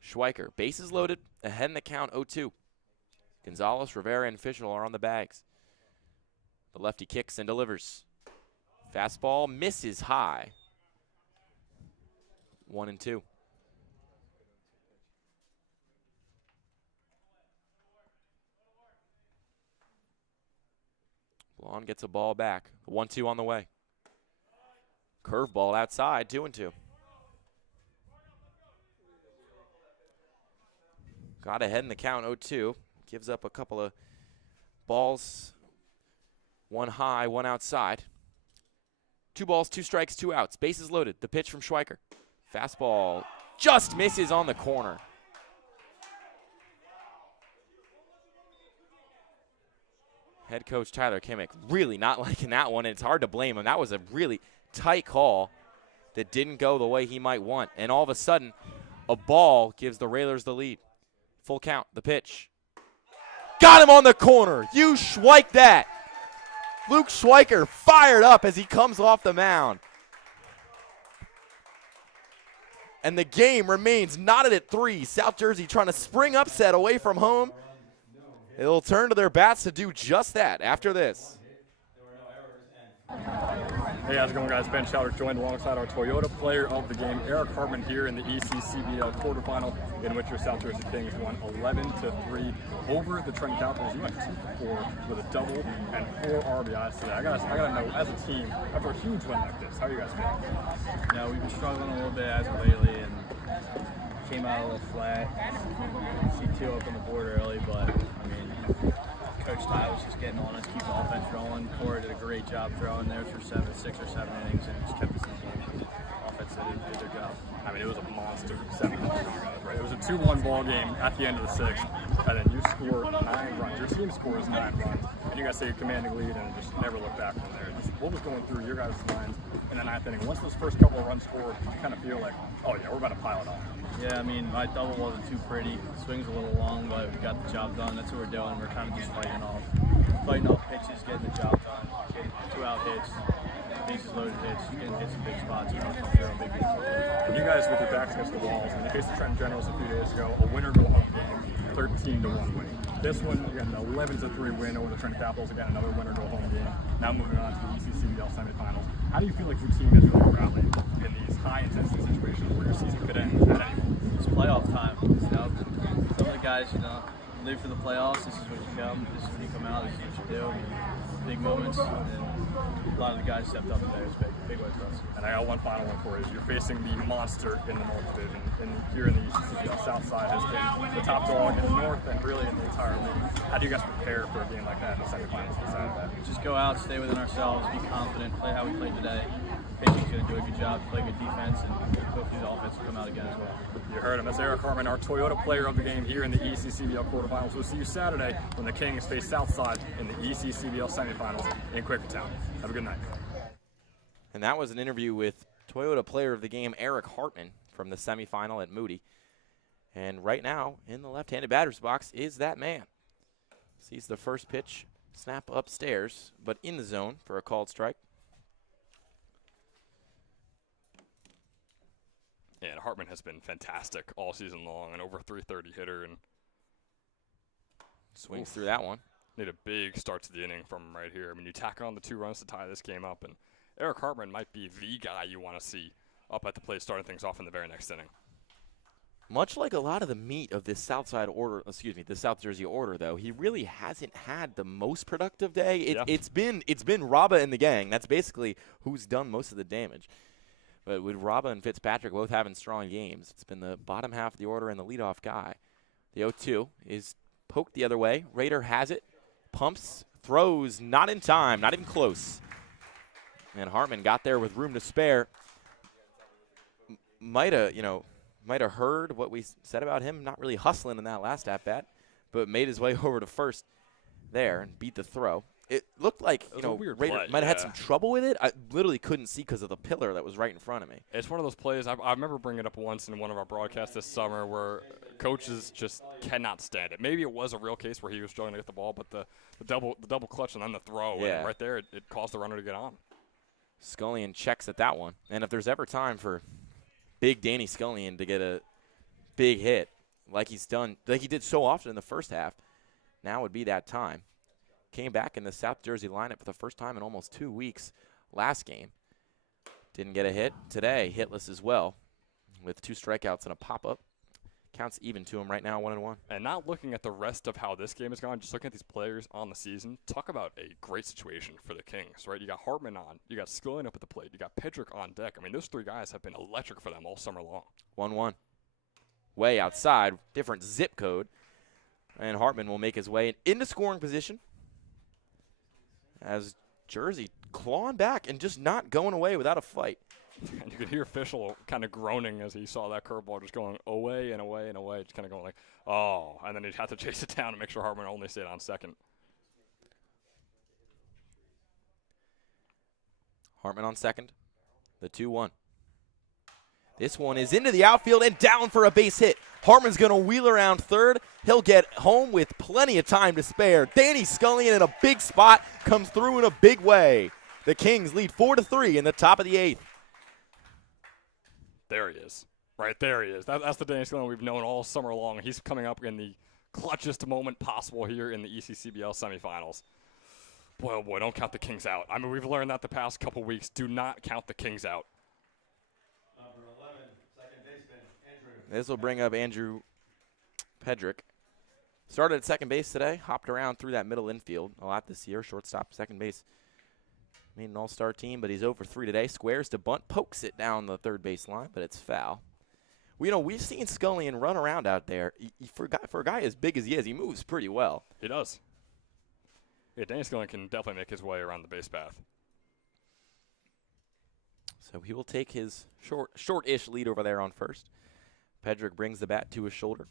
Schweiker, bases loaded, ahead in the count, 0-2. Gonzalez, Rivera, and Fischel are on the bags. The lefty kicks and delivers. Fastball misses high. 1-2. Blonde gets a ball back. 1-2 on the way. Curveball outside, 2-2. Got ahead in the count, 0-2. Gives up a couple of balls. One high, one outside. 2 balls, 2 strikes, 2 outs. Bases loaded. The pitch from Schweiker. Fastball just misses on the corner. Head coach Tyler Kimmick really not liking that one, and it's hard to blame him. That was a really tight call that didn't go the way he might want. And all of a sudden, a ball gives the Railers the lead. Full count, the pitch. Got him on the corner. You Schweik that. Luke Schweiker fired up as he comes off the mound. And the game remains knotted at 3. South Jersey trying to spring upset away from home. They'll turn to their bats to do just that after this. Hey, how's it going, guys? Ben Schauder joined alongside our Toyota player of the game, Eric Hartman, here in the ECCBL quarterfinal, in which your South Jersey Kings won 11-3 over the Trenton Falcons. You went 2-for-4 with a double and 4 RBIs today. I gotta know, as a team, after a huge win like this, how are you guys feeling? You know, we've been struggling a little bit as of lately and came out a little flat. C2 up on the board early, but I mean, Coach Ty was just getting on us, keep the offense rolling. Cora did a great job throwing there through 6 or 7 innings and just kept us in the game. Offense did their job. I mean, it was a monster 7 right? It was a 2-1 ball game at the end of the 6th, and then you score 9 runs. Your team scores 9 runs, and you guys take a commanding lead and just never look back from there. Just what was going through your guys' minds in the 9th inning? Once those first couple of runs scored, you kind of feel like, oh yeah, we're about to pile it on. Yeah, I mean, my double wasn't too pretty. Swing's a little long, but we got the job done. That's what we're doing. We're kind of just fighting off pitches, getting the job done, getting 2 out hits, bases loaded hits, getting hits in big spots. You know, come through on big hits. And you guys, with your backs against the walls, in the case of Trenton Generals a few days ago, a winner go home game, 13-1 win. This one, you got an 11-3 win over the Trenton Capitals. Again, another winner go home game. Now moving on to the ECCBL semifinals. How do you feel like your team has really rallied in these high-intensity situations where your season could end at any moment? It's playoff time. You know, some of the guys, you know, live for the playoffs. This is when you come. This is when you come out. This is what you do. Big moments. And a lot of the guys stepped up today. It was big win for us. And I got one final one for you. You're facing the monster in the North Division. Here in the ECCBL, Southside has been the top dog in the North and really in the entire league. How do you guys prepare for a game like that in the semifinals beside that? Just go out, stay within ourselves, be confident, play how we played today. Pitching's going to do a good job, play good defense, and hopefully the offense will come out again as well. You heard him. That's Eric Hartman, our Toyota player of the game here in the ECCBL quarterfinals. We'll see you Saturday when the Kings face Southside in the ECCBL semifinals in Quakertown. Have a good night. And that was an interview with Toyota player of the game, Eric Hartman, from the semifinal at Moody. And right now, in the left-handed batter's box is that man. Sees the first pitch snap upstairs, but in the zone for a called strike. Yeah, and Hartman has been fantastic all season long, an over 330 hitter, and swings through that one. Need a big start to the inning from him right here. I mean, you tack on the 2 runs to tie this game up, and Eric Hartman might be the guy you want to see up at the plate starting things off in the very next inning. Much like a lot of the meat of this Southside order, the South Jersey order, though, he really hasn't had the most productive day. It's been Raba and the gang. That's basically who's done most of the damage. But with Raba and Fitzpatrick both having strong games, it's been the bottom half of the order and the leadoff guy. The 0-2 is poked the other way. Raider has it, pumps, throws, not in time, not even close. And Hartman got there with room to spare. Might have heard what we said about him, not really hustling in that last at-bat, but made his way over to first there and beat the throw. It looked like, Raider might have had some trouble with it. I literally couldn't see because of the pillar that was right in front of me. It's one of those plays, I remember bringing it up once in one of our broadcasts this summer where coaches just cannot stand it. Maybe it was a real case where he was struggling to get the ball, but the double clutch and then the throw, and right there, it caused the runner to get on. Scullion checks at that one. And if there's ever time for big Danny Scullion to get a big hit like he did so often in the first half, now would be that time. Came back in the South Jersey lineup for the first time in almost 2 weeks last game. Didn't get a hit. Today, hitless as well with 2 strikeouts and a pop-up. Counts even to him right now, 1-1. And not looking at the rest of how this game has gone, just looking at these players on the season, talk about a great situation for the Kings, right? You got Hartman on, you got Skilling up at the plate, you got Pedrick on deck. I mean, those three guys have been electric for them all summer long. 1-1. Way outside, different zip code. And Hartman will make his way into scoring position as Jersey clawing back and just not going away without a fight. And you could hear Fischel kind of groaning as he saw that curveball just going away and away and away, just kind of going like, oh, and then he'd have to chase it down to make sure Hartman only stayed on second. Hartman on second, the 2-1. This one is into the outfield and down for a base hit. Hartman's going to wheel around third. He'll get home with plenty of time to spare. Danny Scullion in a big spot comes through in a big way. The Kings lead 4-3 in the top of the 8th. There he is. Right there he is. That's the Danny Scullion we've known all summer long. He's coming up in the clutchest moment possible here in the ECCBL semifinals. Boy, oh boy, don't count the Kings out. I mean, we've learned that the past couple weeks. Do not count the Kings out. Number 11, second baseman, Andrew. This will bring up Andrew Pedrick. Started at second base today, hopped around through that middle infield a lot this year, shortstop, second base. Made an all-star team, but he's 0 for 3 today. Squares to bunt, pokes it down the third base line, but it's foul. Well, you know, we've seen Scullion run around out there. For a guy as big as he is, he moves pretty well. He does. Yeah, Danny Scullion can definitely make his way around the base path. So he will take his short-ish lead over there on first. Pedrick brings the bat to his shoulder.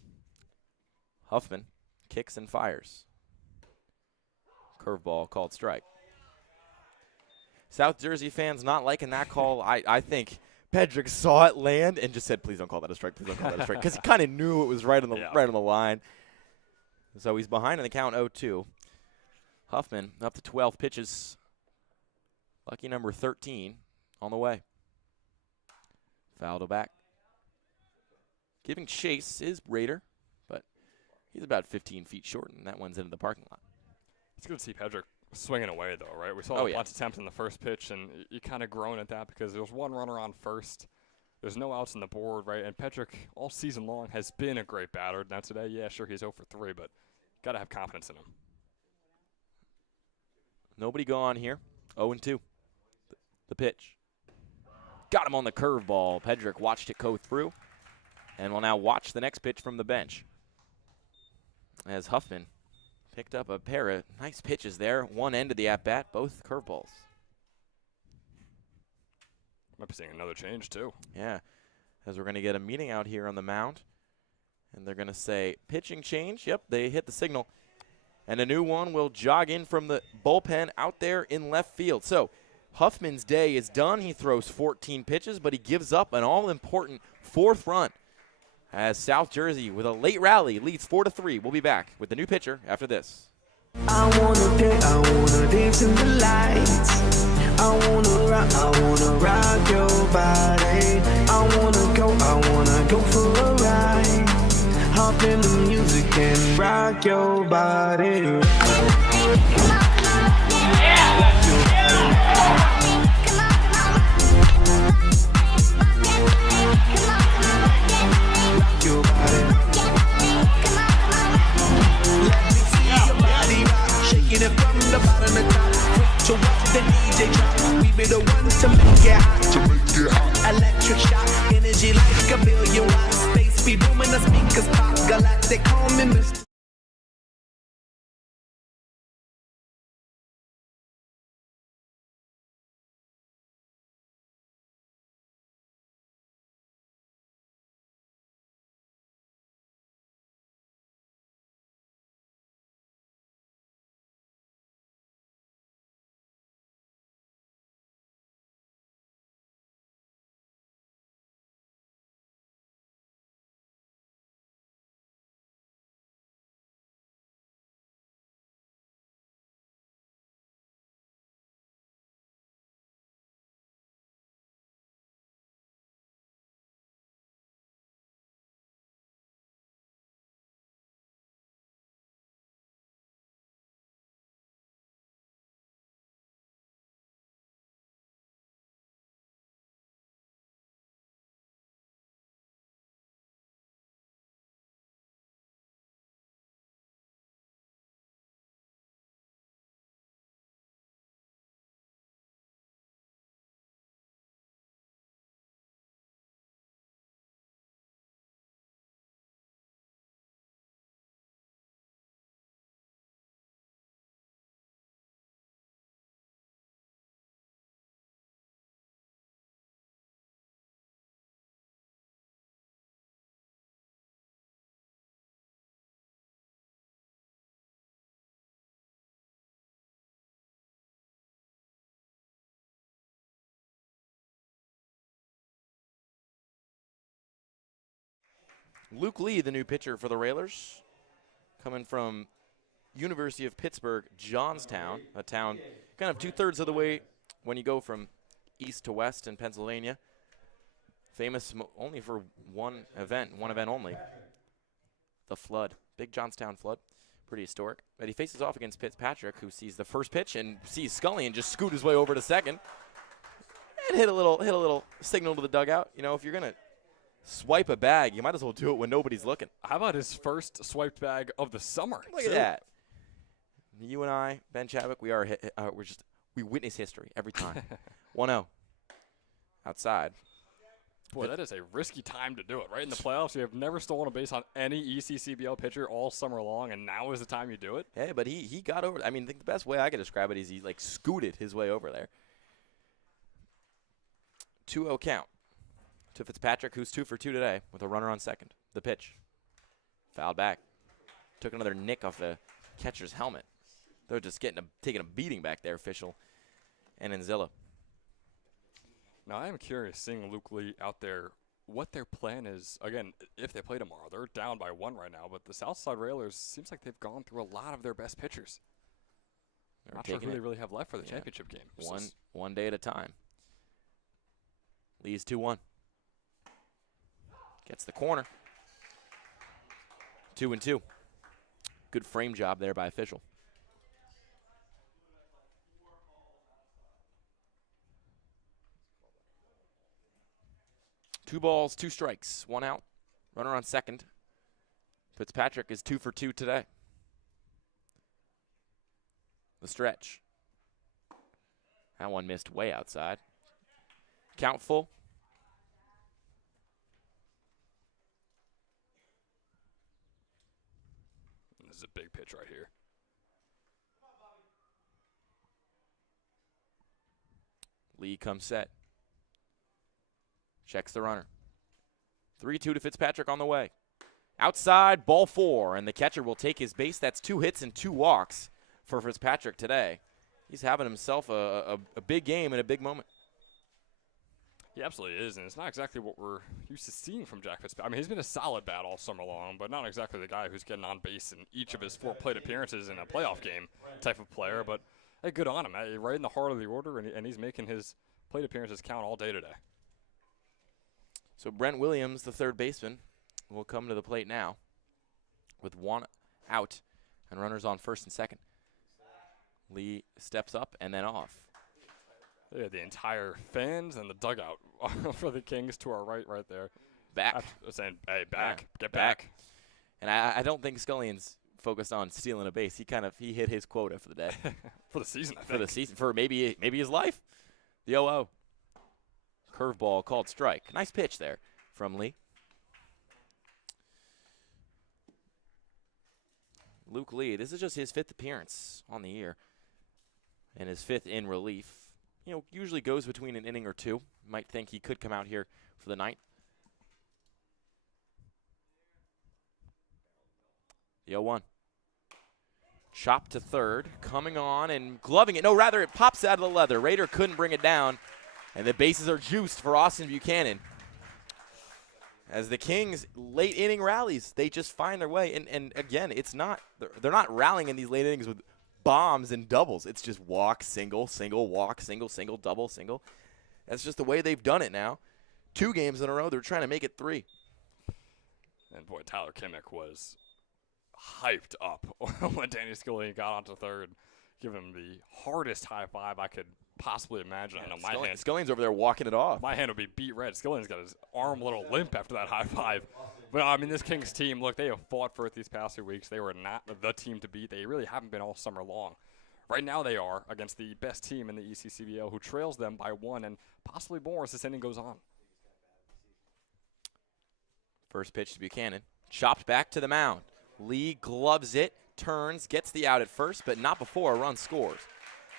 Huffman kicks and fires. Curveball called strike. South Jersey fans not liking that call. I think Pedrick saw it land and just said, please don't call that a strike, please don't call that a strike, because he kind of knew it was right on the line. So he's behind in the count 0-2. Huffman up to 12 pitches. Lucky number 13 on the way. Foul to back. Giving chase is Raider, but he's about 15 feet short, and that one's into the parking lot. It's good to see Pedrick swinging away, though, right? We saw a bunch of attempts in the first pitch, and you kind of groan at that because there was one runner on first. There's no outs on the board, right? And Pedrick, all season long, has been a great batter. Now today, yeah, sure, he's 0 for 3, but got to have confidence in him. Nobody gone here. 0-2. The pitch. Got him on the curveball. Pedrick watched it go through, and will now watch the next pitch from the bench. As Huffman picked up a pair of nice pitches there. One end of the at-bat, both curveballs. Might be seeing another change, too. Yeah, as we're going to get a meeting out here on the mound, and they're going to say, pitching change. Yep, they hit the signal. And a new one will jog in from the bullpen out there in left field. So Huffman's day is done. He throws 14 pitches, but he gives up an all-important 4th run. As South Jersey, with a late rally, leads 4-3. We'll be back with the new pitcher after this. I wanna dance in the lights. I wanna rock your body. I wanna go for a ride. Hop in the music and rock your body. Your body. Let me see your body rock, shaking it from the bottom to top. Quick to watch the DJ drop. We be the ones to make it hot. Electric shock, energy like a billion watts. Space be booming, the speakers pop. Galactic, call me Mr. Luke Lee, the new pitcher for the Railers, coming from University of Pittsburgh, Johnstown, a town kind of 2/3 of the way when you go from east to west in Pennsylvania. Famous only for one event only. The flood. Big Johnstown flood. Pretty historic. But he faces off against Fitzpatrick, who sees the first pitch and sees Scullion just scoot his way over to second and hit a little signal to the dugout. You know, if you're going to swipe a bag, you might as well do it when nobody's looking. How about his first swiped bag of the summer? Look at that. You and I, Ben Chadwick, we witness history every time. 1-0. Outside. Boy, that is a risky time to do it, right? In the playoffs, you have never stolen a base on any ECCBL pitcher all summer long, and now is the time you do it? Hey, but he got over. I mean, the best way I could describe it is he, like, scooted his way over there. 2-0 count to Fitzpatrick, who's 2 for 2 today with a runner on second. The pitch. Fouled back. Took another nick off the catcher's helmet. They're just taking a beating back there, Fischel and Enzilla. Now, I am curious, seeing Luke Lee out there, what their plan is. Again, if they play tomorrow, they're down by 1 right now, but the Southside Railers seems like they've gone through a lot of their best pitchers. Not sure who they really have left for the championship game. One day at a time. Lee's 2-1. Gets the corner. 2-2. Good frame job there by Fischel. 2 balls, 2 strikes, 1 out. Runner on second. Fitzpatrick is 2 for 2 today. The stretch. That one missed way outside. Count full. This is a big pitch right here. Lee comes set. Checks the runner. 3-2 to Fitzpatrick on the way. Outside, ball 4, and the catcher will take his base. That's 2 hits and 2 walks for Fitzpatrick today. He's having himself a big game and a big moment. He absolutely is, and it's not exactly what we're used to seeing from Jack Fitzpatrick. I mean, he's been a solid bat all summer long, but not exactly the guy who's getting on base in each of his 4 plate appearances in a playoff game type of player. But hey, good on him. Right in the heart of the order, and he's making his plate appearances count all day today. So Brent Williams, the third baseman, will come to the plate now with 1 out and runners on first and second. Lee steps up and then off. Yeah, the entire fans and the dugout for the Kings to our right there. Back. Saying, hey, back. Get back. And I don't think Scullion's focused on stealing a base. He hit his quota for the day. For the season, I think. For the season, for maybe his life. The 0-0. Curveball called strike. Nice pitch there from Lee. Luke Lee, this is just his 5th appearance on the year and his 5th in relief. You know, usually goes between an inning or 2. Might think he could come out here for the 9th. The 0-1. Chop to third, coming on and gloving it. No, rather it pops out of the leather. Rader couldn't bring it down. And the bases are juiced for Austin Buchanan. As the Kings late inning rallies, they just find their way. And again, they're not rallying in these late innings with bombs and doubles. It's just walk, single, single, walk, single, single, double, single. That's just the way they've done it now. 2 games in a row, they're trying to make it 3. And boy, Tyler Kimmick was hyped up when Danny Scullion got onto third, giving him the hardest high five I could possibly imagine. Yeah, I know my hand. Scullion's over there walking it off. My hand would be beat red. Scullion's got his arm a little limp after that high five. But I mean, this Kings team, look, they have fought for it these past 2 weeks. They were not the team to beat. They really haven't been all summer long. Right now they are against the best team in the ECCBL, who trails them by 1 and possibly more as this inning goes on. First pitch to Buchanan. Chopped back to the mound. Lee gloves it, turns, gets the out at first, but not before a run scores.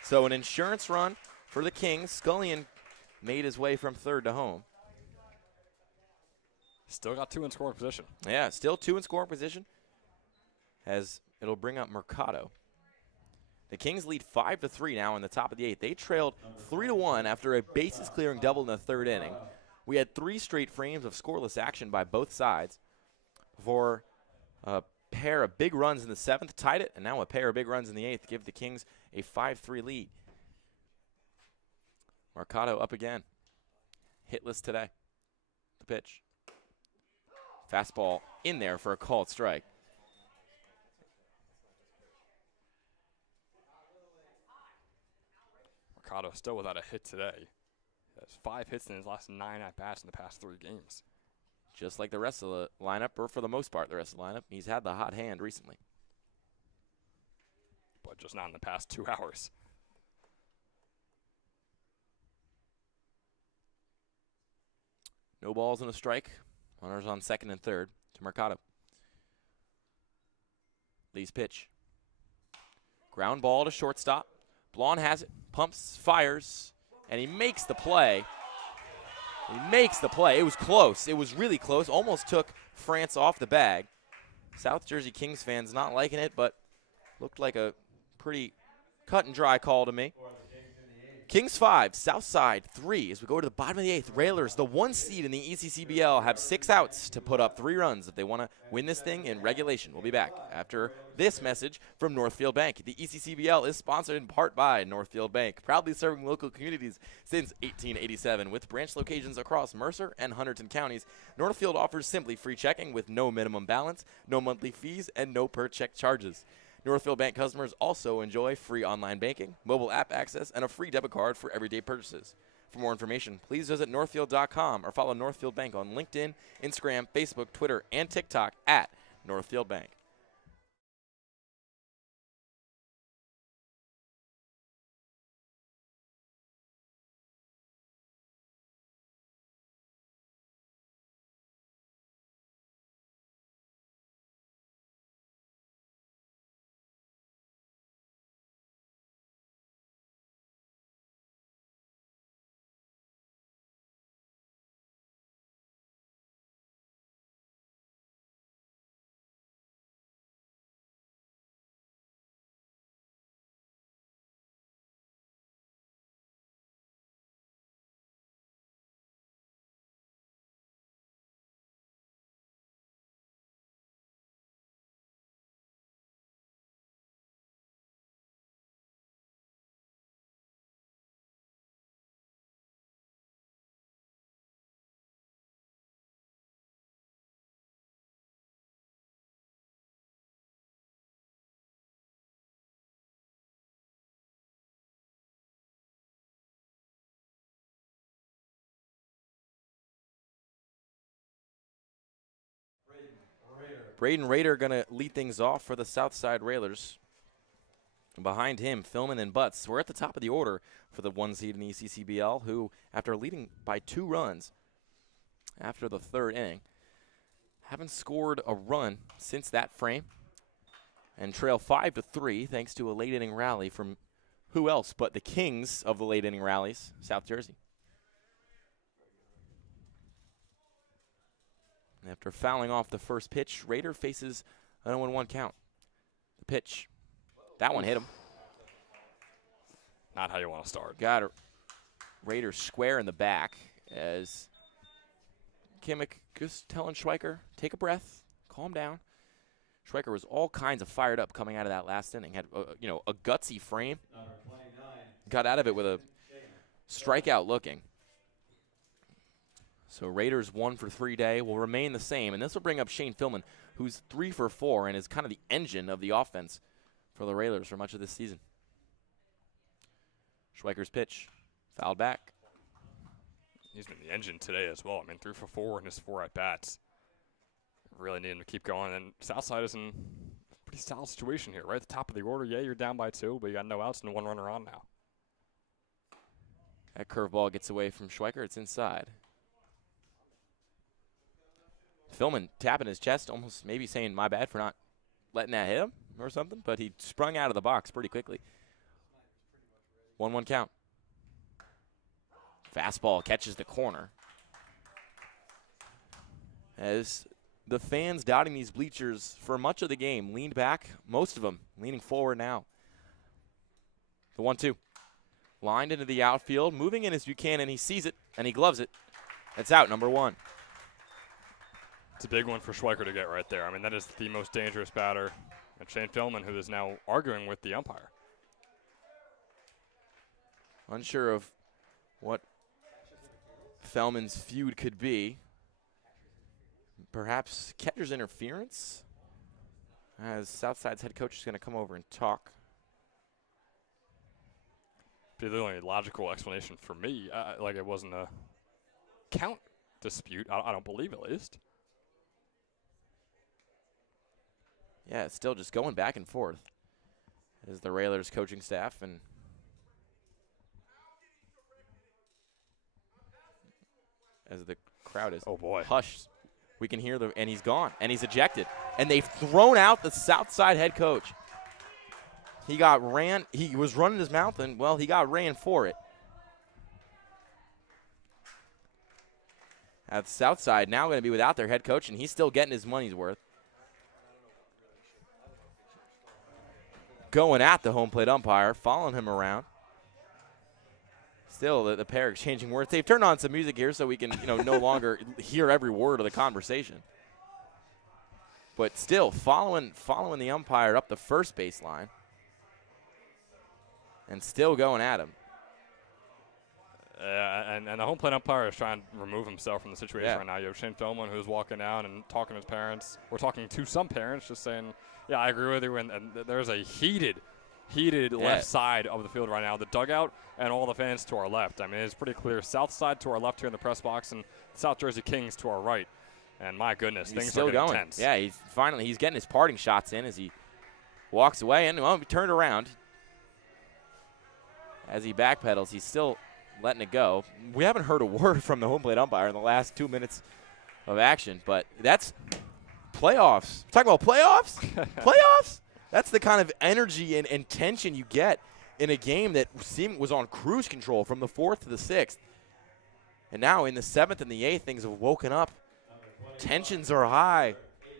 So an insurance run for the Kings. Scullion made his way from third to home. Still got 2 in scoring position. Yeah, still 2 in scoring position, as it'll bring up Mercado. The Kings lead 5-3 now in the top of the 8th. They trailed 3-1 after a bases clearing double in the 3rd inning. We had 3 straight frames of scoreless action by both sides. for a pair of big runs in the 7th, tied it, and now a pair of big runs in the 8th, give the Kings a 5-3 lead. Mercado up again. Hitless today. The pitch. Fastball in there for a called strike. Mercado still without a hit today. He has 5 hits in his last 9 at-bats in the past 3 games. Just like the rest of the lineup, or for the most part the rest of the lineup, he's had the hot hand recently. But just not in the past 2 hours. No balls and a strike. Runners on 2nd and 3rd to Mercado. Lee's pitch. Ground ball to shortstop. Blonde has it, pumps, fires, and he makes the play. He makes the play. It was close. It was really close. Almost took France off the bag. South Jersey Kings fans not liking it, but looked like a pretty cut and dry call to me. Kings 5, Southside 3. As we go to the bottom of the 8th, Railers, the 1 seed in the ECCBL, have 6 outs to put up 3 runs if they want to win this thing in regulation. We'll be back after this message from Northfield Bank. The ECCBL is sponsored in part by Northfield Bank, proudly serving local communities since 1887. With branch locations across Mercer and Hunterdon counties, Northfield offers simply free checking with no minimum balance, no monthly fees, and no per-check charges. Northfield Bank customers also enjoy free online banking, mobile app access, and a free debit card for everyday purchases. For more information, please visit northfield.com or follow Northfield Bank on LinkedIn, Instagram, Facebook, Twitter, and TikTok at Northfield Bank. Braden Rader going to lead things off for the Southside Railers. Behind him, Philman and Butts. We're at the top of the order for the 1 seed in the ECCBL, who, after leading by 2 runs after the 3rd inning, haven't scored a run since that frame and trail 5-3 thanks to a late inning rally from who else but the kings of the late inning rallies, South Jersey. After fouling off the first pitch, Rader faces an 0-1 count. The pitch. That one hit him. Not how you want to start. Got it. Rader square in the back as Kimmick just telling Schweiker, take a breath, calm down. Schweiker was all kinds of fired up coming out of that last inning. Had a gutsy frame. Got out of it with a strikeout looking. So Raiders 1 for 3 day will remain the same, and this will bring up Shane Philman, who's 3 for 4 and is kind of the engine of the offense for the Railers for much of this season. Schweiker's pitch, fouled back. He's been the engine today as well. I mean, 3 for 4 in his 4 at-bats. Really need him to keep going, and Southside is in a pretty solid situation here. Right at the top of the order, yeah, you're down by 2, but you got no outs and 1 runner on now. That curveball gets away from Schweiker. It's inside. Philman tapping his chest, almost maybe saying, my bad for not letting that hit him or something, but he sprung out of the box pretty quickly. 1-1 count. Fastball catches the corner. As the fans dotting these bleachers for much of the game leaned back, most of them leaning forward now. The 1-2. Lined into the outfield, moving in as Buchanan. He sees it, and he gloves it. That's out, number 1. It's a big one for Schweiker to get right there. I mean, that is the most dangerous batter. And Shane Fillman, who is now arguing with the umpire. Unsure of what Fellman's feud could be. Perhaps catcher's interference, as Southside's head coach is going to come over and talk. Be the only logical explanation for me. Like, it wasn't a count dispute, I don't believe at least. Yeah, it's still just going back and forth as the Railers coaching staff and as the crowd is hushed. We can hear and he's gone, and he's ejected. And they've thrown out the Southside head coach. He was running his mouth, and, well, he got ran for it. At Southside now going to be without their head coach, and he's still getting his money's worth. Going at the home plate umpire, following him around. Still, the pair exchanging words. They've turned on some music here so we can, no longer hear every word of the conversation. But still, following the umpire up the first baseline, and still going at him. And the home plate umpire is trying to remove himself from the situation right now. You have Shane Fillman, who's walking down and talking to his parents. We're talking to some parents, just saying, yeah, I agree with you. And there's a heated left side of the field right now. The dugout and all the fans to our left. I mean, it's pretty clear. South side to our left here in the press box, and South Jersey Kings to our right. And my goodness, things still are getting going. tense. Yeah, he's getting his parting shots in as he walks away. And, well, he turned around. As he backpedals, he's still letting it go. We haven't heard a word from the home plate umpire in the last 2 minutes of action, but that's playoffs. Talking about playoffs? Playoffs? That's the kind of energy and tension you get in a game that was on cruise control from the 4th to the 6th. And now in the 7th and the 8th, things have woken up. Tensions are high.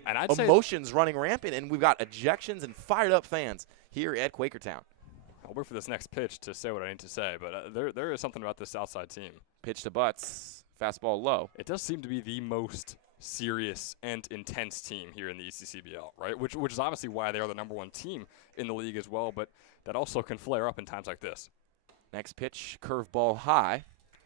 And I'd emotions running rampant, and we've got ejections and fired up fans here at Quakertown. I'll wait for this next pitch to say what I need to say, but there is something about this Southside team. Pitch to Butts, fastball low. It does seem to be the most serious and intense team here in the ECCBL, right? Which is obviously why they are the #1 team in the league as well, but that also can flare up in times like this. Next pitch, curveball high.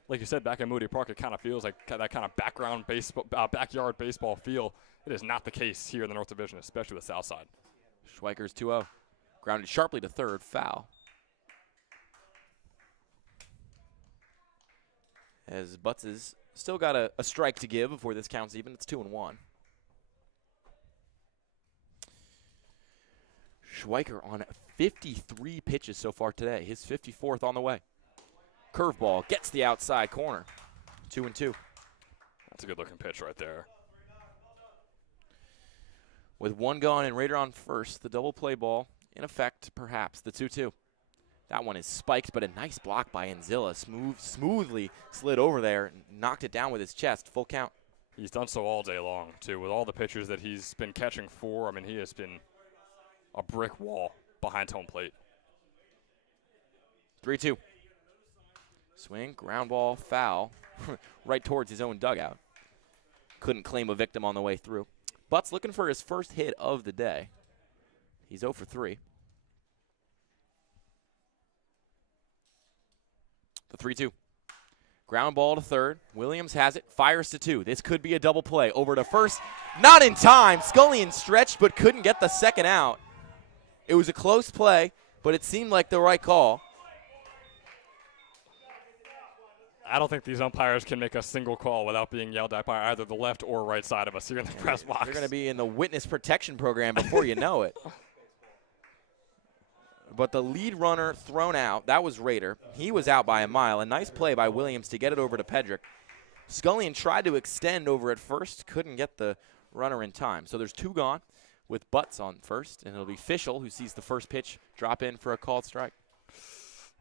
Like you said, back at Moody Park, it kind of feels like that kind of backyard baseball feel. It is not the case here in the North Division, especially with Southside. Schweiker's 2-0. Grounded sharply to third, foul. As Butts has still got a strike to give before this counts even. It's 2-1. Schweiker on 53 pitches so far today. His 54th on the way. Curveball gets the outside corner. 2-2. That's a good-looking pitch right there. With one gone and Raider on first, the double play ball in effect, perhaps, the 2-2. That one is spiked, but a nice block by Anzilla. Smoothly slid over there and knocked it down with his chest. Full count. He's done so all day long, too, with all the pitchers that he's been catching for. I mean, he has been a brick wall behind home plate. 3-2. Swing, ground ball, foul, right towards his own dugout. Couldn't claim a victim on the way through. Butts looking for his first hit of the day. He's 0 for 3. The 3-2. Ground ball to third. Williams has it. Fires to 2. This could be a double play. Over to first. Not in time. Scullion stretched but couldn't get the second out. It was a close play, but it seemed like the right call. I don't think these umpires can make a single call without being yelled at by either the left or right side of us here in the press box. They're going to be in the witness protection program before you know it. But the lead runner thrown out, that was Raider. He was out by a mile. A nice play by Williams to get it over to Pedrick. Scullion tried to extend over at first, couldn't get the runner in time. So there's 2 gone with Butts on first, and it'll be Fischel who sees the first pitch drop in for a called strike.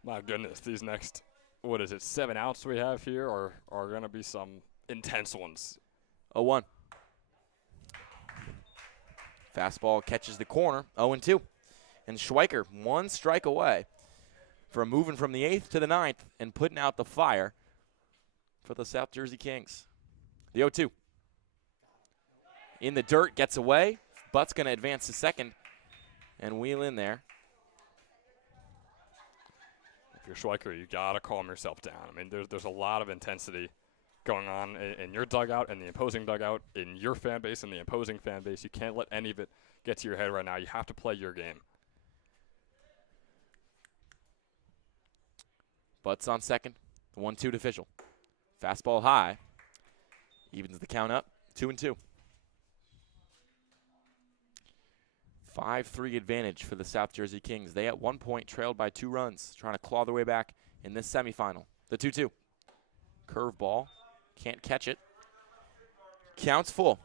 My goodness, these next, 7 outs we have here are going to be some intense ones. 0-1. Fastball catches the corner, 0-2. And Schweiker 1 strike away from moving from the 8th to the 9th and putting out the fire for the South Jersey Kings. The 0-2. in the dirt, gets away. Butt's going to advance to second and wheel in there. If you're Schweiker, you got to calm yourself down. I mean, there's a lot of intensity going on in your dugout and the opposing dugout, in your fan base and the opposing fan base. You can't let any of it get to your head right now. You have to play your game. Butt's on second. 1-2 to Fischel. Fastball high. Evens the count up. 2-2. 5-3 advantage for the South Jersey Kings. They at one point trailed by 2 runs, trying to claw their way back in this semifinal. The 2-2. Curveball. Can't catch it. Counts full.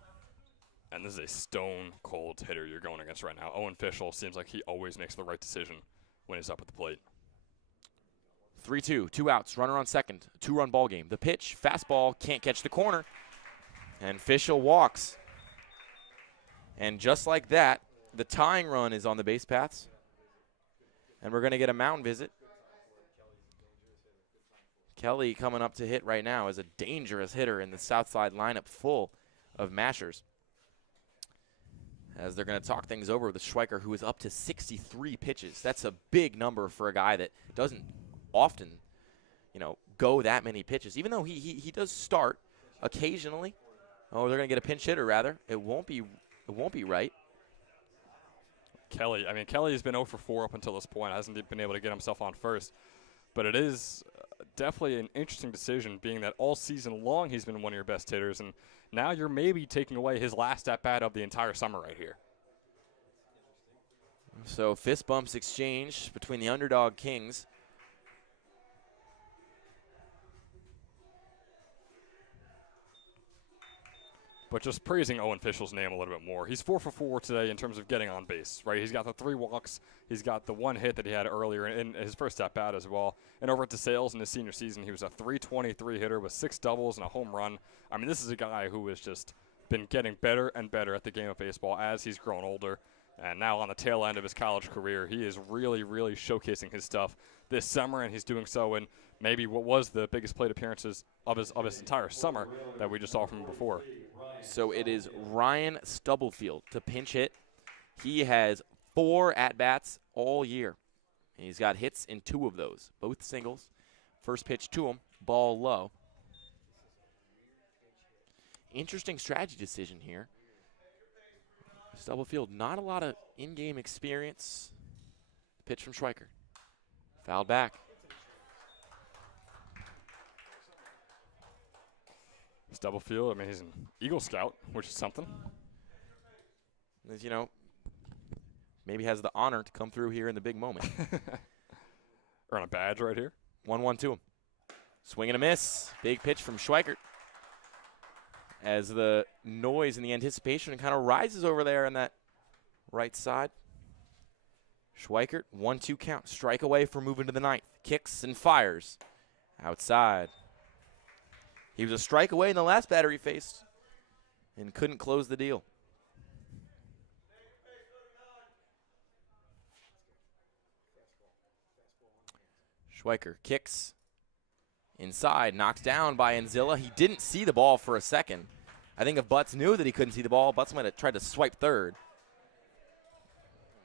And this is a stone-cold hitter you're going against right now. Owen Fischel seems like he always makes the right decision when he's up at the plate. 3-2, 2 outs, runner on second, 2-run ball game. The pitch, fastball, can't catch the corner, and Fischel walks. And just like that, the tying run is on the base paths, and we're going to get a mound visit. Kelly coming up to hit right now is a dangerous hitter in the Southside lineup full of mashers. As they're going to talk things over with Schweiker, who is up to 63 pitches. That's a big number for a guy that doesn't often, go that many pitches. Even though he does start occasionally. Oh, they're going to get a pinch hitter rather. It won't be right. Kelly's been 0 for 4 up until this point. Hasn't been able to get himself on first. But it is definitely an interesting decision, being that all season long he's been one of your best hitters, and now you're maybe taking away his last at-bat of the entire summer right here. So fist bumps exchange between the underdog Kings. But just praising Owen Fischel's name a little bit more. He's 4 for 4 today in terms of getting on base, right? He's got the 3 walks. He's got the 1 hit that he had earlier in his first at-bat as well. And over at DeSales in his senior season, he was a .323 hitter with 6 doubles and a home run. I mean, this is a guy who has just been getting better and better at the game of baseball as he's grown older. And now on the tail end of his college career, he is really, really showcasing his stuff this summer, and he's doing so in maybe what was the biggest plate appearances of his entire summer that we just saw from him before. So it is Ryan Stubblefield to pinch hit. He has 4 at-bats all year. And he's got hits in 2 of those, both singles. First pitch to him, ball low. Interesting strategy decision here. Stubblefield, not a lot of in-game experience. Pitch from Schweiker. Fouled back. Stubblefield, he's an Eagle Scout, which is something. As maybe has the honor to come through here in the big moment. Earn a badge right here. 1-1 to him. Swing and a miss. Big pitch from Schweikert. As the noise and the anticipation kind of rises over there on that right side. Schweikert, 1-2 count. Strike away for moving to the ninth. Kicks and fires. Outside. He was a strike away in the last batter he faced and couldn't close the deal. Schweiker kicks inside, knocked down by Anzilla. He didn't see the ball for a second. I think if Butts knew that he couldn't see the ball, Butts might have tried to swipe third,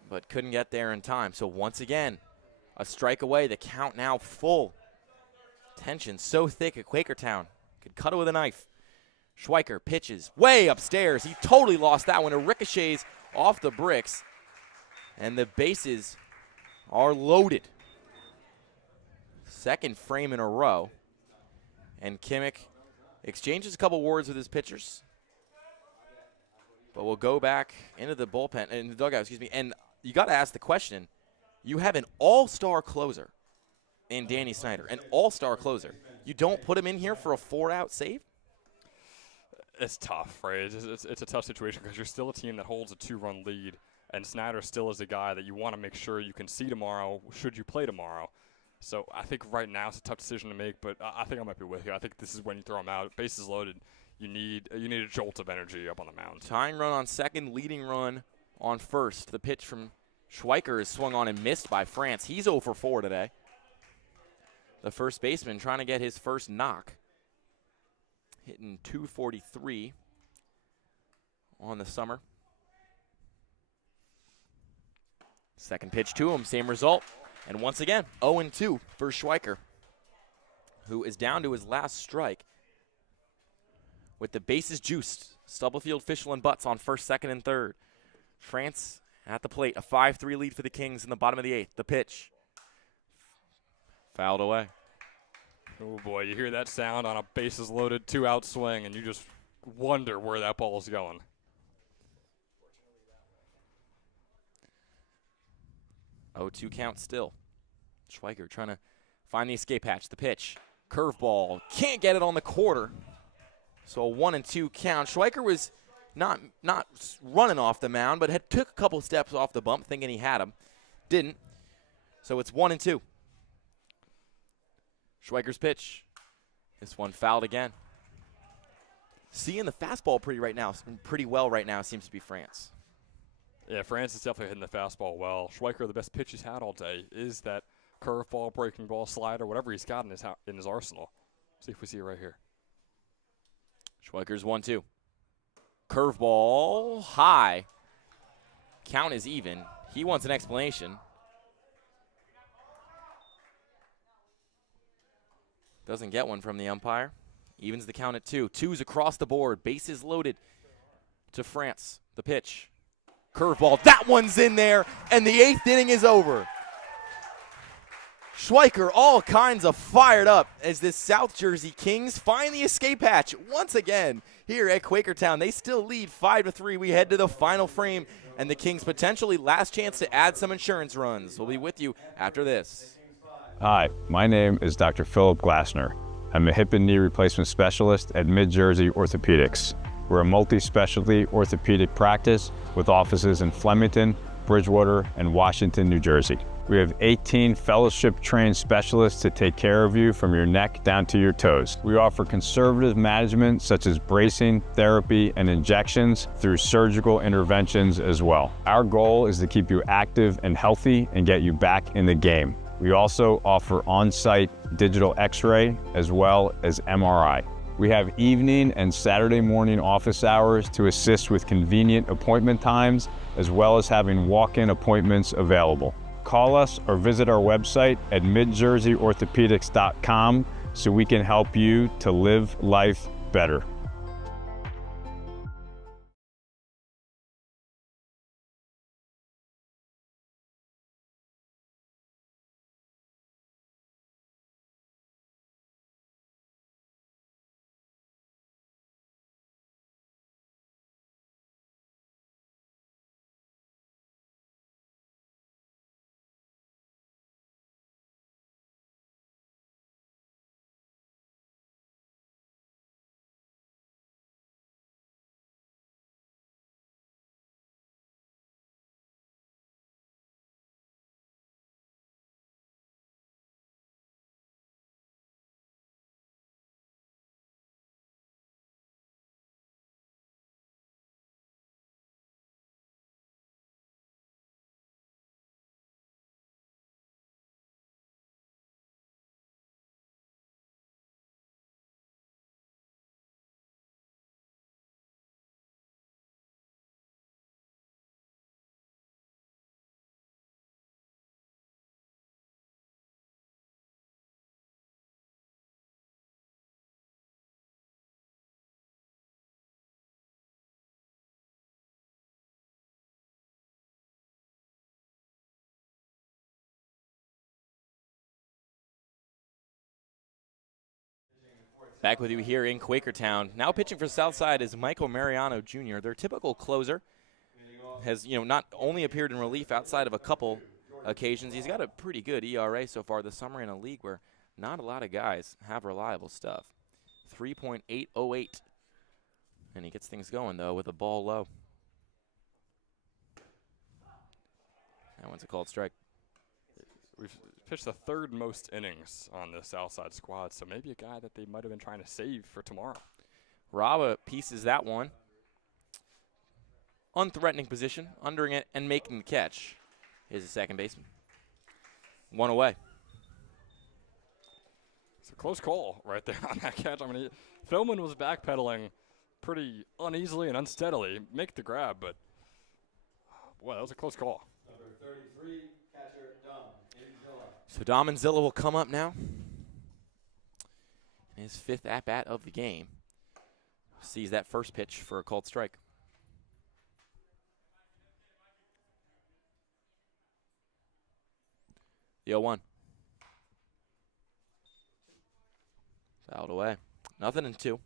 but couldn't get there in time. So once again, a strike away. The count now full. Tension so thick at Quakertown. Could cut it with a knife. Schweiker pitches way upstairs. He totally lost that one. It ricochets off the bricks, and the bases are loaded. Second frame in a row. And Kimmick exchanges a couple words with his pitchers, but we'll go back into the bullpen, in the dugout, and you got to ask the question, you have an all-star closer in Danny Snyder, an all-star closer. You don't put him in here for a 4-out save? It's tough, right? It's a tough situation because you're still a team that holds a 2-run lead, and Snyder still is a guy that you want to make sure you can see tomorrow should you play tomorrow. So I think right now it's a tough decision to make, but I think I might be with you. I think this is when you throw him out. Bases loaded. You need a jolt of energy up on the mound. Tying run on second, leading run on first. The pitch from Schweiker is swung on and missed by France. He's 0 for 4 today. The first baseman trying to get his first knock. Hitting .243 on the summer. Second pitch to him, same result. And once again, 0-2 for Schweiker, who is down to his last strike. With the bases juiced, Stubblefield, Fischel, and Butts on first, second, and third. France at the plate, a 5-3 lead for the Kings in the bottom of the 8th. The pitch. Fouled away. Oh boy, you hear that sound on a bases loaded 2-out swing, and you just wonder where that ball is going. Oh, 2 count still. Schweiker trying to find the escape hatch. The pitch. Curveball. Can't get it on the quarter. So a 1-2 count. Schweiker was not running off the mound, but had took a couple steps off the bump thinking he had him. Didn't. So it's 1-2. Schweiker's pitch. This one fouled again. Seeing the fastball pretty well right now seems to be France. Yeah, France is definitely hitting the fastball well. Schweiker, the best pitch he's had all day is that curveball, breaking ball, slider, whatever he's got in his arsenal. See if we see it right here. Schweiker's 1-2. Curveball high. Count is even. He wants an explanation. Doesn't get one from the umpire. Evens the count at 2. 2's across the board. Bases loaded to France. The pitch. Curveball. That one's in there, and the 8th inning is over. Schweiker all kinds of fired up as this South Jersey Kings find the escape hatch once again here at Quakertown. They still lead 5-3. We head to the final frame, and the Kings potentially last chance to add some insurance runs. We'll be with you after this. Hi, my name is Dr. Philip Glassner. I'm a hip and knee replacement specialist at Mid-Jersey Orthopedics. We're a multi-specialty orthopedic practice with offices in Flemington, Bridgewater, and Washington, New Jersey. We have 18 fellowship-trained specialists to take care of you from your neck down to your toes. We offer conservative management such as bracing, therapy, and injections through surgical interventions as well. Our goal is to keep you active and healthy and get you back in the game. We also offer on-site digital x-ray as well as MRI. We have evening and Saturday morning office hours to assist with convenient appointment times, as well as having walk-in appointments available. Call us or visit our website at midjerseyorthopedics.com so we can help you to live life better. Back with you here in Quakertown. Now pitching for Southside is Michael Mariano Jr., their typical closer. Has, not only appeared in relief outside of a couple occasions. He's got a pretty good ERA so far this summer in a league where not a lot of guys have reliable stuff. 3.808. And he gets things going, though, with a ball low. That one's a called strike. We've pitched the 3rd most innings on the Southside squad, so maybe a guy that they might have been trying to save for tomorrow. Raba pieces that one. Unthreatening position, undering it and making the catch. Here's the second baseman. One away. It's a close call right there on that catch. I mean, Philman was backpedaling pretty uneasily and unsteadily make the grab, but boy, that was a close call. Number 33, catcher Dom Inzilla. So Dom Inzilla will come up now. His 5th at-bat of the game. Sees that first pitch for a called strike. The 0-1. Fouled away. Nothing in 2.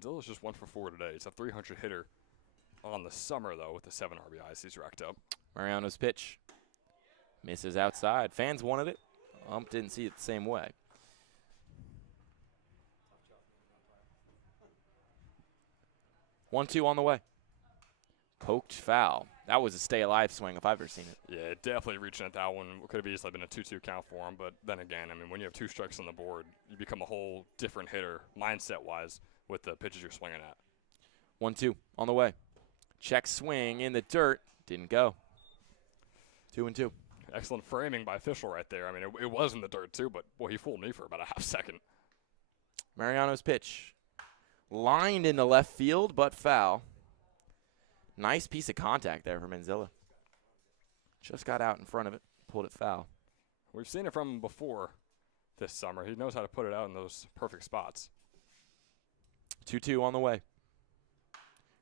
Zilla's just 1 for 4 today. He's a 300 hitter on the summer, though, with the 7 RBIs he's racked up. Mariano's pitch. Misses outside. Fans wanted it. Ump didn't see it the same way. 1-2 on the way. Poked foul. That was a stay-alive swing if I've ever seen it. Yeah, definitely reaching at that one. Could have easily been a 2-2 count for him, but then again, I mean, when you have 2 strikes on the board, you become a whole different hitter, mindset-wise, with the pitches you're swinging at. 1-2 on the way. Check swing in the dirt. Didn't go. 2-2. Excellent framing by Official right there. I mean, it was in the dirt, too, but, boy, he fooled me for about a half second. Mariano's pitch. Lined into left field, but foul. Nice piece of contact there from Inzilla. Just got out in front of it, pulled it foul. We've seen it from him before this summer. He knows how to put it out in those perfect spots. 2-2 on the way.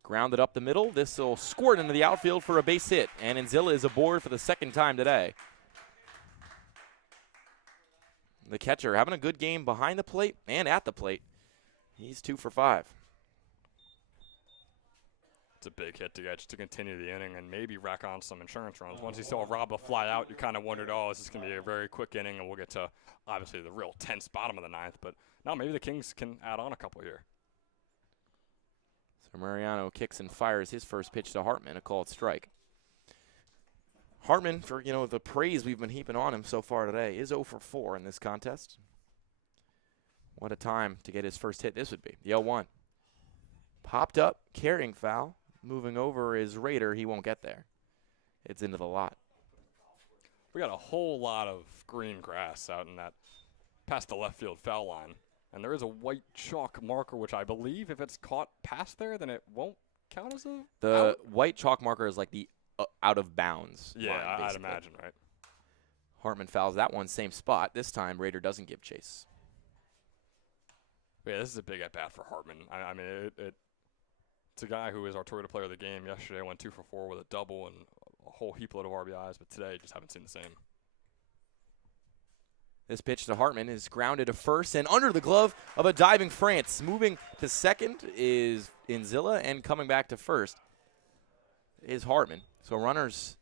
Grounded up the middle. This will squirt into the outfield for a base hit, and Inzilla is aboard for the 2nd time today. The catcher having a good game behind the plate and at the plate. He's 2 for 5. It's a big hit to get just to continue the inning and maybe rack on some insurance runs. Once you saw Rabba fly out, you kind of wondered, oh, is this going to be a very quick inning, and we'll get to obviously the real tense bottom of the 9th. But no, maybe the Kings can add on a couple here. So Mariano kicks and fires his first pitch to Hartman, a called strike. Hartman, for the praise we've been heaping on him so far today, is 0 for 4 in this contest. What a time to get his first hit this would be. The 0-1. Popped up, carrying foul. Moving over is Raider. He won't get there. It's into the lot. We got a whole lot of green grass out in that past the left field foul line. And there is a white chalk marker, which I believe if it's caught past there, then it won't count as a The out? white chalk marker is like the out of bounds Yeah, line, I'd basically. imagine, right? Hartman fouls that one, same spot. This time, Raider doesn't give chase. Yeah, this is a big at-bat for Hartman. I mean, it's a guy who is our Toyota player of the game. Yesterday went 2 for 4 with a double and a whole heap load of RBIs, but today just haven't seen the same. This pitch to Hartman is grounded to first and under the glove of a diving France. Moving to second is Inzilla, and coming back to first is Hartman. So runners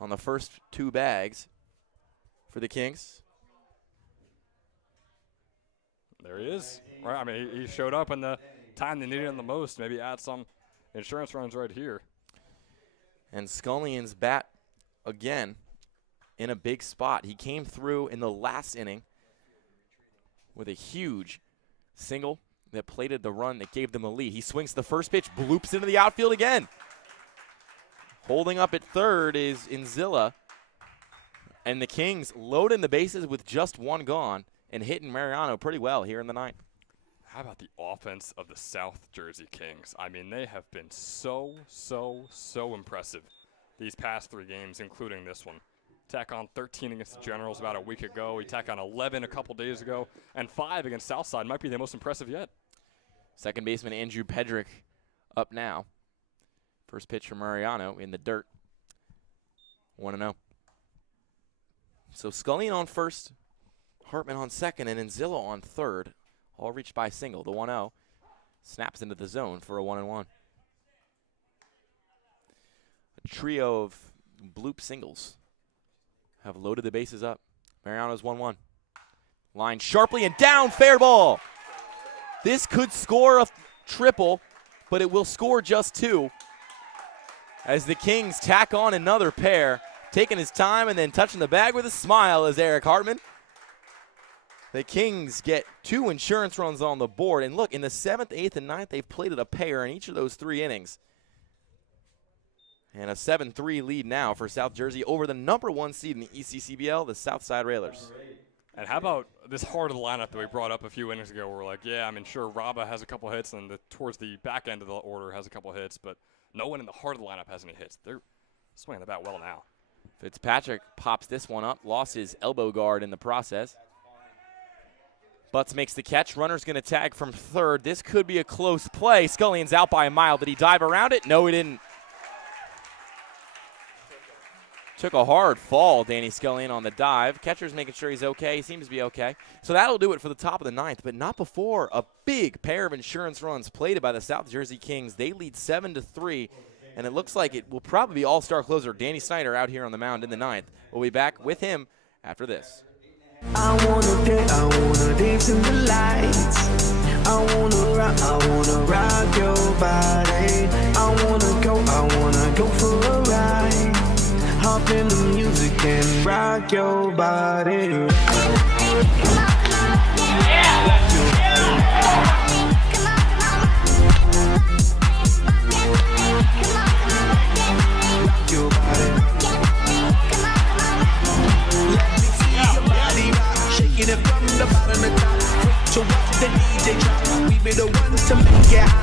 on the first 2 bags for the Kings. There he is. Right, I mean, he showed up in the time they needed him the most. Maybe add some insurance runs right here. And Scullion's bat again in a big spot. He came through in the last inning with a huge single that plated the run that gave them a lead. He swings the first pitch, bloops into the outfield again. Holding up at third is Inzilla. And the Kings loading the bases with just 1 gone and hitting Mariano pretty well here in the 9th. How about the offense of the South Jersey Kings? I mean, they have been so impressive these past 3 games, including this one. Tack on 13 against the Generals about a week ago. He tack on 11 a couple days ago, and 5 against Southside might be the most impressive yet. Second baseman Andrew Pedrick up now. First pitch from Mariano in the dirt. 1-0. So Scullion on first, Hartman on second, and Inzilla on third. All reached by single. The 1-0 snaps into the zone for a 1-1. A trio of bloop singles have loaded the bases up. Mariano's 1-1. Line sharply and down, fair ball. This could score a triple, but it will score just 2. As the Kings tack on another pair, taking his time and then touching the bag with a smile is Eric Hartman. The Kings get 2 insurance runs on the board. And look, in the 7th, 8th, and 9th, they've plated a pair in each of those 3 innings. And a 7-3 lead now for South Jersey over the #1 seed in the ECCBL, the Southside Railers. And how about this heart of the lineup that we brought up a few innings ago? We're like, yeah, I mean, sure, Raba has a couple hits, and towards the back end of the order has a couple hits, but no one in the heart of the lineup has any hits. They're swinging the bat well now. Fitzpatrick pops this one up, lost his elbow guard in the process. Butts makes the catch. Runner's going to tag from third. This could be a close play. Scullion's out by a mile. Did he dive around it? No, he didn't. Took a hard fall, Danny Scullion, on the dive. Catcher's making sure he's okay. He seems to be okay. So that'll do it for the top of the ninth, but not before a big pair of insurance runs plated by the South Jersey Kings. They lead 7-3, and it looks like it will probably be all-star closer Danny Snyder out here on the mound in the ninth. We'll be back with him after this. I wanna dance in the lights. I wanna rock your body. I wanna go for a ride. Hop in the music and rock your body. Rock your body. Let me see your body rock, shaking it from the bottom to top. Quick to watch the DJ drop. We be the ones to make it hot.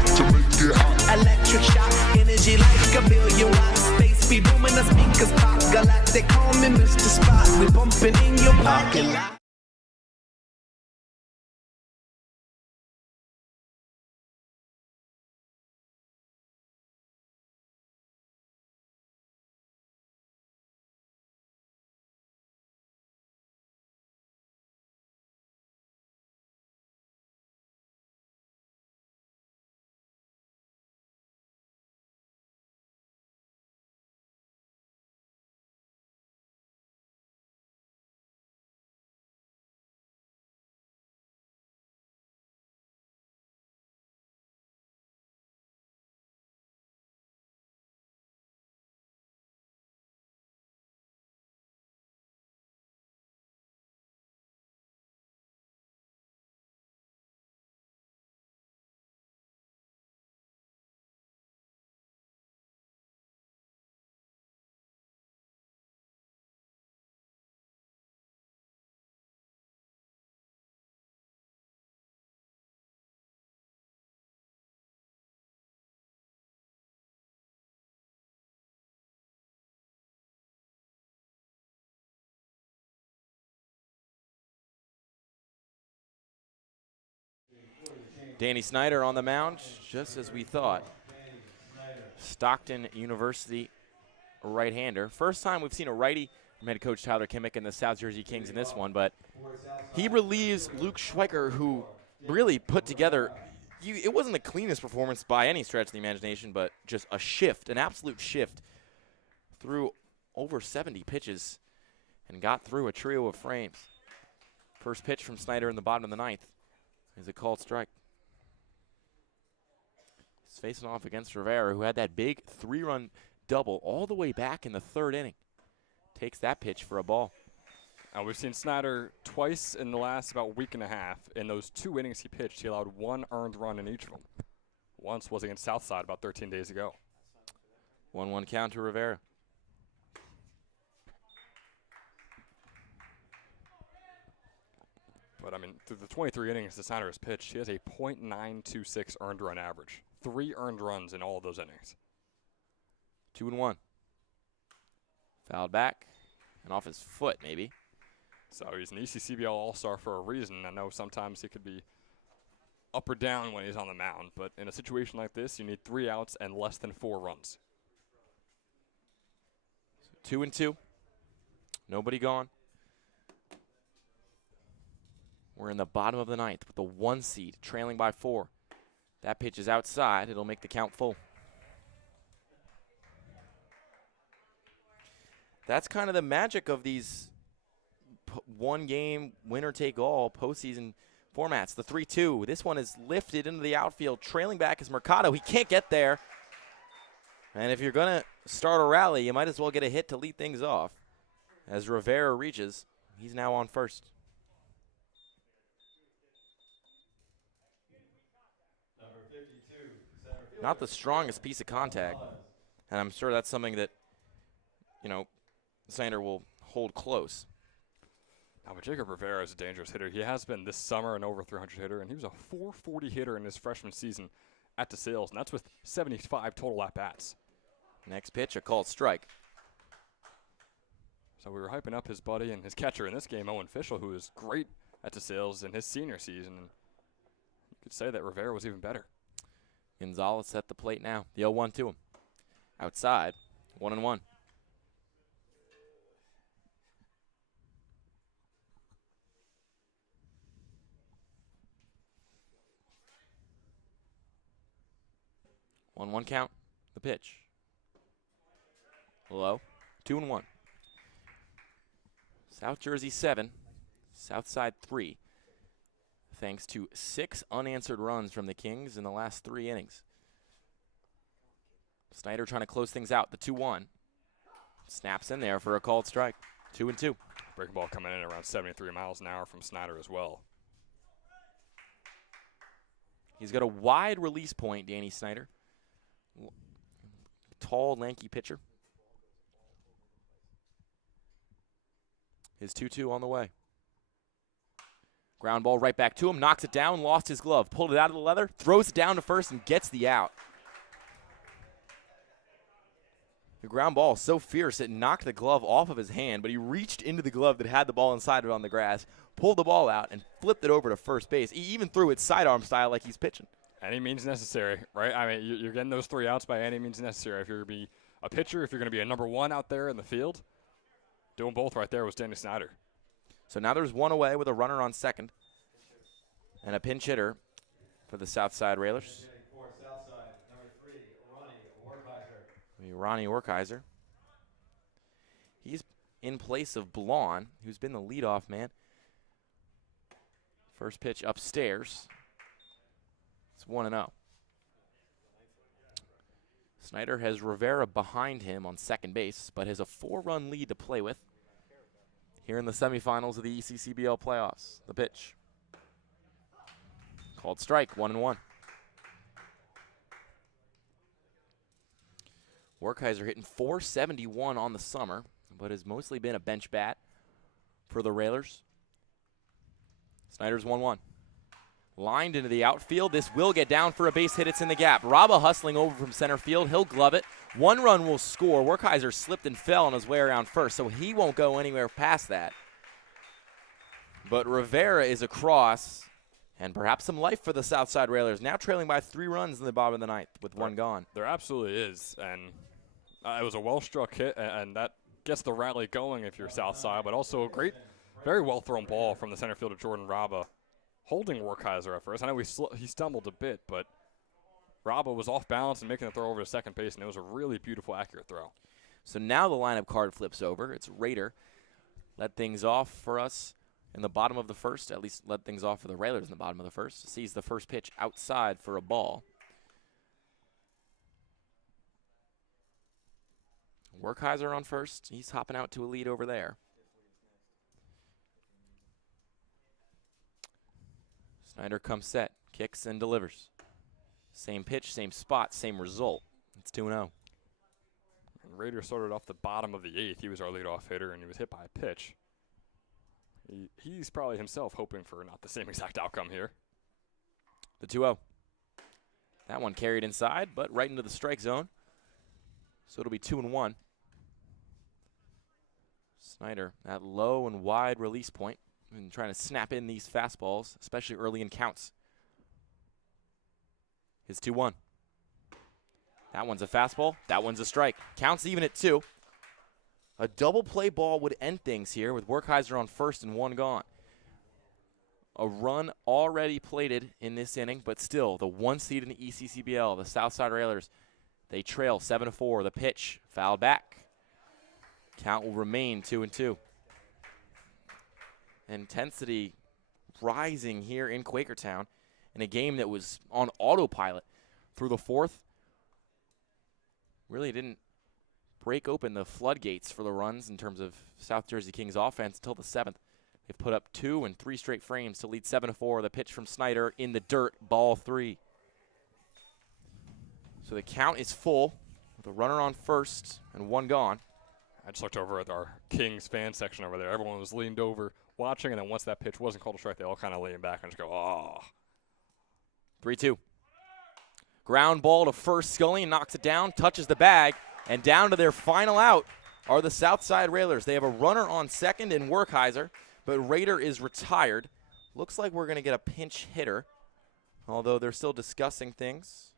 Electric shock, energy like a billion watts. Space be booming, the speakers pop. Galactic, call me Mr. Spot. We bumping in your parking lot. Danny Snyder on the mound, just as we thought. Stockton University right-hander. First time we've seen a righty from head coach Tyler Kimmick and the South Jersey Kings in this one, but he relieves Luke Schweiker, who really put together, it wasn't the cleanest performance by any stretch of the imagination, but just a shift, an absolute shift, through over 70 pitches and got through a trio of frames. First pitch from Snyder in the bottom of the ninth is a called strike. He's facing off against Rivera, who had that big 3-run double all the way back in the third inning. Takes that pitch for a ball. We've seen Snyder twice in the last about week and a half. In those 2 innings he pitched, he allowed 1 earned run in each of them. Once was against Southside about 13 days ago. 1-1 count to Rivera. But, I mean, through the 23 innings that Snyder has pitched, he has a .926 earned run average. 3 earned runs in all of those innings. 2-1. Fouled back and off his foot, maybe. So he's an ECCBL All-Star for a reason. I know sometimes he could be up or down when he's on the mound, but in a situation like this, you need 3 outs and less than 4 runs. 2-2. Nobody gone. We're in the bottom of the ninth with the 1 seed, trailing by 4. That pitch is outside. It'll make the count full. That's kind of the magic of these one-game, winner-take-all postseason formats. The 3-2. This one is lifted into the outfield. Trailing back is Mercado. He can't get there. And if you're going to start a rally, you might as well get a hit to lead things off. As Rivera reaches, he's now on first. Not the strongest piece of contact. And I'm sure that's something that, Snyder will hold close. Now, but Jacob Rivera is a dangerous hitter. He has been this summer an over 300 hitter, and he was a 440 hitter in his freshman season at DeSales, and that's with 75 total at-bats. Next pitch, a called strike. So we were hyping up his buddy and his catcher in this game, Owen Fischel, who was great at DeSales in his senior season. And you could say that Rivera was even better. Gonzalez at the plate now. The 0-1 to him. Outside, 1-1. One count. The pitch. Low. 2-1. South Jersey 7, Southside 3. Thanks to 6 unanswered runs from the Kings in the last 3 innings. Snyder trying to close things out. The 2-1. Snaps in there for a called strike. 2-2. Breaking ball coming in around 73 miles an hour from Snyder as well. He's got a wide release point, Danny Snyder. Tall, lanky pitcher. His 2-2 on the way. Ground ball right back to him. Knocks it down, lost his glove. Pulled it out of the leather, throws it down to first, and gets the out. The ground ball so fierce it knocked the glove off of his hand, but he reached into the glove that had the ball inside it on the grass, pulled the ball out, and flipped it over to first base. He even threw it sidearm style like he's pitching. Any means necessary, right? I mean, you're getting those 3 outs by any means necessary. If you're going to be a pitcher, if you're going to be a number 1 out there in the field, doing both right there was Danny Snyder. So now there's 1 away with a runner on second and a pinch hitter for the Southside Railers. For Southside, number 3, Ronnie Werkheiser. Ronnie Werkheiser. He's in place of Blon, who's been the leadoff man. First pitch upstairs. It's 1-0. Snyder has Rivera behind him on second base, but has a 4-run lead to play with here in the semifinals of the ECCBL playoffs. The pitch. Called strike, 1-1. Werkheiser hitting .471 on the summer, but has mostly been a bench bat for the Railers. Snyder's 1-1. Lined into the outfield. This will get down for a base hit. It's in the gap. Raba hustling over from center field. He'll glove it. 1 run will score. Werkheiser slipped and fell on his way around first, so he won't go anywhere past that. But Rivera is across, and perhaps some life for the Southside Railers. Now trailing by 3 runs in the bottom of the 9th with 1 gone. There absolutely is, and it was a well-struck hit, and that gets the rally going if you're Southside, but also a great, very well-thrown ball from the center fielder, Jordan Raba, holding Werkheiser at first. I know he stumbled a bit, but Raba was off balance and making the throw over to second base, and it was a really beautiful, accurate throw. So now the lineup card flips over. It's Rader. Led things off for us in the bottom of the first, at least led things off for the Railers in the bottom of the first. Sees the first pitch outside for a ball. Werkheiser on first. He's hopping out to a lead over there. Snyder comes set, kicks and delivers. Same pitch, same spot, same result. It's 2-0. Rader started off the bottom of the 8th. He was our leadoff hitter, and he was hit by a pitch. He's probably himself hoping for not the same exact outcome here. The 2-0. That one carried inside, but right into the strike zone. So it'll be 2-1. Snyder at low and wide release point and trying to snap in these fastballs, especially early in counts. His 2-1. That one's a fastball. That one's a strike. Counts even at 2. A double play ball would end things here with Werkheiser on first and 1 gone. A run already plated in this inning, but still the 1 seed in the ECCBL, the Southside Railers, they trail 7-4. The pitch fouled back. Count will remain 2-2. Intensity rising here in Quakertown in a game that was on autopilot through the 4th. Really didn't break open the floodgates for the runs in terms of South Jersey Kings offense until the 7th. They've put up 2 and 3 straight frames to lead 7-4. The pitch from Snyder in the dirt, ball 3. So the count is full with a runner on first and 1 gone. I just looked over at our Kings fan section over there. Everyone was leaned over watching, and then once that pitch wasn't called a strike, they all kind of lean back and just go, oh. 3-2. Ground ball to first. Scully knocks it down, touches the bag, and down to their final out are the Southside Railers. They have a runner on second in Werkheiser, but Rader is retired. Looks like we're going to get a pinch hitter, although they're still discussing things.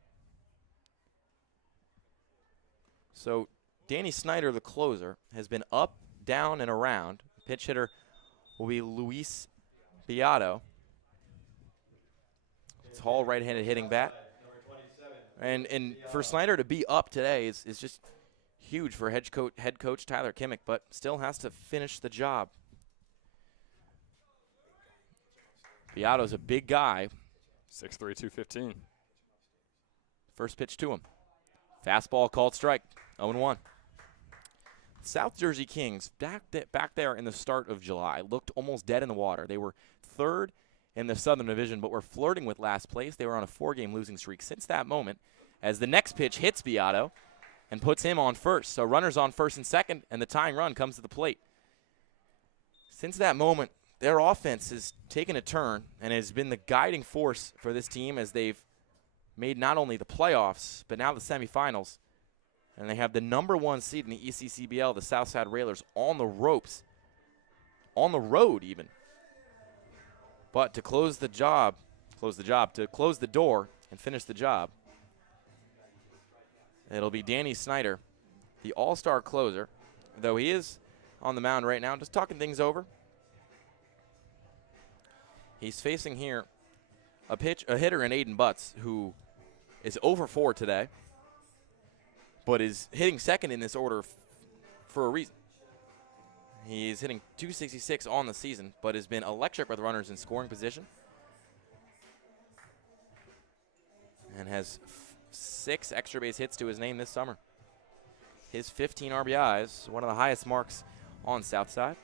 So Danny Snyder, the closer, has been up, down, and around. Pinch hitter will be Luis Beato. Tall right-handed hitting bat. And for Snyder to be up today is just huge for head coach Tyler Kimmick, but still has to finish the job. Beato's a big guy. 6'3", 215. First pitch to him. Fastball called strike. 0-1. South Jersey Kings, back there in the start of July, looked almost dead in the water. They were third in the Southern Division, but were flirting with last place. They were on a 4-game losing streak since that moment, as the next pitch hits Beato and puts him on first. So runners on first and second, and the tying run comes to the plate. Since that moment, their offense has taken a turn and has been the guiding force for this team as they've made not only the playoffs, but now the semifinals. And they have the -- 1 seed in the ECCBL, the Southside Railers, on the ropes, on the road even. But to close the door and finish the job, it'll be Danny Snyder, the all-star closer, though he is on the mound right now, just talking things over. He's facing here a hitter in Aiden Butts, who is 0-for-4 today, but is hitting second in this order for a reason. He's hitting .266 on the season, but has been electric with runners in scoring position. And has 6 extra base hits to his name this summer. His 15 RBIs, one of the highest marks on Southside.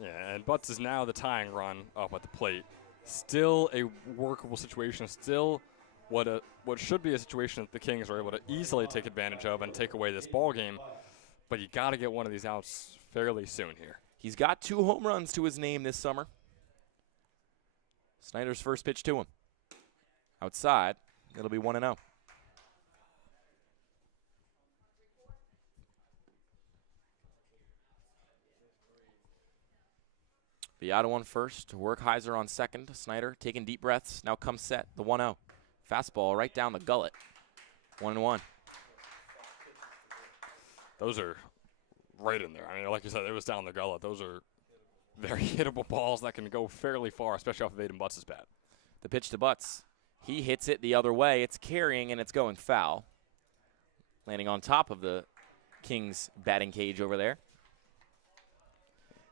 Yeah, and Butts is now the tying run up at the plate. Still a workable situation, still what should be a situation that the Kings are able to easily take advantage of and take away this ball game. But you got to get one of these outs fairly soon here. He's got 2 home runs to his name this summer. Snyder's first pitch to him. Outside, it'll be 1-0. Beato on first, Werkheiser on second. Snyder taking deep breaths, now comes set, the 1-0. Fastball right down the gullet, 1-1. Those are right in there. I mean, like you said, it was down the gullet. Those are very hittable balls that can go fairly far, especially off of Aiden Butts' bat. The pitch to Butts. He hits it the other way. It's carrying, and it's going foul. Landing on top of the Kings batting cage over there.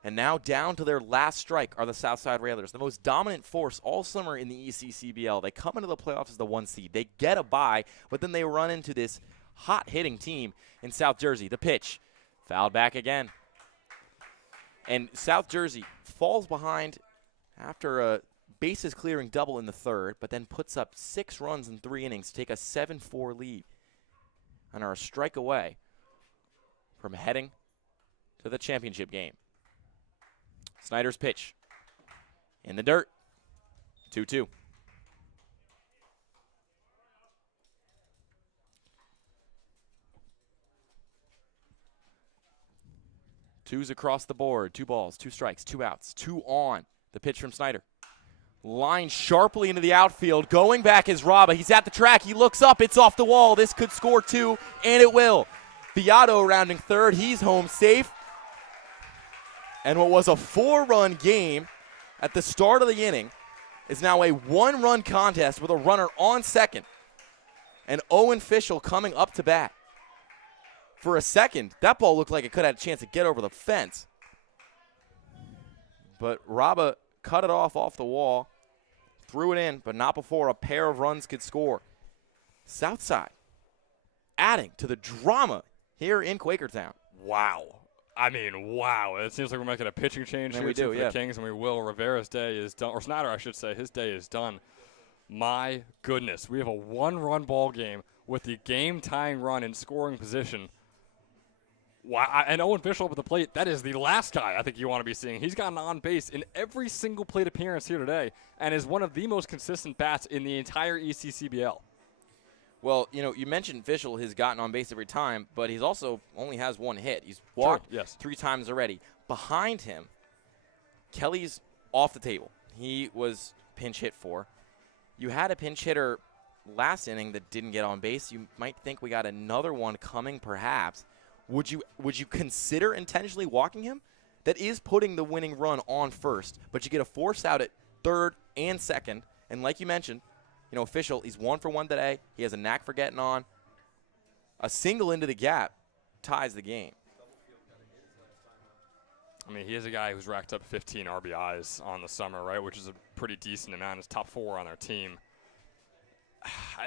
And now down to their last strike are the Southside Railers, the most dominant force all summer in the ECCBL. They come into the playoffs as the 1 seed. They get a bye, but then they run into this hot-hitting team in South Jersey. The pitch, fouled back again. And South Jersey falls behind after a bases-clearing double in the third, but then puts up 6 runs in 3 innings to take a 7-4 lead and are a strike away from heading to the championship game. Snyder's pitch in the dirt, 2-2. Twos across the board, 2 balls, 2 strikes, 2 outs, 2 on. The pitch from Snyder. Line sharply into the outfield. Going back is Raba. He's at the track. He looks up. It's off the wall. This could score 2, and it will. Beato rounding third. He's home safe. And what was a 4-run game at the start of the inning is now a 1-run contest with a runner on second. And Owen Fischel coming up to bat. For a second, that ball looked like it could have had a chance to get over the fence. But Raba cut it off the wall, threw it in, but not before a pair of runs could score. Southside adding to the drama here in Quakertown. Wow. I mean, wow. It seems like we're making a pitching change here for the Kings, and we will. Rivera's day is done. Or Snyder, I should say. His day is done. My goodness. We have a 1-run ball game with the game-tying run in scoring position. Wow, and Owen Fischel up at the plate, that is the last guy I think you want to be seeing. He's gotten on base in every single plate appearance here today and is one of the most consistent bats in the entire ECCBL. Well, you know, you mentioned Fischel has gotten on base every time, but he's also only has one hit. He's walked yes. 3 times already. Behind him, Kelly's off the table. He was pinch hit for. You had a pinch hitter last inning that didn't get on base. You might think we got another one coming perhaps. Would you consider intentionally walking him? That is putting the winning run on first, but you get a force out at third and second, and like you mentioned, you know, Fischel, he's 1 for 1 today. He has a knack for getting on. A single into the gap ties the game. I mean, he is a guy who's racked up 15 RBIs on the summer, right, which is a pretty decent amount. He's top 4 on their team.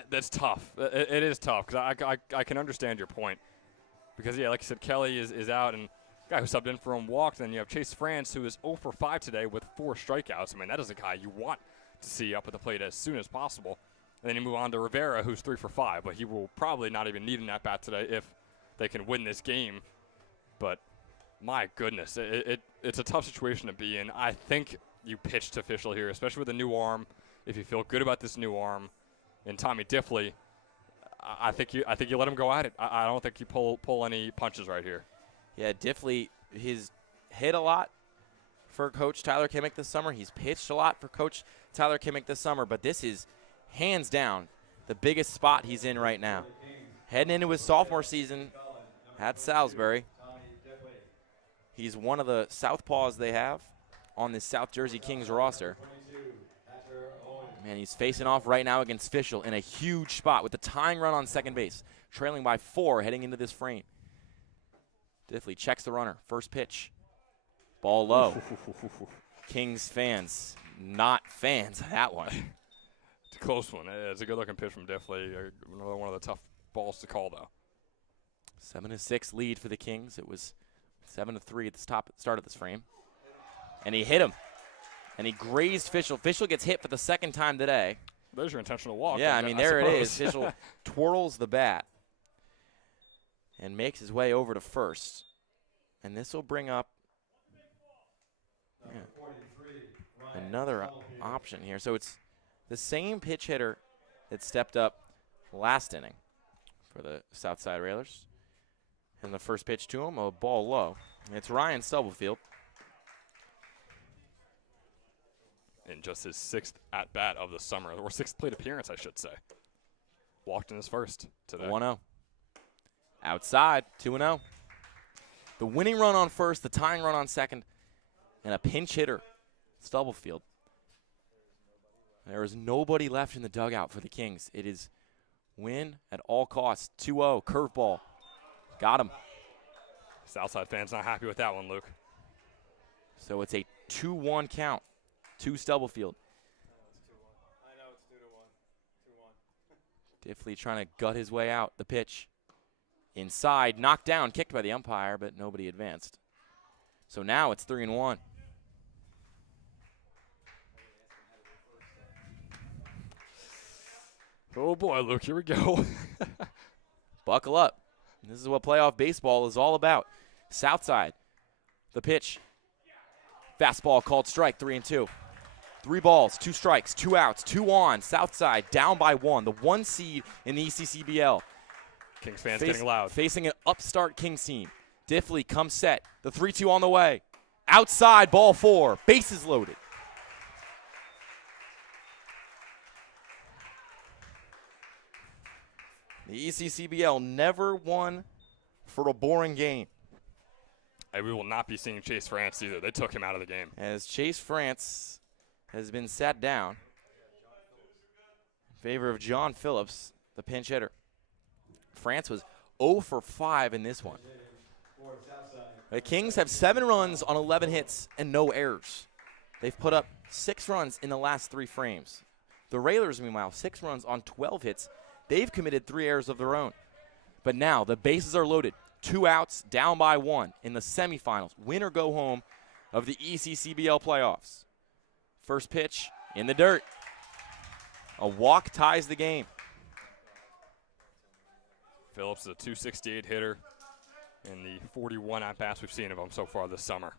That's tough. It is tough because I can understand your point. Because, yeah, like you said, Kelly is out, and the guy who subbed in for him walked. Then you have Chase France, who is 0 for 5 today with 4 strikeouts. I mean, that is a guy you want to see up at the plate as soon as possible. And then you move on to Rivera, who's 3 for 5, but he will probably not even need an at-bat today if they can win this game. But my goodness, it's a tough situation to be in. I think you pitch to Fischel here, especially with a new arm. If you feel good about this new arm, and Tommy Diffley, I think you let him go at it. I don't think you pull any punches right here. Yeah, Diffley, he's hit a lot for Coach Tyler Kimmick this summer. He's pitched a lot for Coach Tyler Kimmick this summer, but this is hands down the biggest spot he's in right now. Heading into his sophomore season at Salisbury, he's one of the southpaws they have on this South Jersey Kings roster. Man, he's facing off right now against Fischel in a huge spot with the tying run on second base, trailing by 4 heading into this frame. Diffley checks the runner. First pitch. Ball low. Kings fans, not fans of that one. It's a close one. It's a good-looking pitch from Diffley. Another one of the tough balls to call, though. 7-6 lead for the Kings. It was 7-3 at the start of this frame. And he hit him. And he grazed Fischel. Fischel gets hit for the second time today. There's your intentional walk. Yeah, I mean, there it is. Fischel twirls the bat and makes his way over to first. And this will bring up another option here. So it's the same pitch hitter that stepped up last inning for the Southside Railers. And the first pitch to him, a ball low. It's Ryan Stubblefield. In just his 6th at-bat of the summer, or 6th plate appearance, I should say. Walked in his first today. 1-0. Outside, 2-0. The winning run on first, the tying run on second, and a pinch hitter, Stubblefield. There is nobody left in the dugout for the Kings. It is win at all costs. 2-0, curveball. Got him. Southside fans not happy with that one, Luke. So it's a 2-1 count to Stubblefield. I know it's 2-1. 2-1. Diffley trying to gut his way out. The pitch. Inside, knocked down, kicked by the umpire, but nobody advanced. So now it's 3-1. Oh boy, Luke, here we go. Buckle up. This is what playoff baseball is all about. Southside, the pitch. Fastball called strike, 3-2. 3 balls, 2 strikes, 2 outs, 2 on. Southside down by 1, the 1 seed in the ECCBL. Kings fans getting loud. Facing an upstart Kings team. Diffley comes set. The 3-2 on the way. Outside, ball 4. Bases loaded. The ECCBL never won for a boring game. And we will not be seeing Chase France either. They took him out of the game. As Chase France has been sat down in favor of John Phillips, the pinch hitter. France was 0 for 5 in this one. The Kings have 7 runs on 11 hits and no errors. They've put up 6 runs in the last 3 frames. The Railers, meanwhile, 6 runs on 12 hits. They've committed 3 errors of their own. But now the bases are loaded. 2 outs, down by 1 in the semifinals. Win or go home of the ECCBL playoffs. First pitch in the dirt. A walk ties the game. Phillips is a .268 hitter. in the 41 at-bats we've seen of him so far this summer.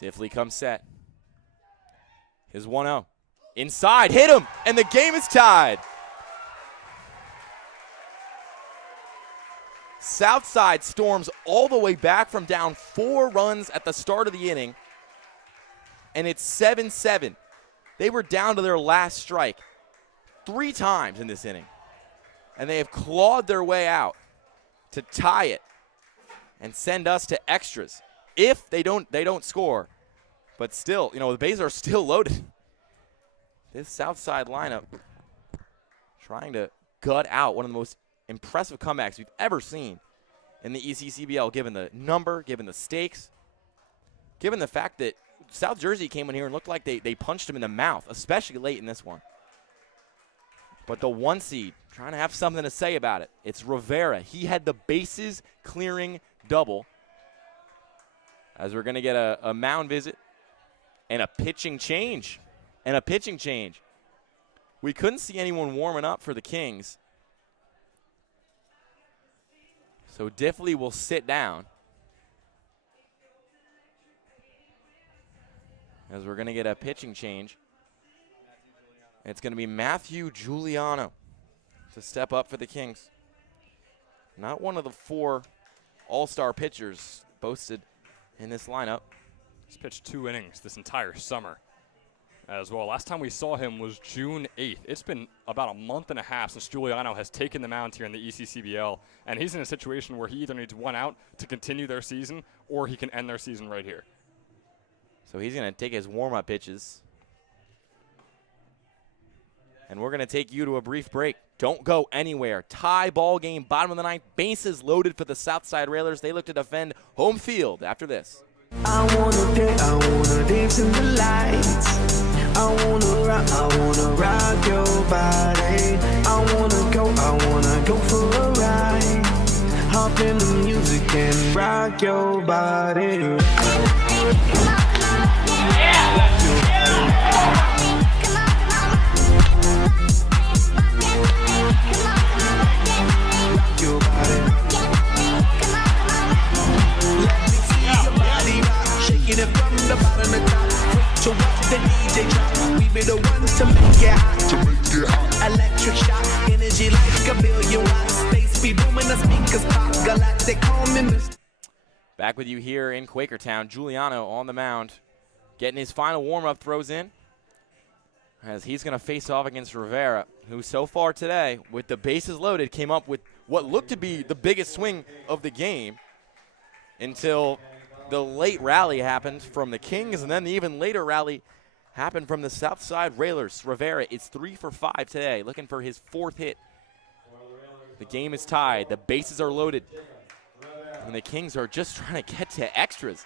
Diffley comes set. His 1-0. Inside, hit him, and the game is tied. Southside storms all the way back from down 4 runs at the start of the inning, and it's 7-7. They were down to their last strike 3 times in this inning, and they have clawed their way out to tie it and send us to extras. If they don't score, but still, the bases are still loaded. This Southside lineup trying to gut out one of the most impressive comebacks we've ever seen in the ECCBL, given the number, given the stakes, given the fact that South Jersey came in here and looked like they punched him in the mouth, especially late in this one. But the 1 seed, trying to have something to say about it. It's Rivera. He had the bases clearing double. As we're going to get a mound visit and a pitching change. We couldn't see anyone warming up for the Kings. So Diffley will sit down. As we're going to get a pitching change. It's going to be Matthew Giuliano to step up for the Kings. Not one of the 4 all-star pitchers boasted in this lineup. He's pitched 2 innings this entire summer as well. Last time we saw him was June 8th. It's been about a month and a half since Giuliano has taken the mound here in the ECCBL, and he's in a situation where he either needs 1 out to continue their season or he can end their season right here. So he's going to take his warm-up pitches. And we're going to take you to a brief break. Don't go anywhere. Tie ball game, bottom of the 9th. Bases loaded for the Southside Railers. They look to defend home field after this. I wanna dance in the lights. I wanna rock your body. I wanna go for a ride. Hop in the music and rock your body. Your body. Let me see your body rock, shaking it from the bottom to top. Quick to watch the DJ drop. We be the ones to make it hot. Electric shock, energy like a billion watts. Space be booming, the speakers pop. Galactic, call me Mr. Back with you here in Quakertown. Giuliano on the mound, getting his final warm-up throws in, as he's going to face off against Rivera, who so far today, with the bases loaded, came up with what looked to be the biggest swing of the game until the late rally happened from the Kings, and then the even later rally happened from the Southside Railers. Rivera is 3 for 5 today, looking for his 4th hit. The game is tied. The bases are loaded, and the Kings are just trying to get to extras.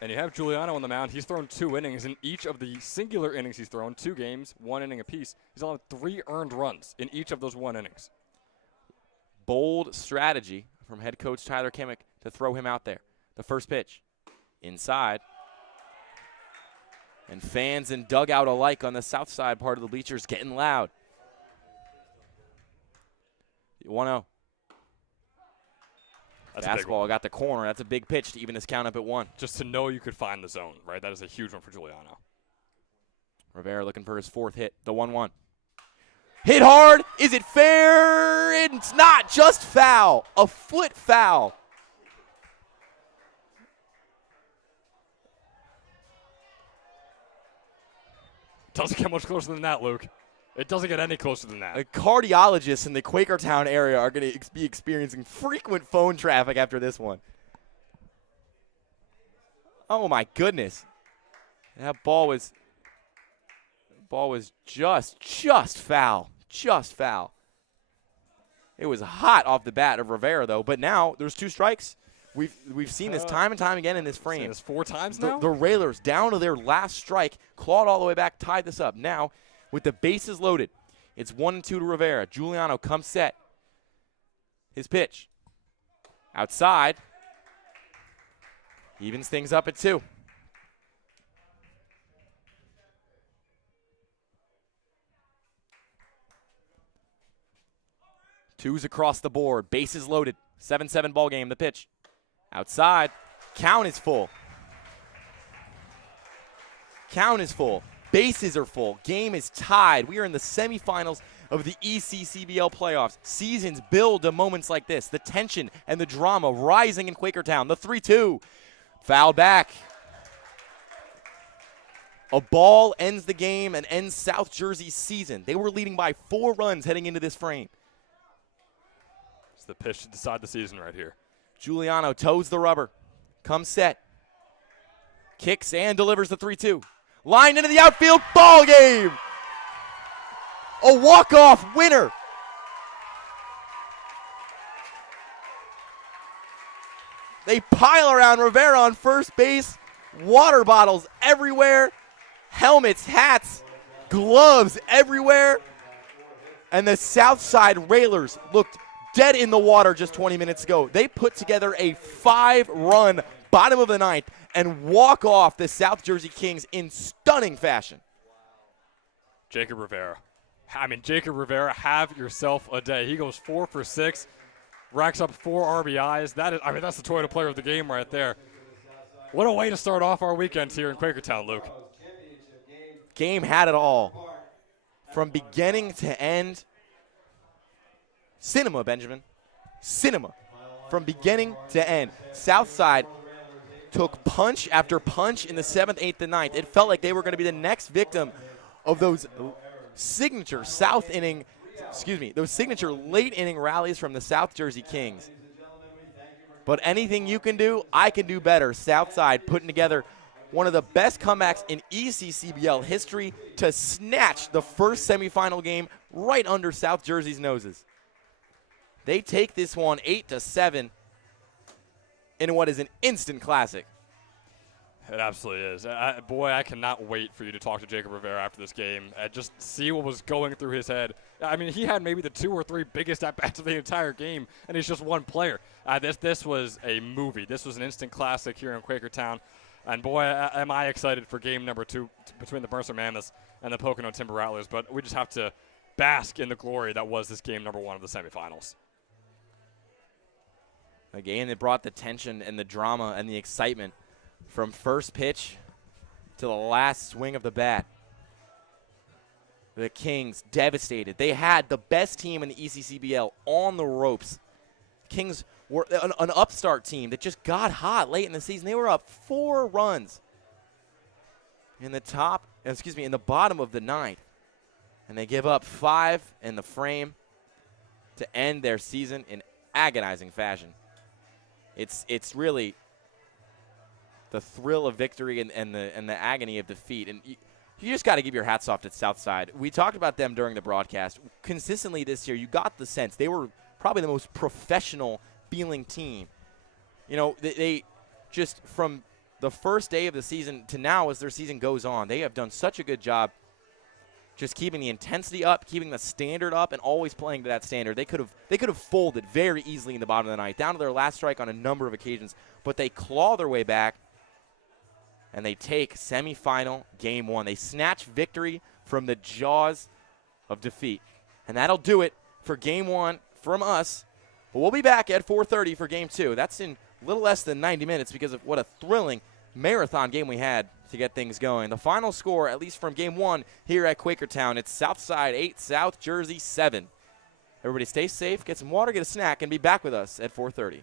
And you have Giuliano on the mound. He's thrown 2 innings. In each of the singular innings he's thrown, 2 games, 1 inning apiece, he's allowed 3 earned runs in each of those 1 innings. Bold strategy from head coach Tyler Kimmick to throw him out there. The first pitch, inside. And fans and dugout alike on the south side part of the bleachers getting loud. 1-0. Fastball got the corner. That's a big pitch to even this count up at 1. Just to know you could find the zone, right? That is a huge one for Giuliano. Rivera looking for his 4th hit, the 1-1. Hit hard. Is it fair? It's not, just foul. A foot foul. Doesn't get much closer than that, Luke. It doesn't get any closer than that. The cardiologists in the Quakertown area are going to be experiencing frequent phone traffic after this one. Oh, my goodness. That ball was just foul. Just foul. It was hot off the bat of Rivera, though. But now there's 2 strikes. We've seen this time and time again in this frame. Seen this 4 times now? The Railers down to their last strike, clawed all the way back, tied this up. Now, with the bases loaded, it's 1-2 to Rivera. Giuliano comes set. His pitch. Outside. Evens things up at 2. Twos across the board. Bases loaded. 7-7 ball game. The pitch. Outside. Count is full. Count is full. Bases are full. Game is tied. We are in the semifinals of the ECCBL playoffs. Seasons build to moments like this. The tension and the drama rising in Quakertown. The 3-2. Foul back. A ball ends the game and ends South Jersey's season. They were leading by 4 runs heading into this frame. It's the pitch to decide the season right here. Giuliano toes the rubber. Comes set. Kicks and delivers the 3-2. Lined into the outfield. Ball game. A walk-off winner. They pile around Rivera on first base. Water bottles everywhere. Helmets, hats, gloves everywhere. And the Southside Railers looked dead in the water just 20 minutes ago. They put together a 5-run bottom of the ninth and walk off the South Jersey Kings in stunning fashion. Jacob Rivera. Jacob Rivera, have yourself a day. He goes 4 for 6, racks up 4 RBIs. That's the Toyota player of the game right there. What a way to start off our weekend here in Quakertown, Luke. Game had it all. From beginning to end. Cinema, Benjamin. Cinema. From beginning to end. Southside took punch after punch in the 7th, 8th, and 9th. It felt like they were going to be the next victim of those signature those signature late inning rallies from the South Jersey Kings. But anything you can do, I can do better. Southside putting together one of the best comebacks in ECCBL history to snatch the first semifinal game right under South Jersey's noses. They take this one 8-7 in what is an instant classic. It absolutely is. I cannot wait for you to talk to Jacob Rivera after this game and just see what was going through his head. He had maybe the 2 or 3 biggest at-bats of the entire game, and he's just one player. This was a movie. This was an instant classic here in Quakertown. And, boy, am I excited for game number 2 between the Mercer Mammoths and the Pocono Timber Rattlers. But we just have to bask in the glory that was this game number 1 of the semifinals. A game that brought the tension and the drama and the excitement from first pitch to the last swing of the bat. The Kings devastated. They had the best team in the ECCBL on the ropes. Kings were an upstart team that just got hot late in the season. They were up 4 runs in the bottom of the 9th. And they give up 5 in the frame to end their season in agonizing fashion. It's really the thrill of victory and the agony of defeat. And you just got to give your hats off to Southside. We talked about them during the broadcast. Consistently this year, you got the sense they were probably the most professional feeling team. They just from the first day of the season to now as their season goes on, they have done such a good job just keeping the intensity up, keeping the standard up, and always playing to that standard. They could have folded very easily in the bottom of the ninth, down to their last strike on a number of occasions, but they claw their way back, and they take semifinal game 1. They snatch victory from the jaws of defeat, and that'll do it for game 1 from us. But we'll be back at 4:30 for game 2. That's in a little less than 90 minutes because of what a thrilling marathon game we had to get things going. The final score, at least from game 1 here at Quakertown, it's Southside 8, South Jersey 7. Everybody stay safe, get some water, get a snack, and be back with us at 4:30.